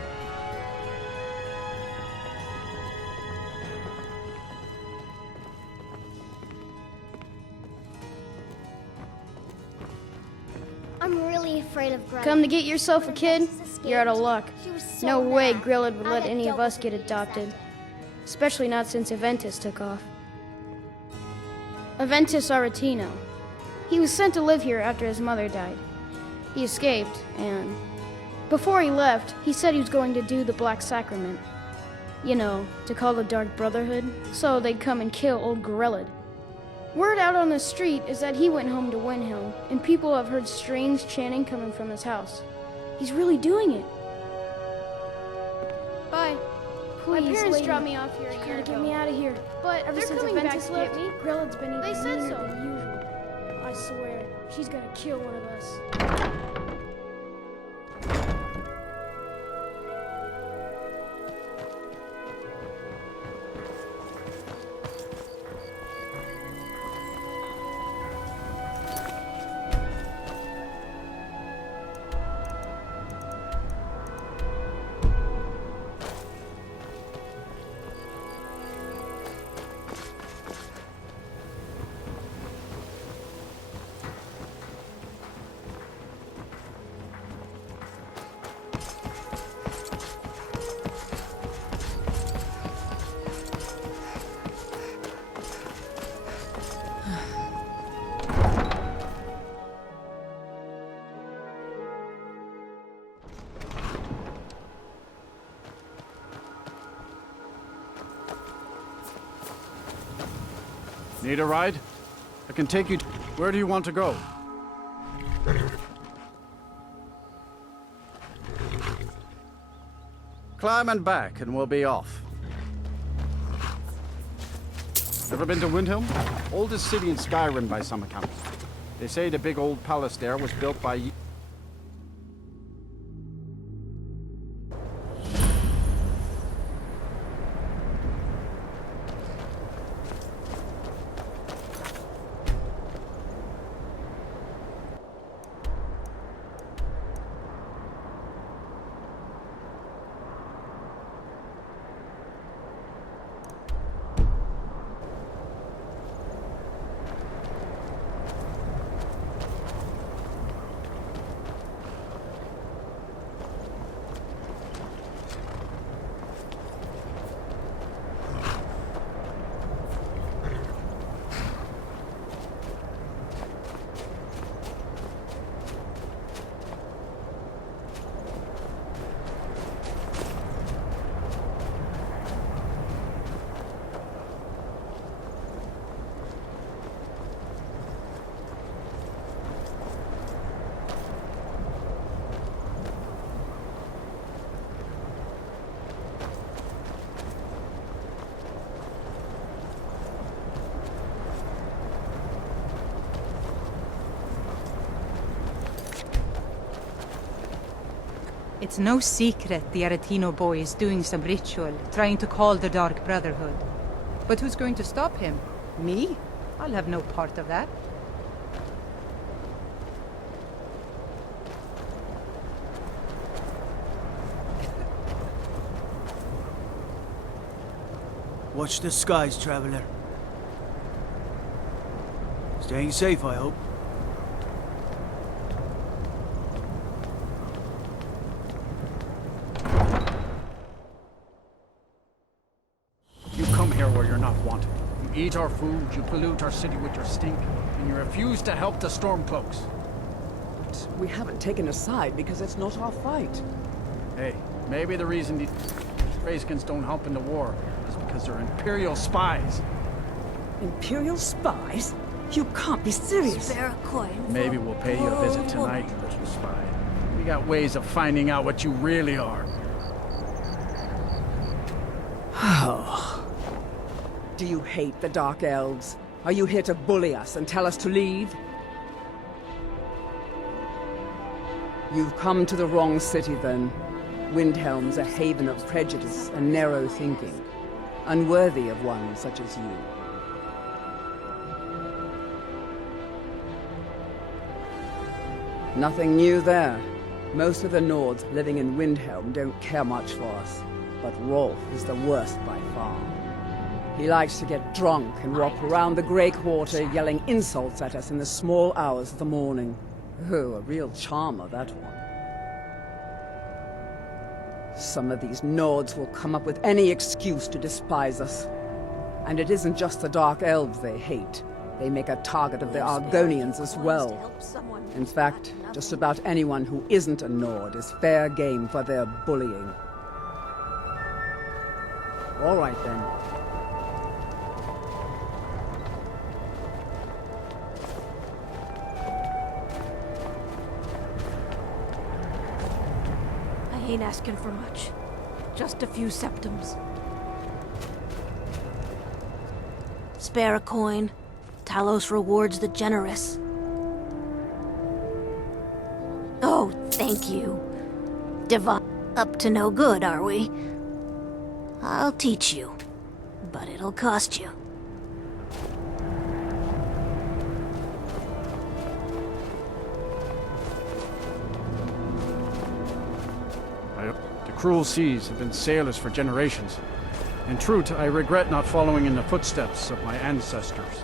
I'm really afraid of Grelad. Come to get yourself a kid? You're out of luck. She was so No way mad. Grelad would I let got any of double us get adopted. Especially not since Aventus took off. Aventus Aretino. He was sent to live here after his mother died. He escaped, and before he left, he said he was going to do the Black Sacrament. You know, to call the Dark Brotherhood, so they'd come and kill old Grelad. Word out on the street is that he went home to Windhelm, and people have heard strange chanting coming from his house. He's really doing it. Bye. Please, My parents lady. dropped me off here a year ago. Get me out of here. But ever since coming back Aventus to left, get me. Grelad's been even They said meaner so. than usual. I swear, she's gonna kill one of us. Need a ride? I can take you to... Where do you want to go? Climb and back, and we'll be off. Ever been to Windhelm? Oldest city in Skyrim by some accounts. They say the big old palace there was built by... It's no secret the Aretino boy is doing some ritual, trying to call the Dark Brotherhood. But who's going to stop him? Me? I'll have no part of that. Watch the skies, traveler. Staying safe, I hope. You come here where you're not wanted. You eat our food, you pollute our city with your stink, and you refuse to help the Stormcloaks. But we haven't taken a side because it's not our fight. Hey, maybe the reason these Greyskins don't help in the war is because they're Imperial spies. Imperial spies? You can't be serious. Spare a coin. Maybe we'll pay you a visit tonight, little spy. We got ways of finding out what you really are. Do you hate the Dark Elves? Are you here to bully us and tell us to leave? You've come to the wrong city, then. Windhelm's a haven of prejudice and narrow thinking, unworthy of one such as you. Nothing new there. Most of the Nords living in Windhelm don't care much for us, but Rolf is the worst by far. He likes to get drunk and walk around the Grey Quarter yelling insults at us in the small hours of the morning. Oh, a real charmer, that one. Some of these Nords will come up with any excuse to despise us. And it isn't just the Dark Elves they hate. They make a target of the Argonians as well. In fact, just about anyone who isn't a Nord is fair game for their bullying. All right, then. I ain't asking for much. Just a few septums. Spare a coin. Talos rewards the generous. Oh, thank you. Divine. Up to no good, are we? I'll teach you, but it'll cost you. The cruel seas have been sailors for generations. In truth, I regret not following in the footsteps of my ancestors.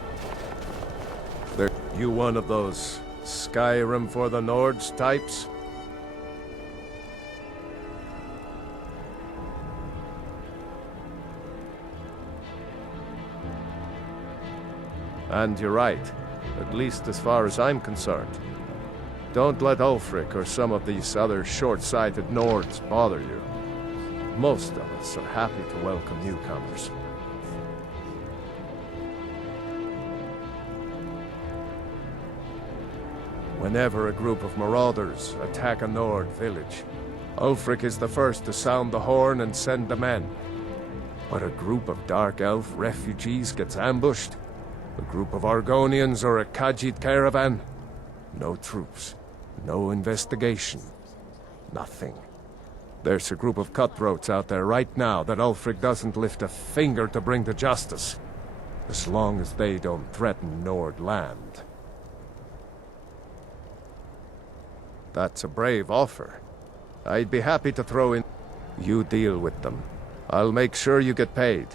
You one of those Skyrim for the Nords types? And you're right, at least as far as I'm concerned. Don't let Ulfric or some of these other short-sighted Nords bother you. Most of us are happy to welcome newcomers. Whenever a group of marauders attack a Nord village, Ulfric is the first to sound the horn and send the men. But a group of Dark Elf refugees gets ambushed, a group of Argonians or a Khajiit caravan, no troops, no investigation, nothing. There's a group of cutthroats out there right now that Ulfric doesn't lift a finger to bring to justice, as long as they don't threaten Nord land. That's a brave offer. I'd be happy to throw in... You deal with them. I'll make sure you get paid.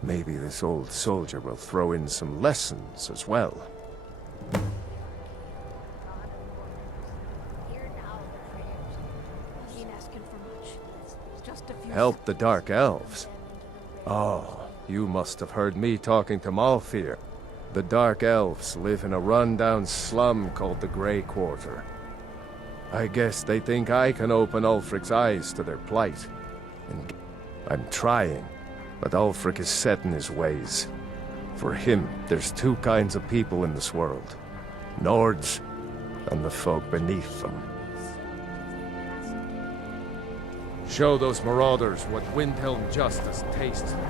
Maybe this old soldier will throw in some lessons as well. Help the Dark Elves? Oh, you must have heard me talking to Malfir. The Dark Elves live in a run-down slum called the Grey Quarter. I guess they think I can open Ulfric's eyes to their plight. And I'm trying, but Ulfric is set in his ways. For him, there's two kinds of people in this world. Nords, and the folk beneath them. Show those marauders what Windhelm justice tastes like.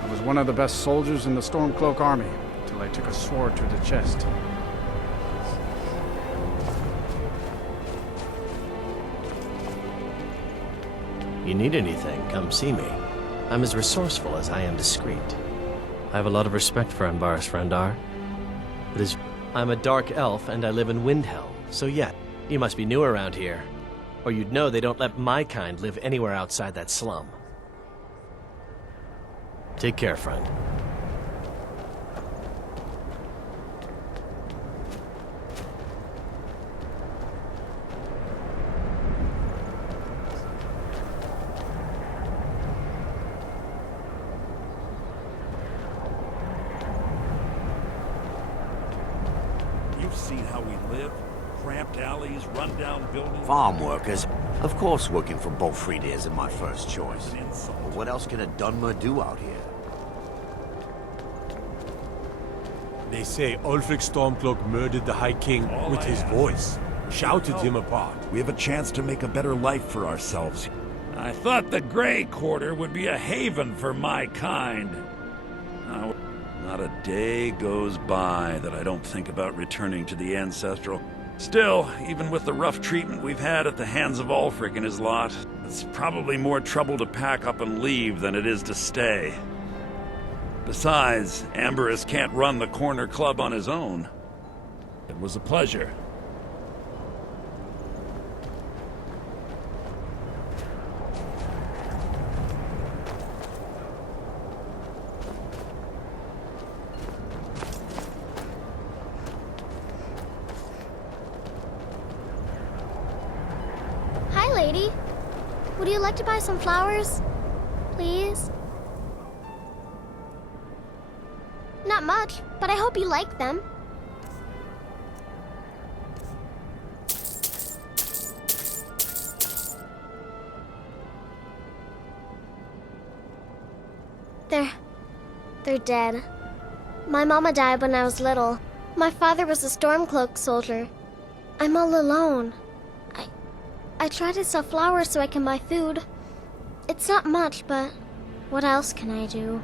I was one of the best soldiers in the Stormcloak army, till I took a sword to the chest. You need anything, come see me. I'm as resourceful as I am discreet. I have a lot of respect for Ambaris Frandar. But I'm a dark elf and I live in Windhelm, so yeah, you must be new around here. Or you'd know they don't let my kind live anywhere outside that slum. Take care, friend. You've seen how we live. Cramped alleys, run-down buildings. Farm workers. Of course working for Bolfrida isn't my first choice. But what else can a Dunmer do out here? They say Ulfric Stormcloak murdered the High King with his voice. Shouted him apart. We have a chance to make a better life for ourselves. I thought the Grey Quarter would be a haven for my kind. Not a day goes by that I don't think about returning to the Ancestral. Still, even with the rough treatment we've had at the hands of Ulfric and his lot, it's probably more trouble to pack up and leave than it is to stay. Besides, Ambaris can't run the Corner Club on his own. It was a pleasure. Hi, lady. Would you like to buy some flowers? Please? Not much, but I hope you like them. They're dead. My mama died when I was little. My father was a Stormcloak soldier. I'm all alone. I try to sell flowers so I can buy food. It's not much, but what else can I do?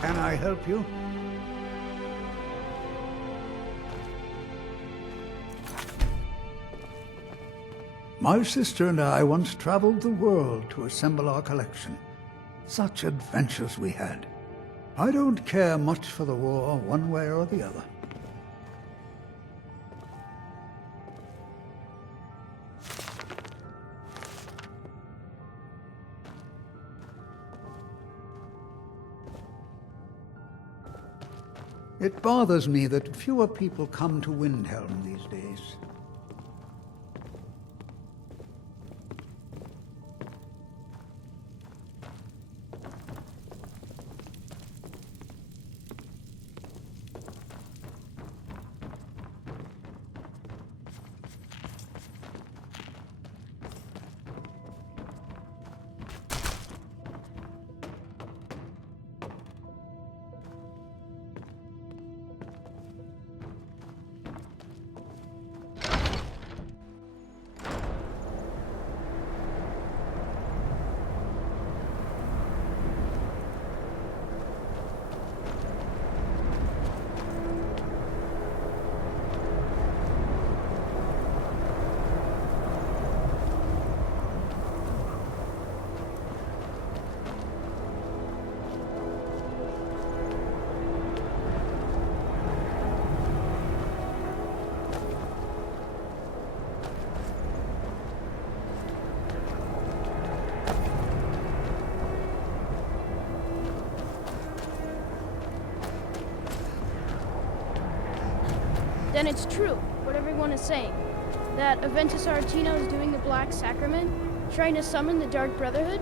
Can I help you? My sister and I once traveled the world to assemble our collection. Such adventures we had. I don't care much for the war, one way or the other. It bothers me that fewer people come to Windhelm these days. Then it's true, what everyone is saying. That Aventus Aretino is doing the Black Sacrament, trying to summon the Dark Brotherhood?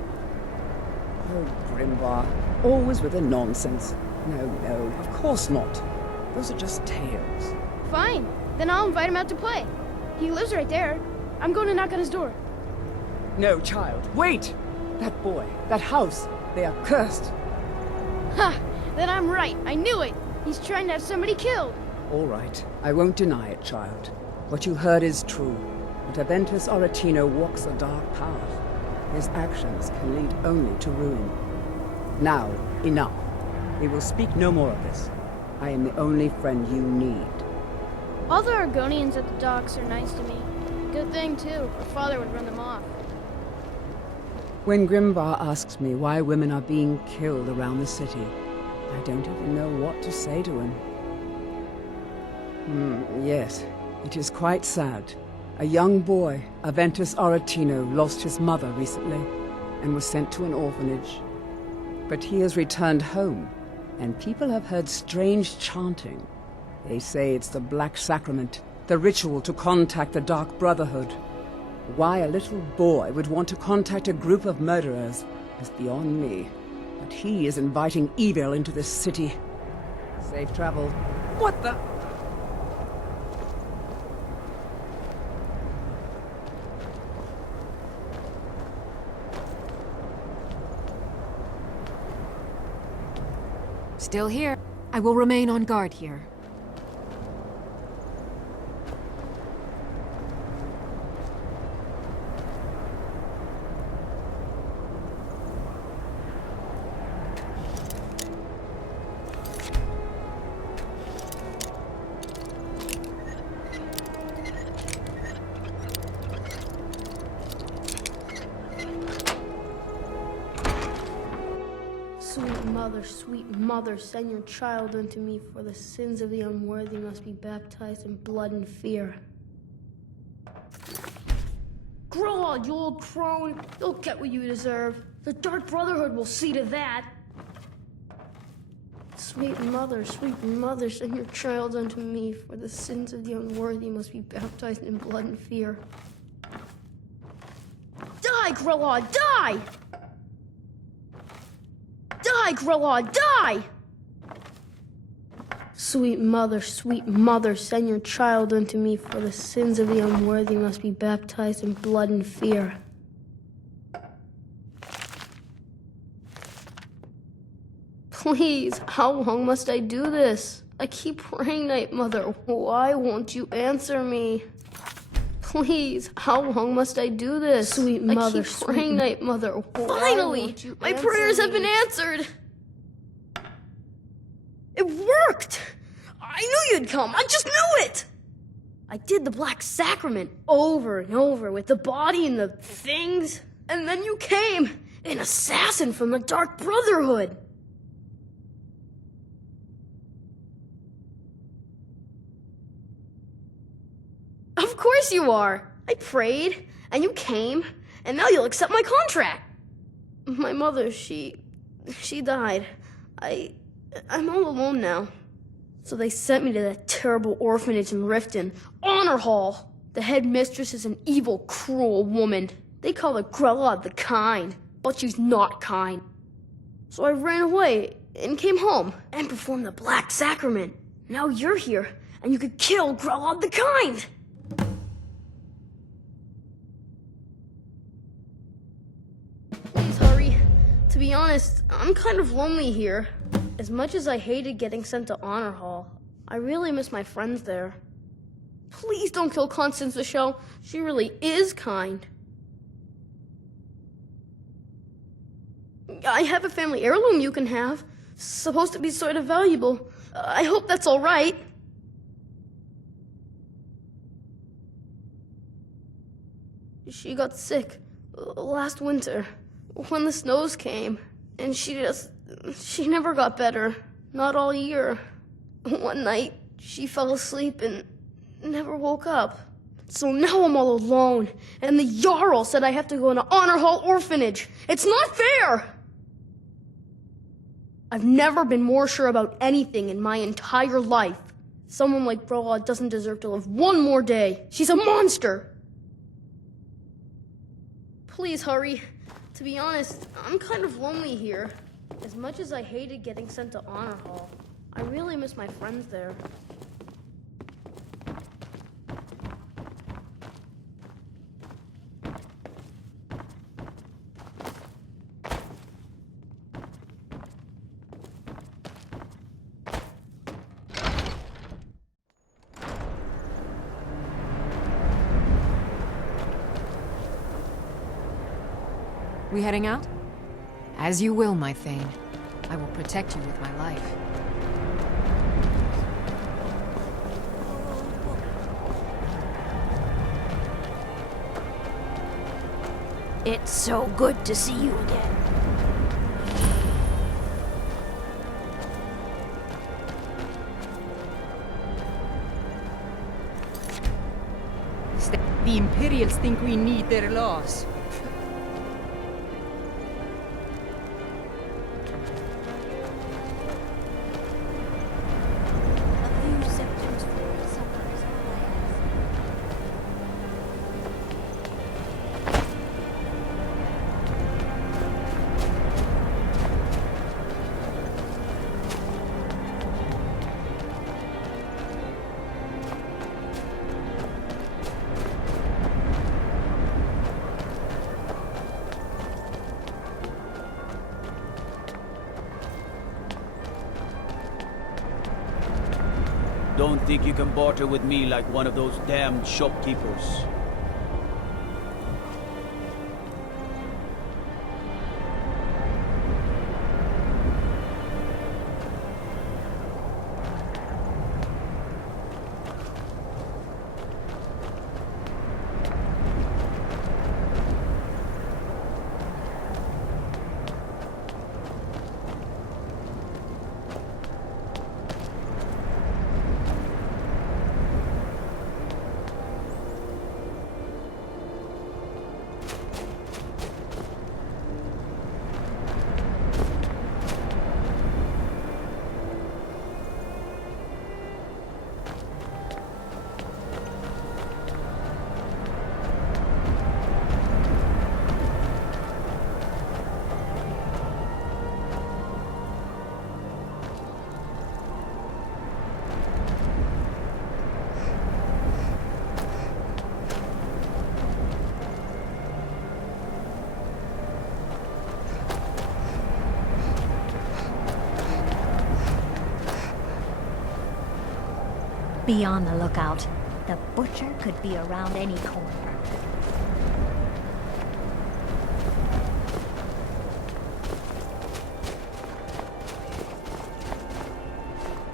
Oh, Grimvar. Always with the nonsense. No, no, of course not. Those are just tales. Fine. Then I'll invite him out to play. He lives right there. I'm going to knock on his door. No, child. Wait! That boy, that house, they are cursed. Ha! Then I'm right. I knew it. He's trying to have somebody killed. All right. I won't deny it, child. What you heard is true. But Aventus Aretino walks a dark path. His actions can lead only to ruin. Now, enough. We will speak no more of this. I am the only friend you need. All the Argonians at the docks are nice to me. Good thing, too. Our father would run them off. When Grimvar asks me why women are being killed around the city, I don't even know what to say to him. Yes, it is quite sad. A young boy, Aventus Aretino, lost his mother recently and was sent to an orphanage. But he has returned home, and people have heard strange chanting. They say it's the Black Sacrament, the ritual to contact the Dark Brotherhood. Why a little boy would want to contact a group of murderers is beyond me. But he is inviting evil into this city. Safe travel. What the? Still here. I will remain on guard here. Sweet mother, send your child unto me, for the sins of the unworthy must be baptized in blood and fear. Grow, you old crone! You'll get what you deserve. The Dark Brotherhood will see to that. Sweet mother, send your child unto me, for the sins of the unworthy must be baptized in blood and fear. Die, Grillad, die! Die, Grillad, die! Sweet mother, send your child unto me, for the sins of the unworthy must be baptized in blood and fear. Please, how long must I do this? I keep praying, Night Mother. Why won't you answer me? Please, how long must I do this? Sweet mother, praying, Night Mother. Finally, my prayers have been answered. It worked. I knew you'd come. I just knew it. I did the Black Sacrament over and over with the body and the things, and then you came, an assassin from the Dark Brotherhood. Of course you are. I prayed, and you came, and now you'll accept my contract. My mother, she died. I'm all alone now. So they sent me to that terrible orphanage in Riften, Honor Hall. The headmistress is an evil, cruel woman. They call her Grella the Kind, but she's not kind. So I ran away and came home and performed the Black Sacrament. Now you're here, and you could kill Grella the Kind. Please hurry. To be honest, I'm kind of lonely here. As much as I hated getting sent to Honor Hall, I really miss my friends there. Please don't kill Constance Michelle. She really is kind. I have a family heirloom you can have. Supposed to be sort of valuable. I hope that's all right. She got sick last winter when the snows came, and she never got better. Not all year. One night, she fell asleep and never woke up. So now I'm all alone, and the Jarl said I have to go into Honor Hall Orphanage. It's not fair! I've never been more sure about anything in my entire life. Someone like Brola doesn't deserve to live one more day. She's a monster! Please hurry. To be honest, I'm kind of lonely here. As much as I hated getting sent to Honor Hall, I really miss my friends there. We heading out? As you will, my Thane. I will protect you with my life. It's so good to see you again. The Imperials think we need their laws. Don't think you can barter with me like one of those damned shopkeepers. Be on the lookout. The butcher could be around any corner.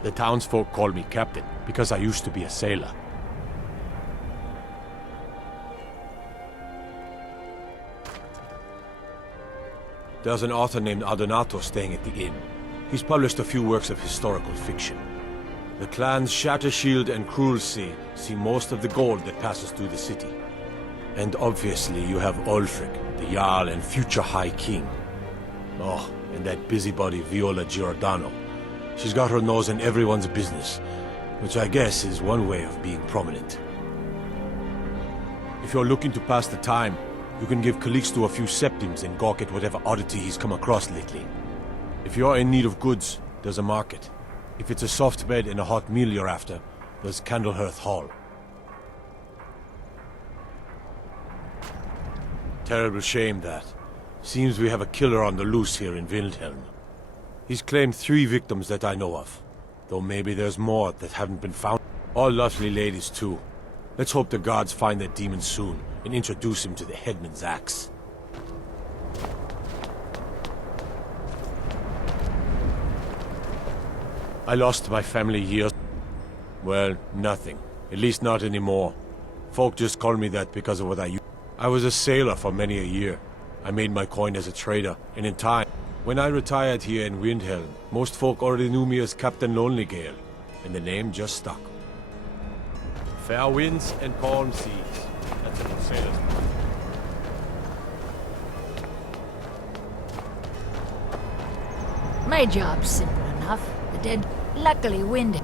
The townsfolk call me captain because I used to be a sailor. There's an author named Adonato staying at the inn. He's published a few works of historical fiction. The clans Shattershield and Cruelsea see most of the gold that passes through the city. And obviously you have Ulfric, the Jarl and future High King. Oh, and that busybody Viola Giordano. She's got her nose in everyone's business, which I guess is one way of being prominent. If you're looking to pass the time, you can give Calixto a few septims and gawk at whatever oddity he's come across lately. If you're in need of goods, there's a market. If it's a soft bed and a hot meal you're after, there's Candlehearth Hall. Terrible shame that. Seems we have a killer on the loose here in Windhelm. He's claimed 3 victims that I know of, though maybe there's more that haven't been found. All lovely ladies too. Let's hope the gods find that demon soon and introduce him to the headman's axe. I lost my family years. Well, nothing. At least not anymore. Folk just call me that because of what I used. I was a sailor for many a year. I made my coin as a trader, and in time, when I retired here in Windhelm, most folk already knew me as Captain Lonelygale, and the name just stuck. Fair winds and calm seas. That's a good sailor's name. My job's simple enough. The dead, luckily wind.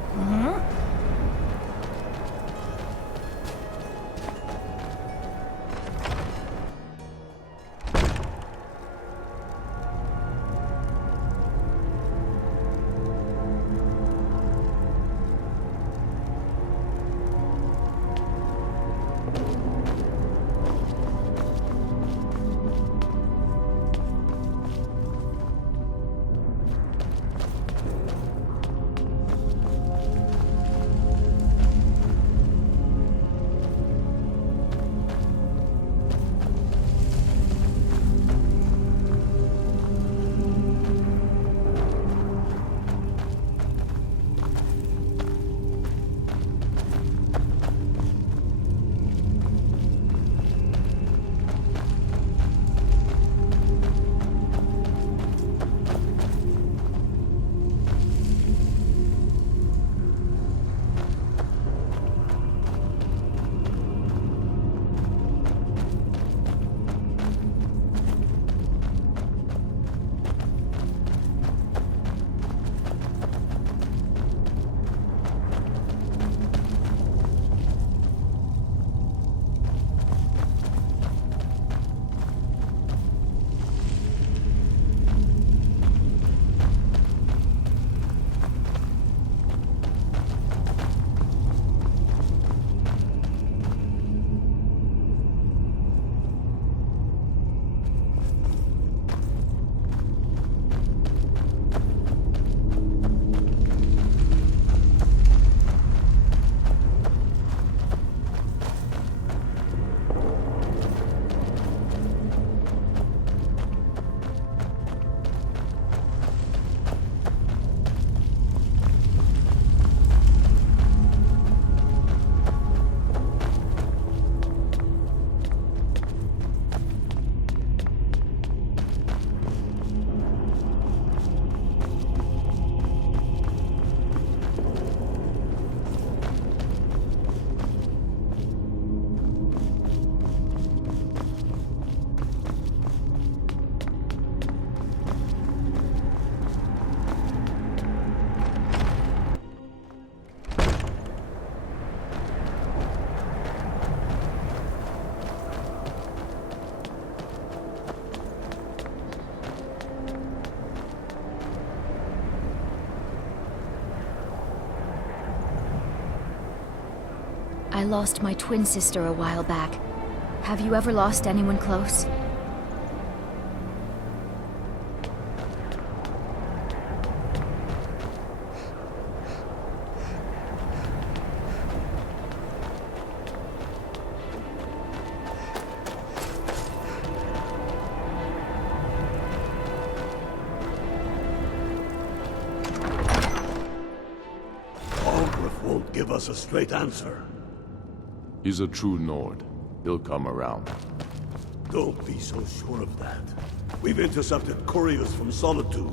I lost my twin sister a while back. Have you ever lost anyone close? Won't give us a straight answer. He's a true Nord. He'll come around. Don't be so sure of that. We've intercepted couriers from Solitude.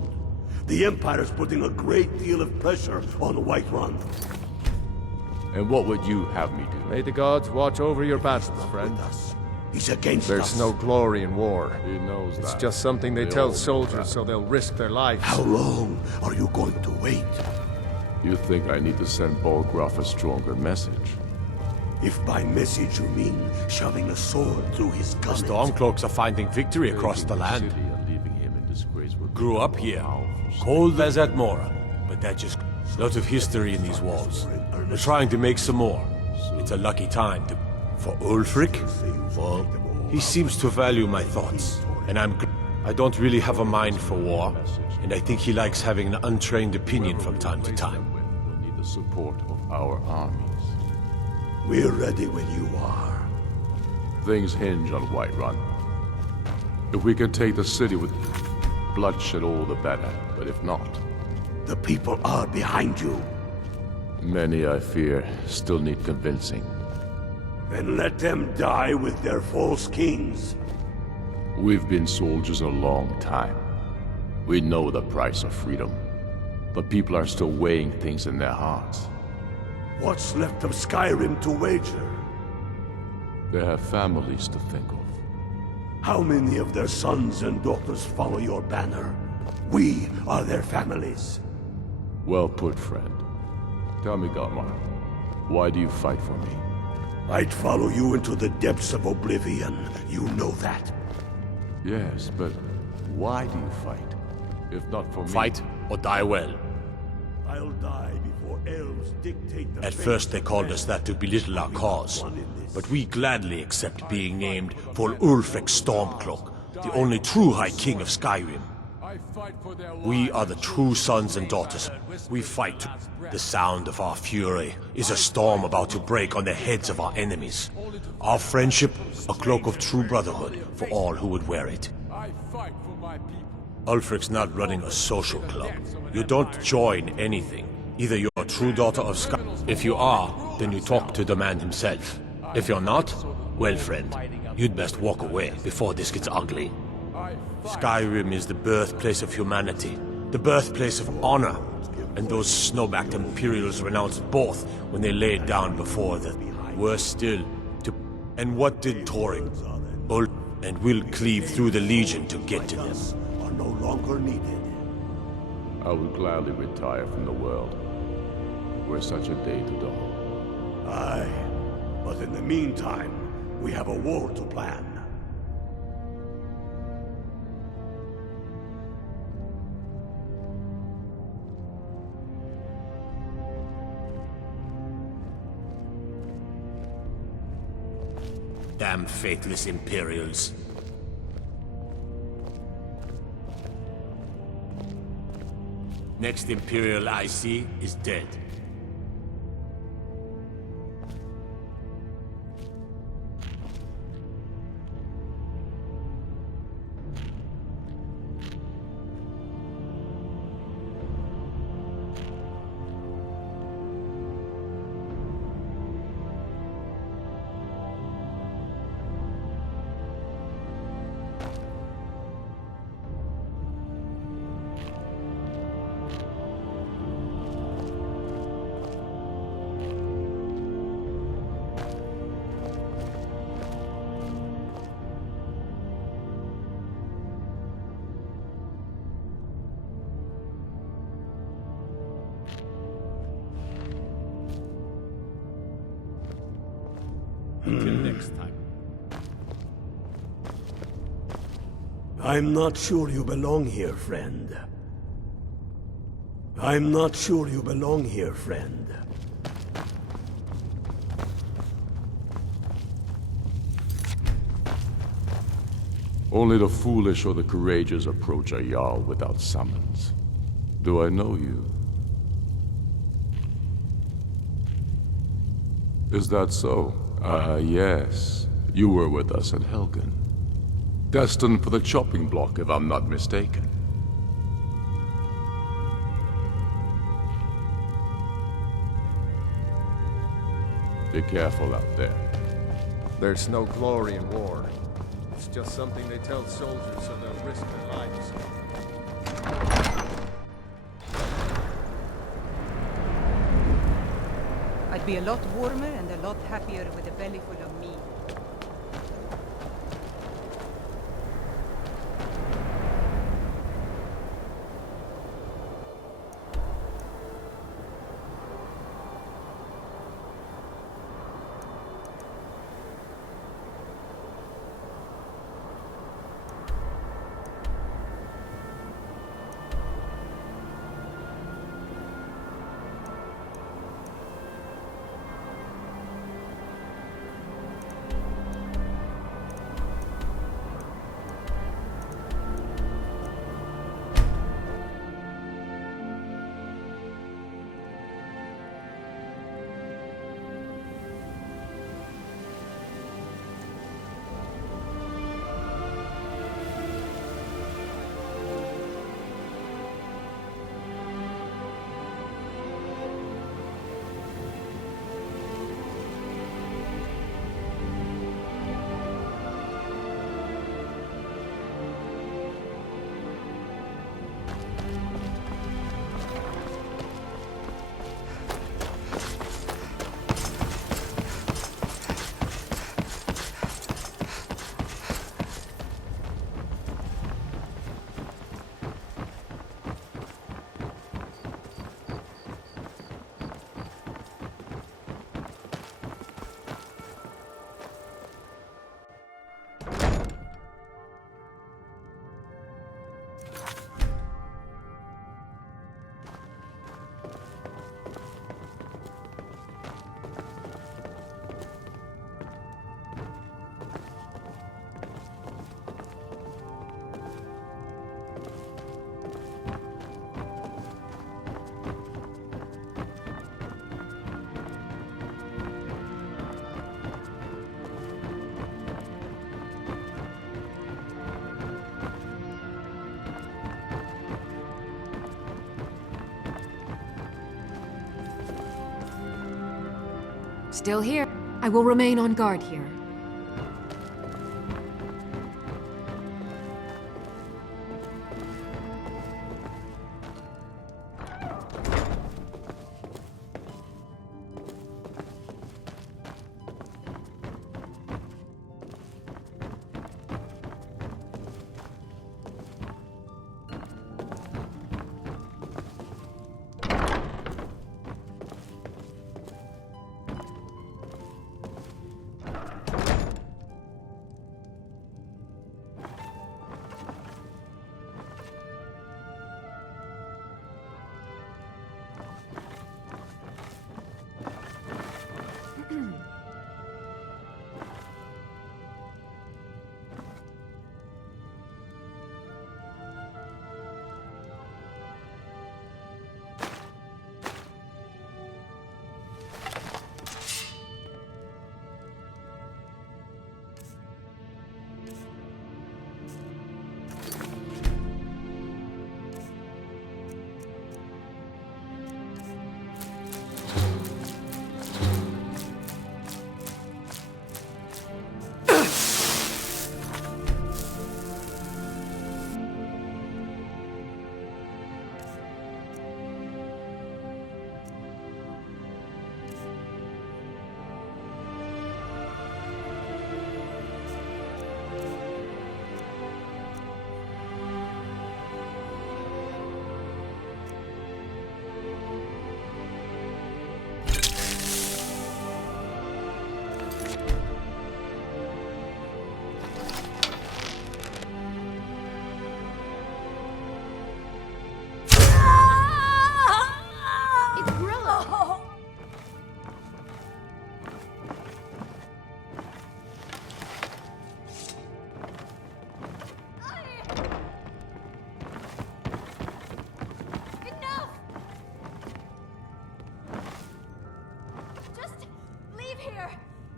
The Empire's putting a great deal of pressure on Whiterun. And what would you have me do? May the gods watch over your battles, friend. He's against There's us. no glory in war. He knows It's that. just something they tell soldiers so they'll risk their lives. How long are you going to wait? You think I need to send Bolgraf a stronger message? If by message you mean shoving a sword through his The gun. Stormcloaks are finding victory across the land. Leaving him in disgrace would Grew up here, cold as at Mora, but that just... lot of history in these walls. We're trying to make some more. It's a lucky time to... For Ulfric? Well, he seems to value my thoughts, and I don't really have a mind for war, and I think he likes having an untrained opinion from time to time. We'll need the support of our armies. We're ready when you are. Things hinge on Whiterun. If we can take the city with bloodshed, all the better. But if not... The people are behind you. Many, I fear, still need convincing. Then let them die with their false kings. We've been soldiers a long time. We know the price of freedom. But people are still weighing things in their hearts. What's left of Skyrim to wager? They have families to think of. How many of their sons and daughters follow your banner? We are their families. Well put, friend. Tell me, Galmar, why do you fight for me? I'd follow you into the depths of oblivion. You know that. Yes, but why do you fight? If not for me... Fight or die well. I'll die before elves dictate the At first they called us that to belittle our cause, but we gladly accept being named for Ulfric Stormcloak, the only true High King of Skyrim. We are the true sons and daughters. We fight. The sound of our fury is a storm about to break on the heads of our enemies. Our friendship, a cloak of true brotherhood for all who would wear it. Ulfric's not running a social club. You don't join anything. Either you're a true daughter of Sky. If you are, then you talk to the man himself. If you're not, well, friend, you'd best walk away before this gets ugly. Skyrim is the birthplace of humanity, the birthplace of honor, and those snow-backed Imperials renounced both when they laid down before the... Worse still, And what did Thorin? And we'll cleave through the Legion to get to them. Are no longer needed. I would gladly retire from the world, were such a day to dawn. Aye, but in the meantime, we have a war to plan. Damn faithless Imperials. Next Imperial I see is dead. Until next time. I'm not sure you belong here, friend. I'm not sure you belong here, friend. Only the foolish or the courageous approach a Jarl without summons. Do I know you? Is that so? Ah, yes. You were with us at Helgen. Destined for the chopping block, if I'm not mistaken. Be careful out there. There's no glory in war. It's just something they tell soldiers so they'll risk their lives. I'd be a lot warmer and a lot happier with a belly full of meat. Still here. I will remain on guard here.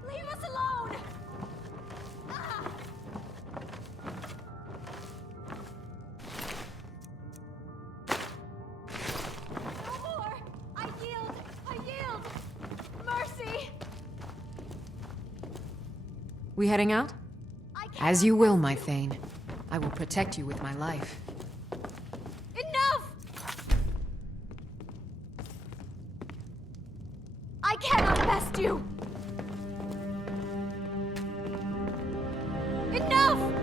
Leave us alone! Ah! No more! I yield! I yield! Mercy! We heading out? As you will, my Thane. I will protect you with my life. Enough! I cannot best you! Enough!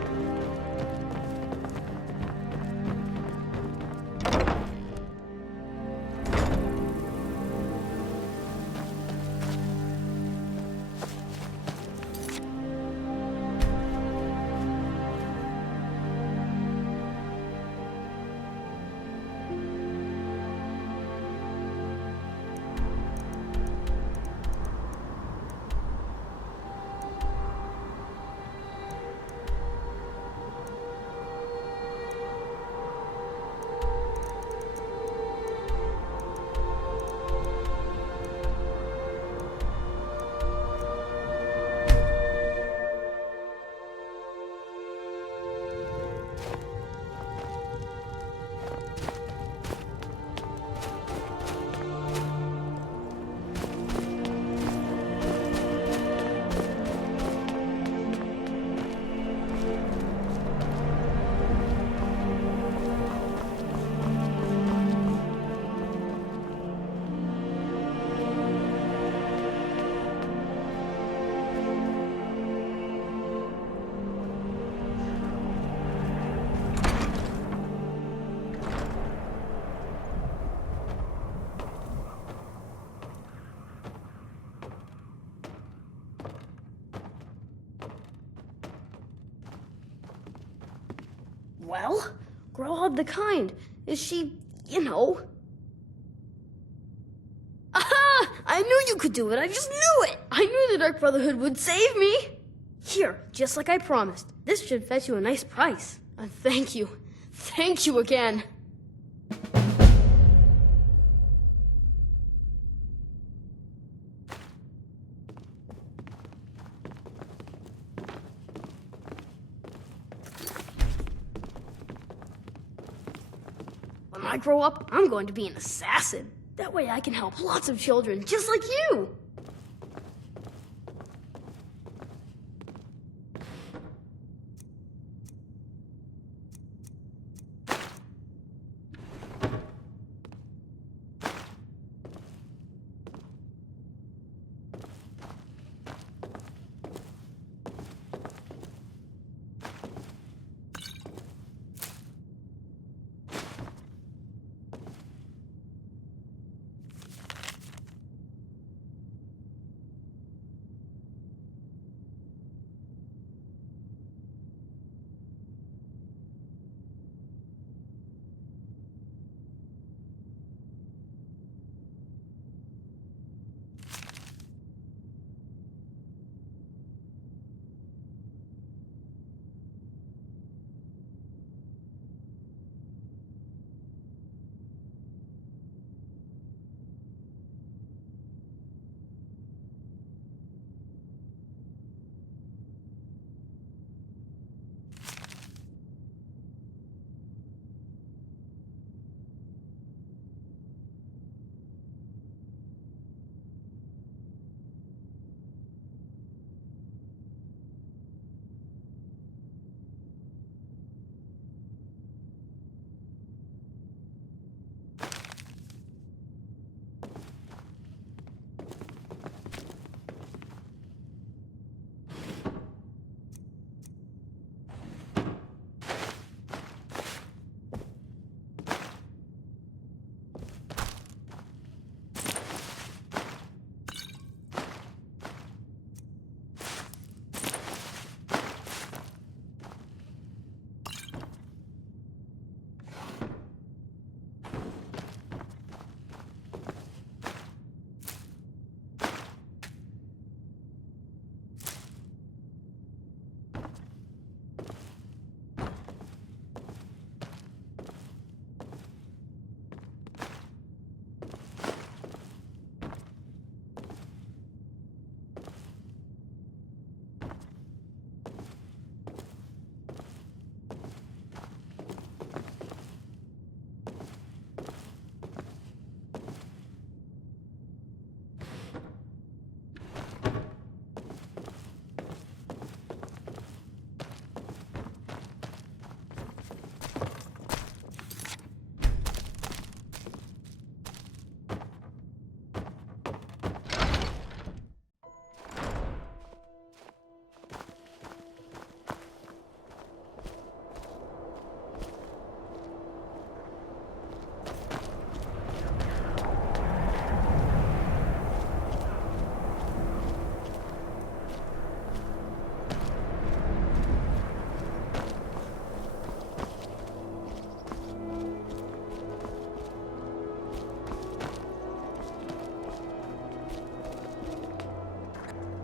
Well, Grelod the Kind. Is she, Aha! I knew you could do it. I just knew it. I knew the Dark Brotherhood would save me. Here, just like I promised. This should fetch you a nice price. Thank you. Thank you again. When I grow up, I'm going to be an assassin. That way I can help lots of children, just like you.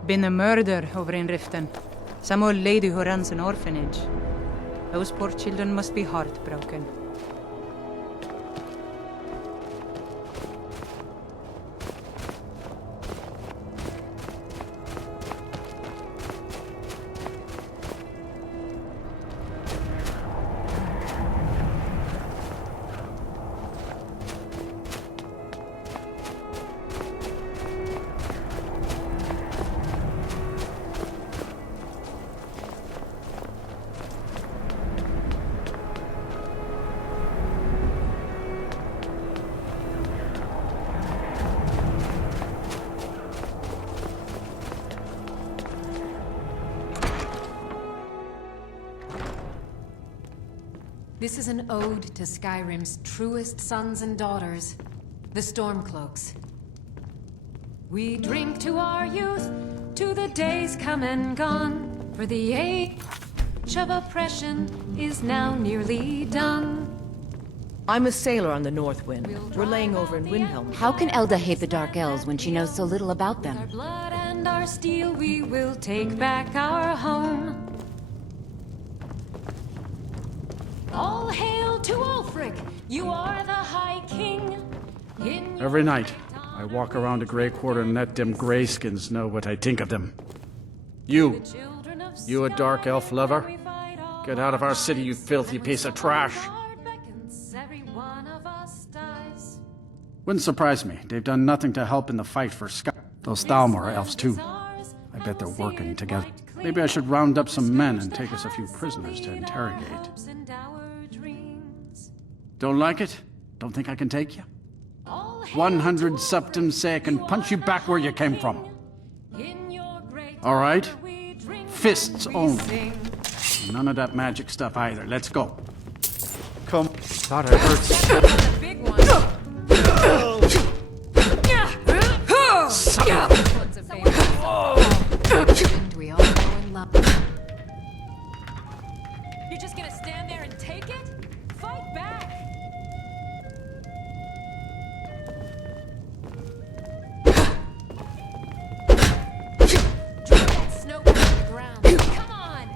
Been a murder over in Riften. Some old lady who runs an orphanage. Those poor children must be heartbroken. This is an ode to Skyrim's truest sons and daughters, the Stormcloaks. We drink to our youth, to the days come and gone, for the age of oppression is now nearly done. I'm a sailor on the North Wind. We're laying over in Windhelm. How can Elda hate the Dark Elves when she knows so little about them? With our blood and our steel, we will take back our home. All hail to Ulfric! You are the High King. Every night, I walk around a Grey Quarter and let them Greyskins know what I think of them. You a Dark Elf lover? Get out of our city, you filthy piece of trash! Wouldn't surprise me. They've done nothing to help in the fight for Sky. Those Thalmor are elves too. I bet they're working together. Maybe I should round up some men and take us a few prisoners to interrogate. Don't like it? Don't think I can take you? 100 septums say I can punch you back where you came from. All right? Fists only. None of that magic stuff either. Let's go. Come. Thought I heard We all know and love. You're just gonna stand there and take it? Fight back! Drop that snow to the ground. Come on!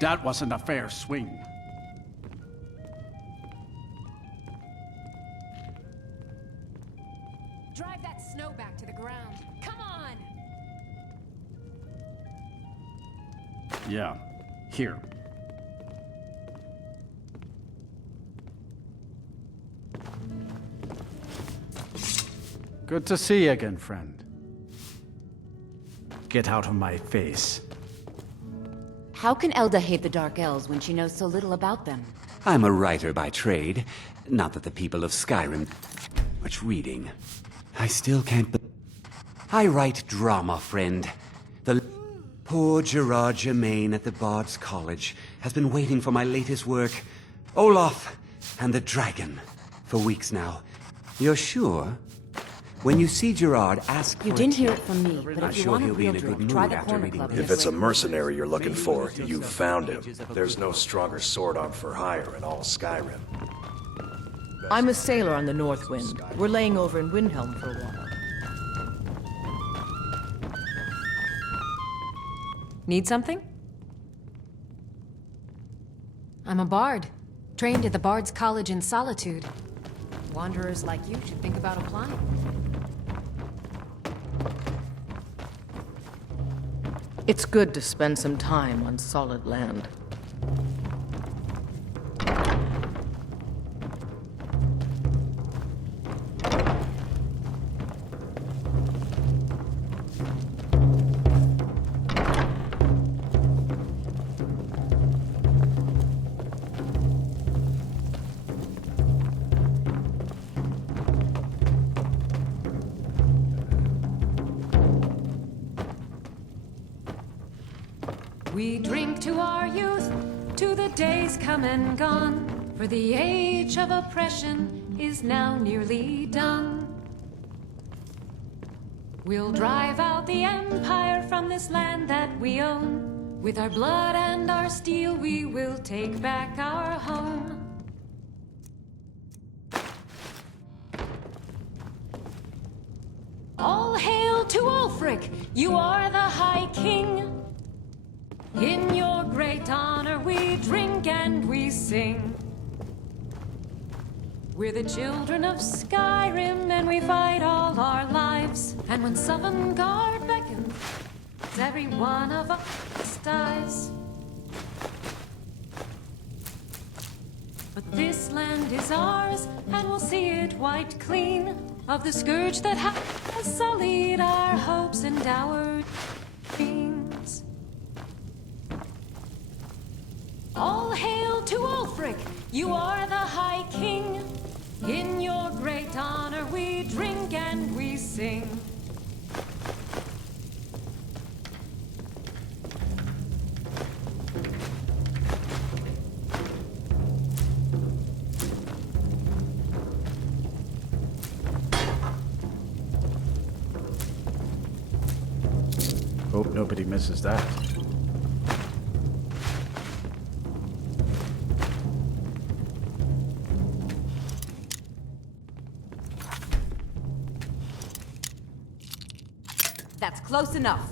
That wasn't a fair swing. Drive that snow back to the ground. Come on! Yeah. Here. Good to see you again, friend. Get out of my face. How can Elda hate the Dark Elves when she knows so little about them? I'm a writer by trade. Not that the people of Skyrim much reading. I still can't I write drama, friend. The poor Gerard Germain at the Bard's College has been waiting for my latest work, Olaf and the Dragon, for weeks now. You're sure? When you see Gerard, ask for You didn't hear it from me, but I'm if you sure want a he'll be real in a good drink, mood try the after Corner reading Club. If it's a mercenary you're looking for, you found him. There's no stronger sword on for hire in all Skyrim. I'm a sailor on the North Wind. We're laying over in Windhelm for a while. Need something? I'm a bard, trained at the Bard's College in Solitude. Wanderers like you should think about applying. It's good to spend some time on solid land. We drink to our youth, to the days come and gone, for the age of oppression is now nearly done. We'll drive out the Empire from this land that we own. With our blood and our steel, we will take back our home. All hail to Ulfric, you are the High King. In your great honor we drink and we sing. We're the children of Skyrim and we fight all our lives. And when Sovngarde beckons, every one of us dies. But this land is ours and we'll see it wiped clean of the scourge that has sullied our hopes and our dreams. All hail to Ulfric, you are the High King. In your great honor we drink and we sing. Hope nobody misses that. That's close enough.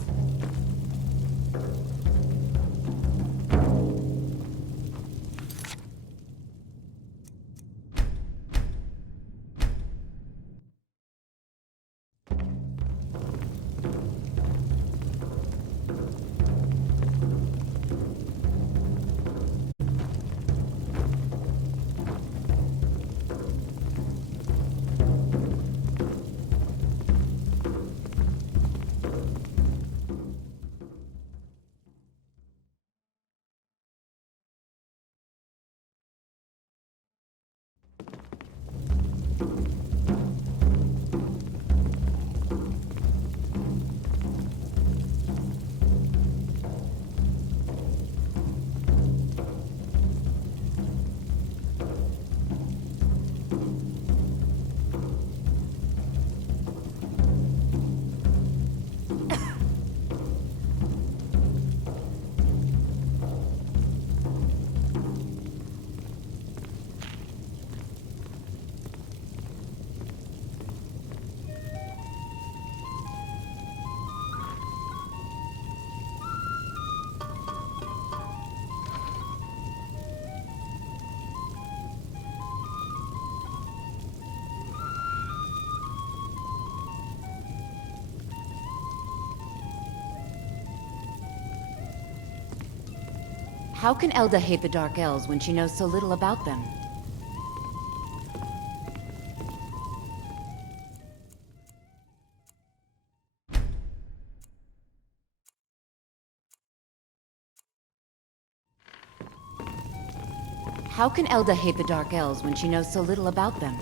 How can Elda hate the Dark Elves when she knows so little about them? How can Elda hate the Dark Elves when she knows so little about them?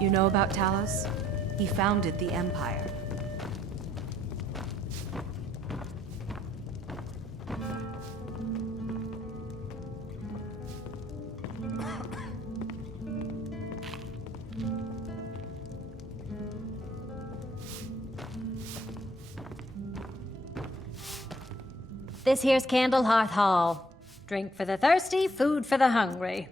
You know about Talos? He founded the Empire. This here's Candle Hearth Hall. Drink for the thirsty, food for the hungry.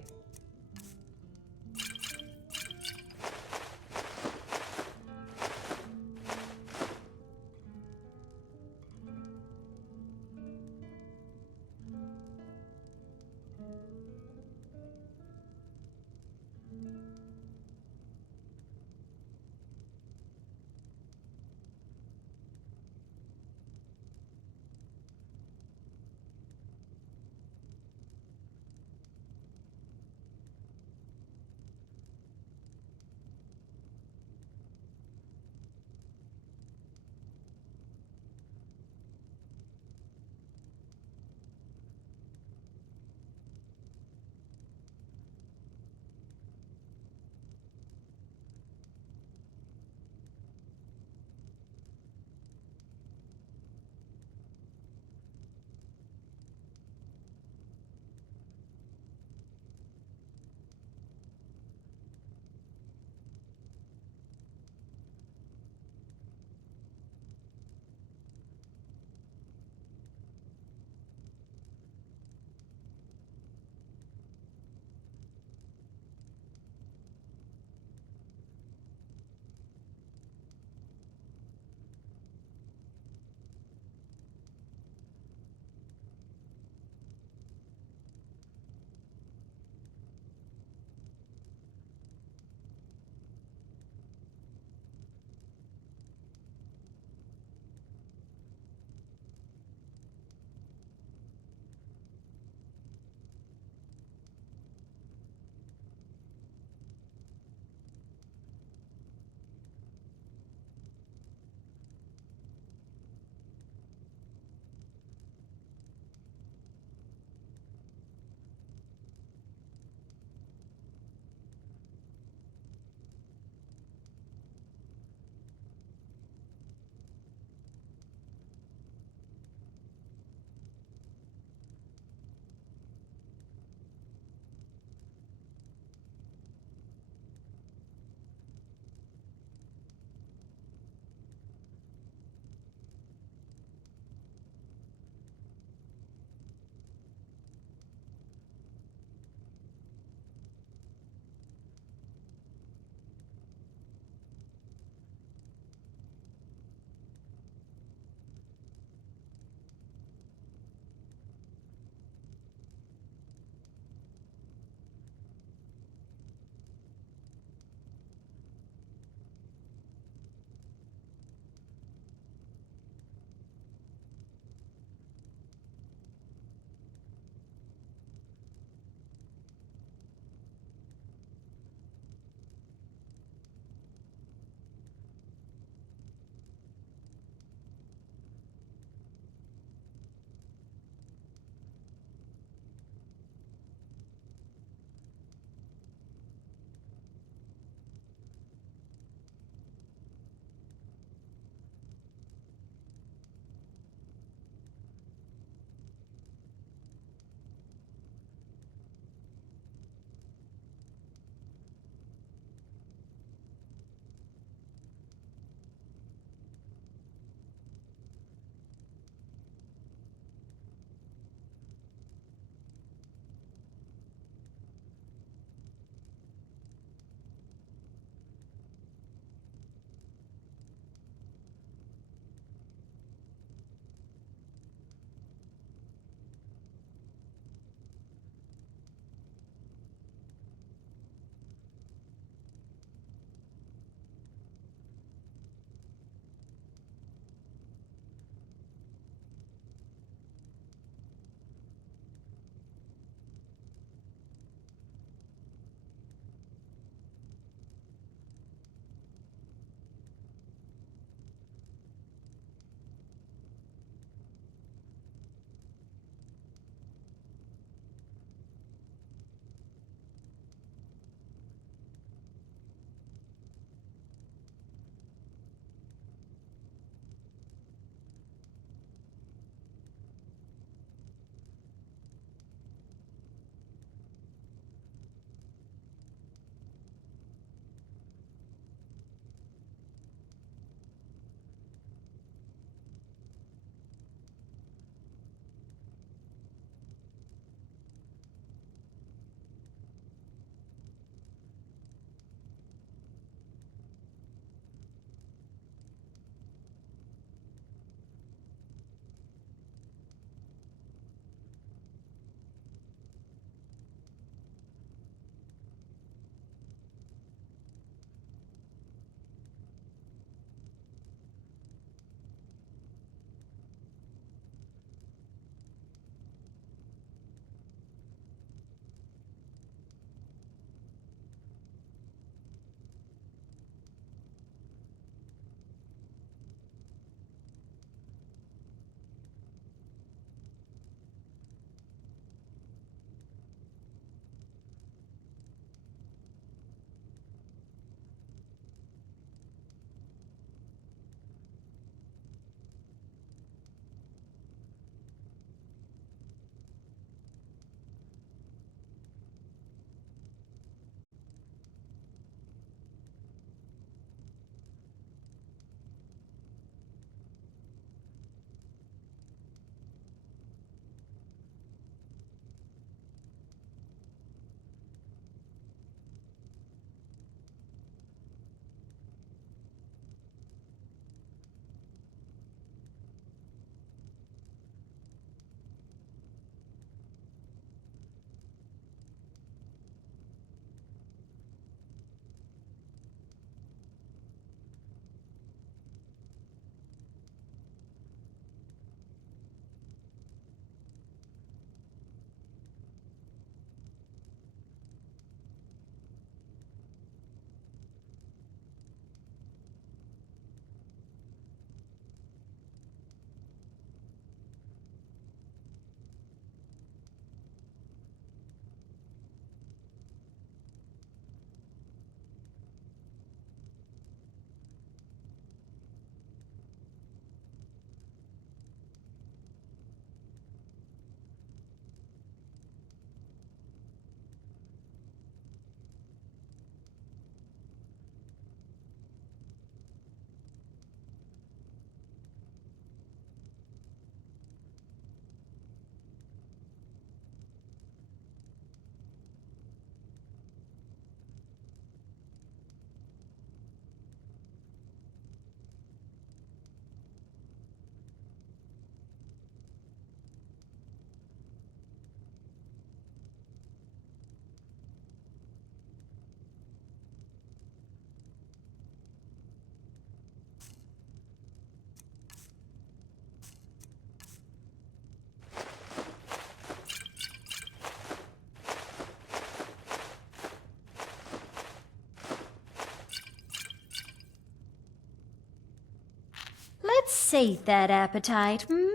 sate that appetite, hmm?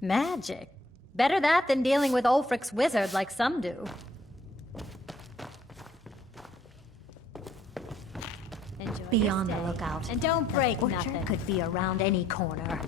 Magic. Better that than dealing with Ulfric's wizard like some do. Be on the lookout. And don't break the butcher nothing. Could be around any corner.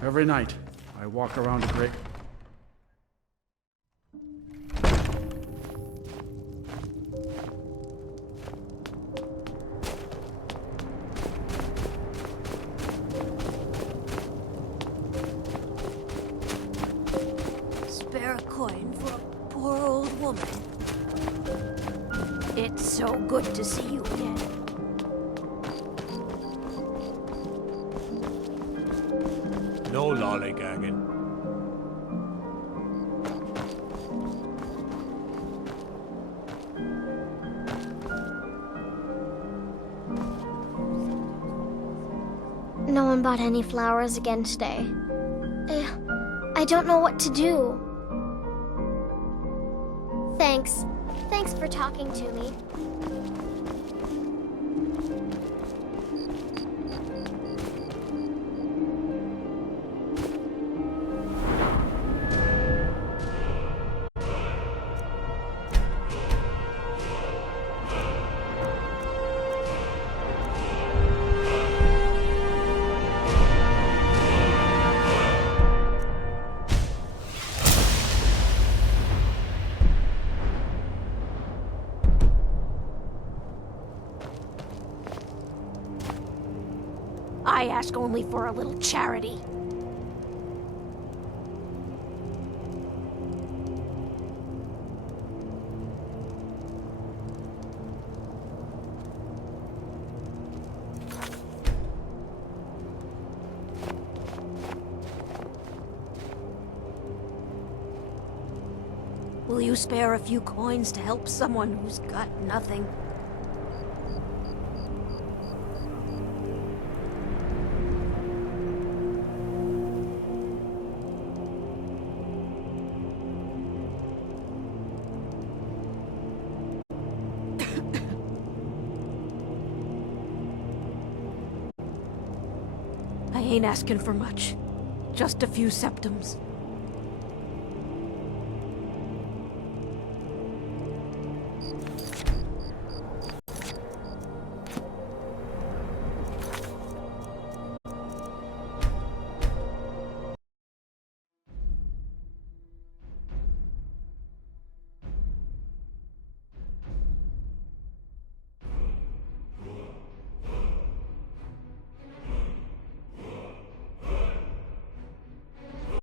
Every night, I walk around a grave. Spare a coin for a poor old woman. It's so good to see you again. No lollygagging. No one bought any flowers again today. I don't know what to do. Thanks. Thanks for talking to me. I ask only for a little charity. Will you spare a few coins to help someone who's got nothing? I ain't asking for much. Just a few septums.